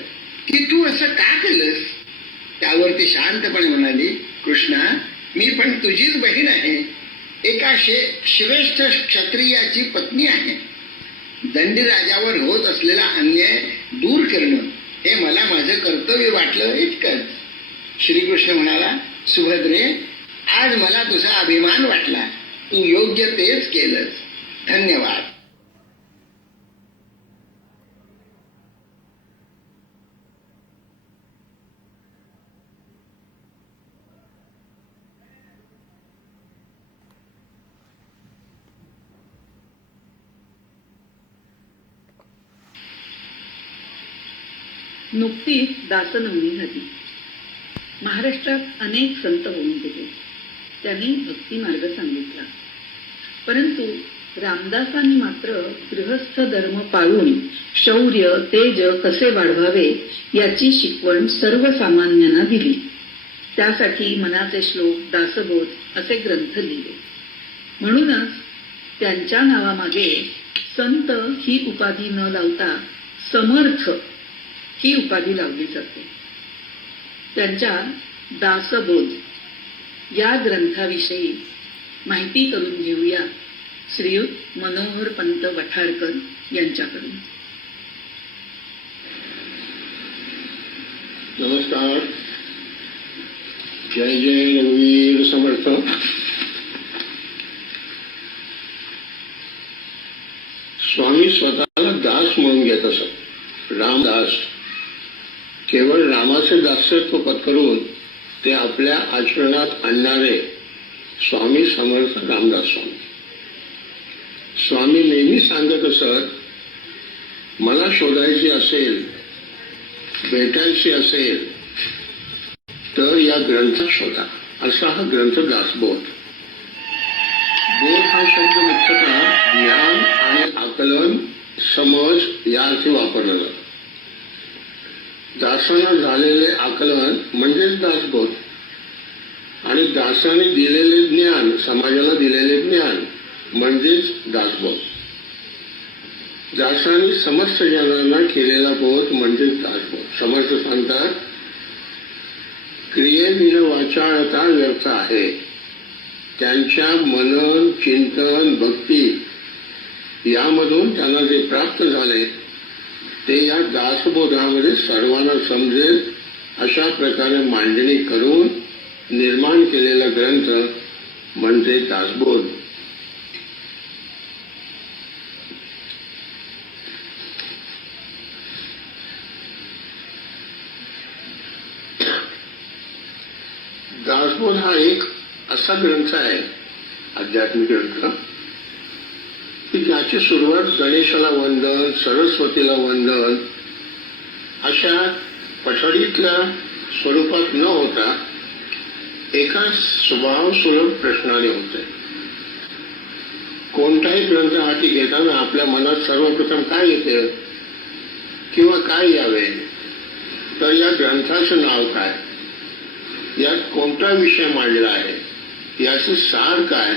की तू असं का केलंस? त्यावर ती शांतपणे म्हणाली, कृष्णा, मी पण तुझीच बहीण आहे. एका श्रेष्ठ क्षत्रियाची पत्नी आहे. दंडीराजावर होत असलेला अन्याय दूर करणं हे मला माझं कर्तव्य वाटलं इतकंच. श्रीकृष्ण म्हणाला, सुभद्रे, आज मला तुझा अभिमान वाटला. तू योग्य तेच केलंस. धन्यवाद. नुकतीच दासनवमी झाली. महाराष्ट्रात अनेक संत होऊन गेले. त्यांनी भक्ती मार्ग सांगितला. परंतु रामदासांनी मात्र गृहस्थ धर्म पाळून शौर्य, तेज कसे वाढवावे याची शिकवण सर्वसामान्यांना दिली. त्यासाठी मनाचे श्लोक, दासबोध असे ग्रंथ लिहिले. म्हणूनच त्यांच्या नावामागे संत ही उपाधी न लावता समर्थ ही उपाधी लावली जाते. त्यांच्या दासबोध या ग्रंथाविषयी माहिती करून घेऊया श्रीयुत मनोहर पंत वठारकर यांच्याकडून. नमस्कार. जय जय रघुवीर समर्थ. स्वामी स्वतःला दास म्हणून घेत असत. रामदास. केवळ रामाचे दासत्व पत्करून ते आपल्या आचरणात आणणारे स्वामी समर्थ रामदास स्वामी. स्वामी नेहमी सांगत असत, मला शोधायची असेल, भेटायची असेल तर या ग्रंथात शोधा. असा हा ग्रंथ दासबोध. बोध हा शब्द मुख्यतः ज्ञान आणि आकलन, समज या अर्थी वापरला जातो. दासांना झालेले आकलन म्हणजेच दासबोध आणि दासाने दिलेले ज्ञान, समाजाला दिलेले ज्ञान म्हणजेच दासबोध. दासांनी समस्त जनांना केलेला बोध म्हणजेच दासबोध. समर्थ सांगतात, क्रियेविना वाचाळता व्यर्थ आहे. त्यांच्या मनन, चिंतन, भक्ती यामधून त्यांना जे प्राप्त झाले ते या दासबोधामध्ये सर्वांना समजेल अशा प्रकारे मांडणी करून निर्माण केलेला ग्रंथ म्हणजे दासबोध. दासबोध हा एक असा ग्रंथ आहे, आध्यात्मिक ग्रंथ, की ज्याची सुरुवात गणेशाला वंदन, सरस्वतीला वंदन अशा पठडीतल्या स्वरूपात न होता एका स्वभाव सुलभ प्रश्नाने होते. कोणताही ग्रंथ हाती घेताना आपल्या मनात सर्वप्रथम काय येते किंवा काय यावे, तर या ग्रंथाचं नाव काय, यात कोणता विषय मांडला आहे, याचं सार काय,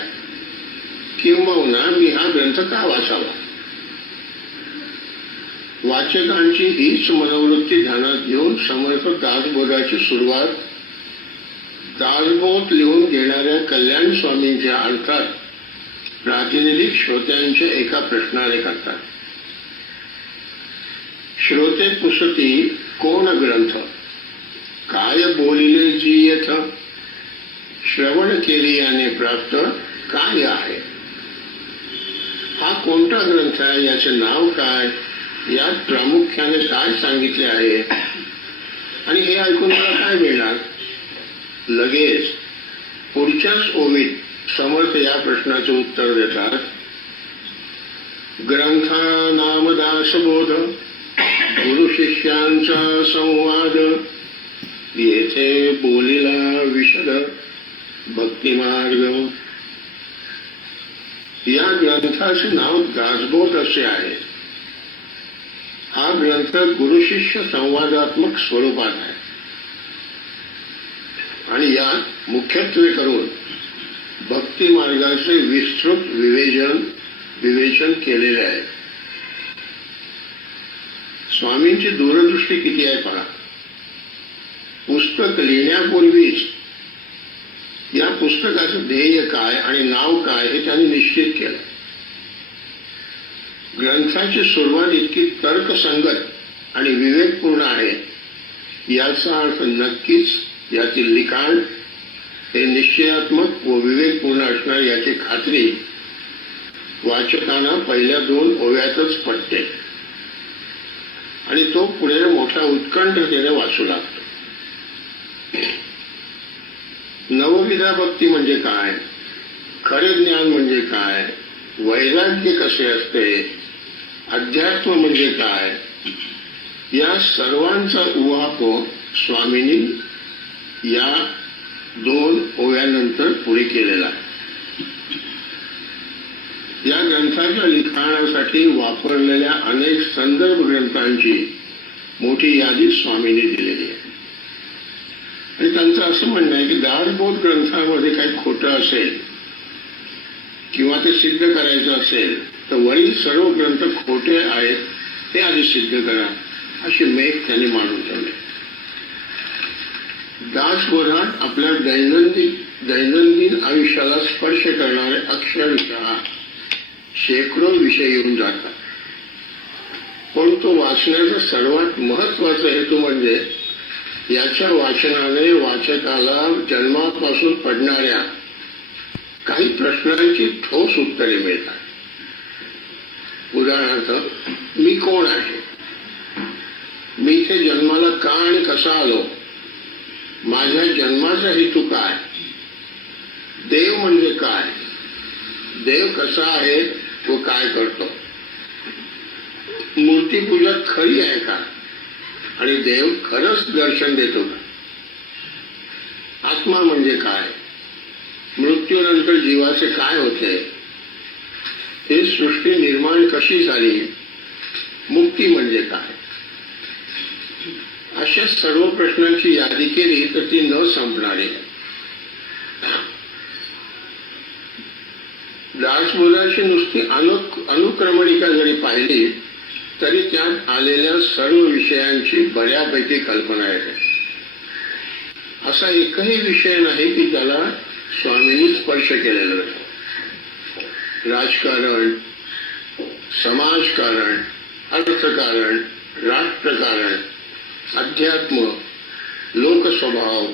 किंबहुना मी हा ग्रंथ का वाचावा. वाचकांची हीच मनोवृत्ती ध्यानात घेऊन समर्थ दासबोधाची सुरुवात दासबोध लिहून घेणाऱ्या कल्याण स्वामींच्या अर्थात प्रातिनिधिक श्रोत्यांच्या एका प्रश्नाने करतात. श्रोते पुसती कोण ग्रंथ, काय बोलिले जी येथ, श्रवण केली याने प्राप्त काय आहे. हा कोणता ग्रंथ आहे, याचे नाव काय, यात प्रामुख्याने काय सांगितले आहे आणि हे ऐकून मला काय मिळणार. लगेच पुढच्याच ओवीत समर्थ या प्रश्नाचे उत्तर देतात. ग्रंथा नाम दासबोध, गुरु शिष्यांचा संवाद, येथे बोलिला विशद भक्तिमार्ग. या ग्रंथाचे नाव दासबोध असे आहे. हा ग्रंथ गुरुशिष्य संवादात्मक स्वरूपात आहे आणि यात मुख्यत्वे करून भक्ती मार्गाचे विस्तृत विवेचन केलेले आहे. स्वामींची दूरदृष्टी किती आहे पहा. पुस्तक लिहिण्यापूर्वीच या पुस्तकाचं ध्येय काय आणि नाव काय हे त्यांनी निश्चित केलं. ग्रंथाची सुरुवात इतकी तर्कसंगत आणि विवेकपूर्ण आहे याचा अर्थ नक्कीच यातील लिखाण हे निश्चयात्मक व विवेकपूर्ण असणार याची खात्री वाचकांना पहिल्या 2 ओव्यातच पटते आणि तो पुढे मोठ्या उत्कंठतेने वाचू लागतो. नवविधा भक्ती म्हणजे काय, खरे ज्ञान म्हणजे काय, वैराग्य कसे असते, अध्यात्म म्हणजे काय, या सर्वांचा उहापोह स्वामींनी या 2 ओव्यानंतर पुढे केलेला आहे. या ग्रंथाच्या लिखाणासाठी वापरलेल्या अनेक संदर्भ ग्रंथांची मोठी यादी स्वामींनी दिलेली आहे आणि त्यांचं असं म्हणणं आहे की दासबोध ग्रंथामध्ये काही खोटं असेल किंवा ते सिद्ध करायचं असेल तर वरील सर्व ग्रंथ खोटे आहेत ते आधी सिद्ध करा, अशी मेघ त्यांनी मांडून ठेवले. दासबोधात आपल्या दैनंदिन आयुष्याला स्पर्श करणारे अक्षरशः शेकडो विषय येऊन जातात. पण तो वाचण्याचा सर्वात महत्वाचा हेतू म्हणजे याच्या वाचनाने वाचकाला जन्मापासून पडणाऱ्या काही प्रश्नांची ठोस उत्तरे मिळतात. उदाहरणार्थ, मी कोण आहे, मी इथे जन्माला का आणि कसा आलो, माझ्या जन्माचा हेतू काय, देव म्हणजे काय, देव कसा आहे तो काय करतो, मूर्तीपूजा खरी आहे का आणि देव खरंच दर्शन देतो का, आत्मा म्हणजे काय, मृत्यूनंतर जीवाचे काय होते, ही सृष्टी निर्माण कशी झाली, मुक्ती म्हणजे काय, अशा सर्व प्रश्नांची यादी केली तर ती न संपणारी. दासबोधाची नुसती अनुक्रमणिका जरी पाहिली तरी त्यात आलेल्या सर्व विषयांची बऱ्यापैकी कल्पना येते. असा एकही विषय नाही की त्याला स्वामींनी स्पर्श केलेला नाही. राजकारण, समाजकारण, अर्थकारण, राष्ट्रकारण, अध्यात्म, लोकस्वभाव,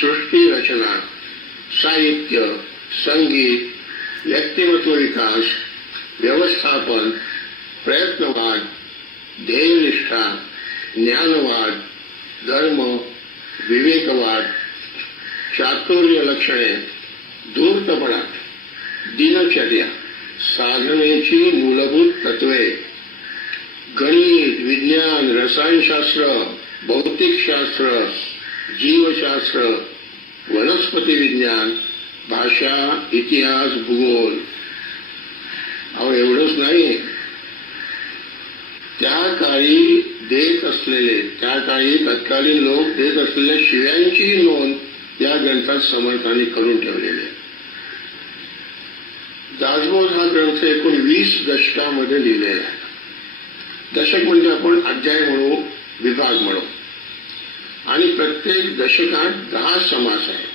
सृष्टी रचना, साहित्य, संगीत, व्यक्तिमत्व विकास, व्यवस्थापन, प्रयत्नवाद, ध्येयनिष्ठा, ज्ञानवाद, धर्म, विवेकवाद, चातुर्य लक्षणे, धूर्तपणा, दिनचर्या, साधनेची मूलभूत तत्वे, गणित, विज्ञान, रसायनशास्त्र, भौतिकशास्त्र, जीवशास्त्र, वनस्पती विज्ञान, भाषा, इतिहास, भूगोल. अहो एवढंच नाही, त्या काळी तत्कालीन लोक देत असलेल्या शिव्यांचीही नोंद या ग्रंथात समर्थांनी करून ठेवलेली आहे. दासबोध हा ग्रंथ एकूण 20 दशकामध्ये लिहिलेला आहे. दशक म्हणजे आपण अध्याय म्हणू, विभाग म्हणू, आणि प्रत्येक दशकात 10 समास आहे.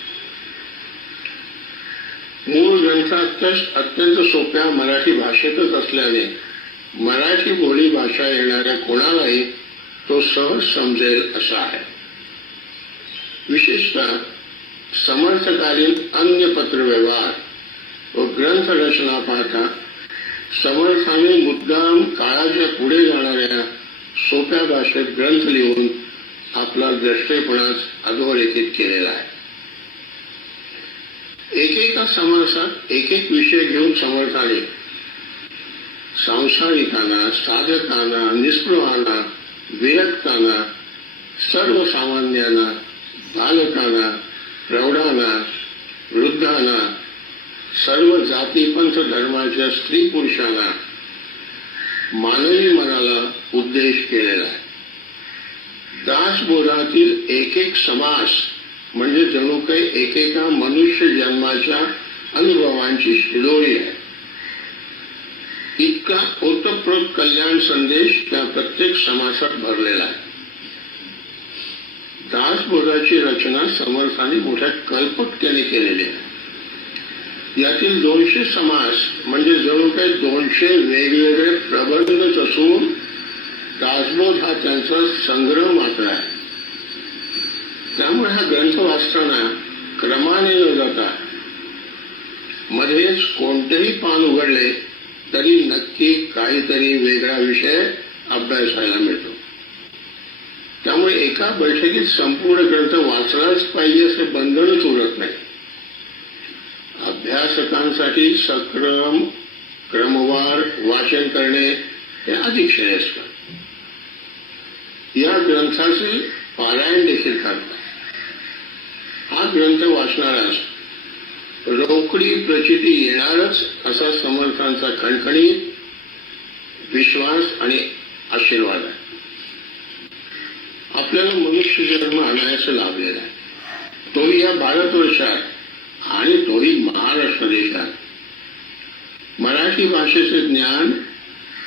मूळ ग्रंथ अत्यंत सोप्या मराठी भाषेतच असल्याने मराठी बोली भाषा येणाऱ्या कोणालाही तो सहज समजेल असा आहे. विशेषतः समर्थकालीन अन्य पत्रव्यवहार व ग्रंथ रचना पाहता समर्थाने मुद्दाम काळाच्या पुढे जाणाऱ्या सोप्या भाषेत ग्रंथ लिहून आपला द्रष्टेपणाच अधोरेखित केलेला आहे. एकेका समासात एक एक विषय घेऊन समर्थाने सांसारिकांना, साधकांना, निस्पृहांना, विरक्तांना, सर्वसामान्यांना, बालकांना, प्रौढांना, वृद्धांना, सर्व जाती पंथ धर्माच्या स्त्री पुरुषांना, मानवी मनाला उद्देश केलेला आहे. दासबोधातील एक एक समास म्हणजे जणू काही एकेका मनुष्य जन्माच्या अनुभवांची शिदोरी आहे. इतका ओतप्रोत कल्याण संदेश त्या प्रत्येक समासात भरलेला आहे. दासबोधाची रचना समर्थांनी मोठ्या कल्पकतेने केलेली आहे. यातील 200 समास म्हणजे जणू काही 200 वेगवेगळे प्रबंधच असून दासबोध हा त्यांचा संग्रह मात्र आहे. त्यामुळे हा ग्रंथ वाचताना क्रमाने न जाता मध्येच कोणतेही पान उघडले तरी नक्की काहीतरी वेगळा विषय अभ्यासायला मिळतो. त्यामुळे एका बैठकीत संपूर्ण ग्रंथ वाचलाच पाहिजे असे बंधनच उरत नाही. अभ्यासकांसाठी क्रमवार वाचन करणे हे अधिक श्रेयस्कर. या ग्रंथाचे पारायण देखील करतात. हा ग्रंथ वाचणारास रोकडी प्रचिती येणारच असा समर्थांचा खणखणीत विश्वास आणि आशीर्वाद आहे. आपल्याला मनुष्य जन्म अनायास लाभलेला आहे, तोही या भारतवर्षात आणि तोही महाराष्ट्र देशात. मराठी भाषेचे ज्ञान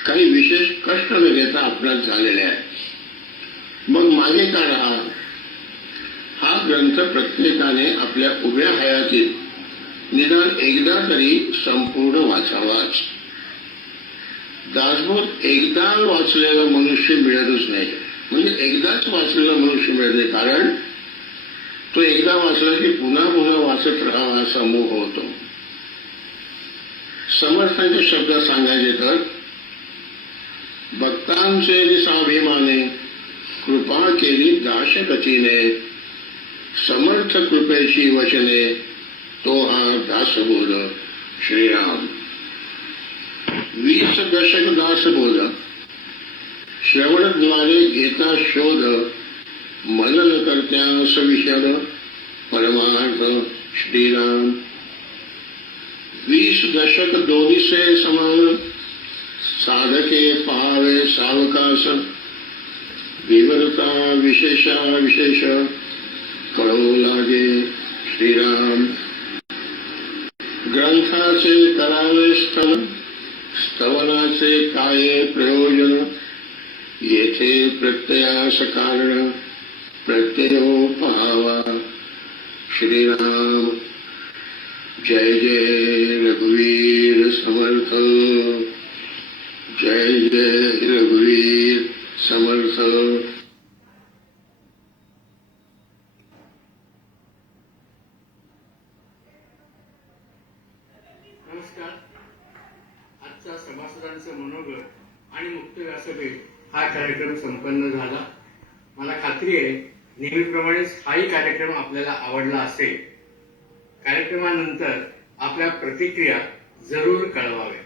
काही विशेष कष्ट न घेता आपणास झालेले आहे. मग मागे का राहा? हा ग्रंथ प्रत्येकाने आपल्या उभ्या हयातीत निदान एकदा तरी संपूर्ण वाचावाच. दासबोध एकदा वाचलेलं मनुष्य मिळतच नाही, म्हणजे एकदाच वाचलेलं मनुष्य मिळते, कारण तो एकदा वाचला की पुन्हा पुन्हा वाचत राहावा असा मोह होतो. समर्थांचे शब्द सांगायचे तर, भक्तांचे दिसाभिमाने कृपा केली दाशगतीने, समर्थ कृपेची वचने तो हा दासबोध श्रीराम. 20 दशक दासबोध, श्रवणद्वारे घेता शोध, मनन करत्या सविशद परमार्थ श्रीराम. 20 दशक दोन्हीसे समान, साधके पाहावे सावकाश, विवरता विशेषा विशेष कळू लागे श्रीराम. ग्रंथाचे करावे स्थल, स्तवनाचे काय प्रयोजन, येथे प्रत्ययास कारण प्रत्ययो पाहावा श्रीराम. जय जय रघुवीर समर्थ, जय जय रघुवीर समर्थ. नमस्कार. आजचा सभासदांचं मनोगत आणि मुक्त व्यासपीठ हा कार्यक्रम संपन्न झाला. मला खात्री आहे नेहमीप्रमाणेच हाही कार्यक्रम आपल्याला आवडला असेल. कार्यक्रमानंतर आपल्या प्रतिक्रिया जरूर कळवाव्या.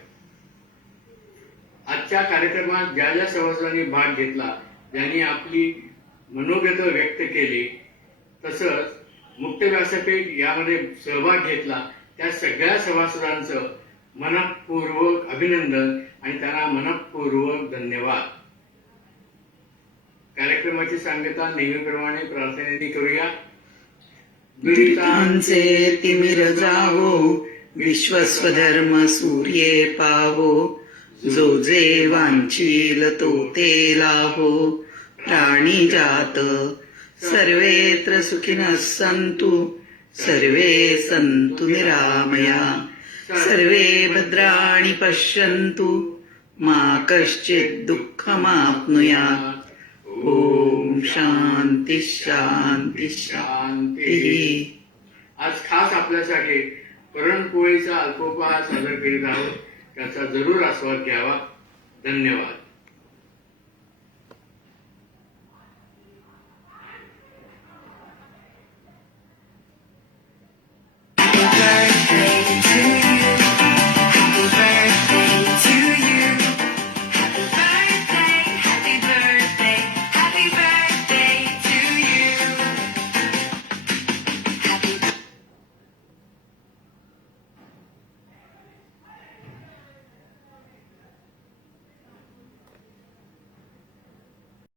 आजच्या कार्यक्रमात ज्या ज्या सभासदांनी भाग घेतला, ज्यांनी आपली मनोगत व्यक्त केली, तसंच मुक्त व्यासपीठ यामध्ये सहभाग घेतला, त्या सगळ्या सभासदांचं मनःपूर्वक अभिनंदन आणि त्यांना मनःपूर्वक धन्यवाद. कार्यक्रमाची सांगता नेहमीप्रमाणे प्रार्थनेने करूया. दुरितांचे तिमिर जावो, विश्वस्वधर्म सूर्ये पावो, जो जे वांछील तो ते लाभो, प्राणी जात सर्वेत्र सुखिनः सन्तु, सर्वे सन्तु निरामया, सर्वे भद्राणि पश्यन्तु, मा कश्चित् दुःखमाप्नुयात्. ओम शांती शांती शांती. आज खास आपल्यासाठी पुरणपोळीचा अल्पोपहार सादर करीत आहोत. त्याचा जरूर आस्वाद घ्यावा. धन्यवाद.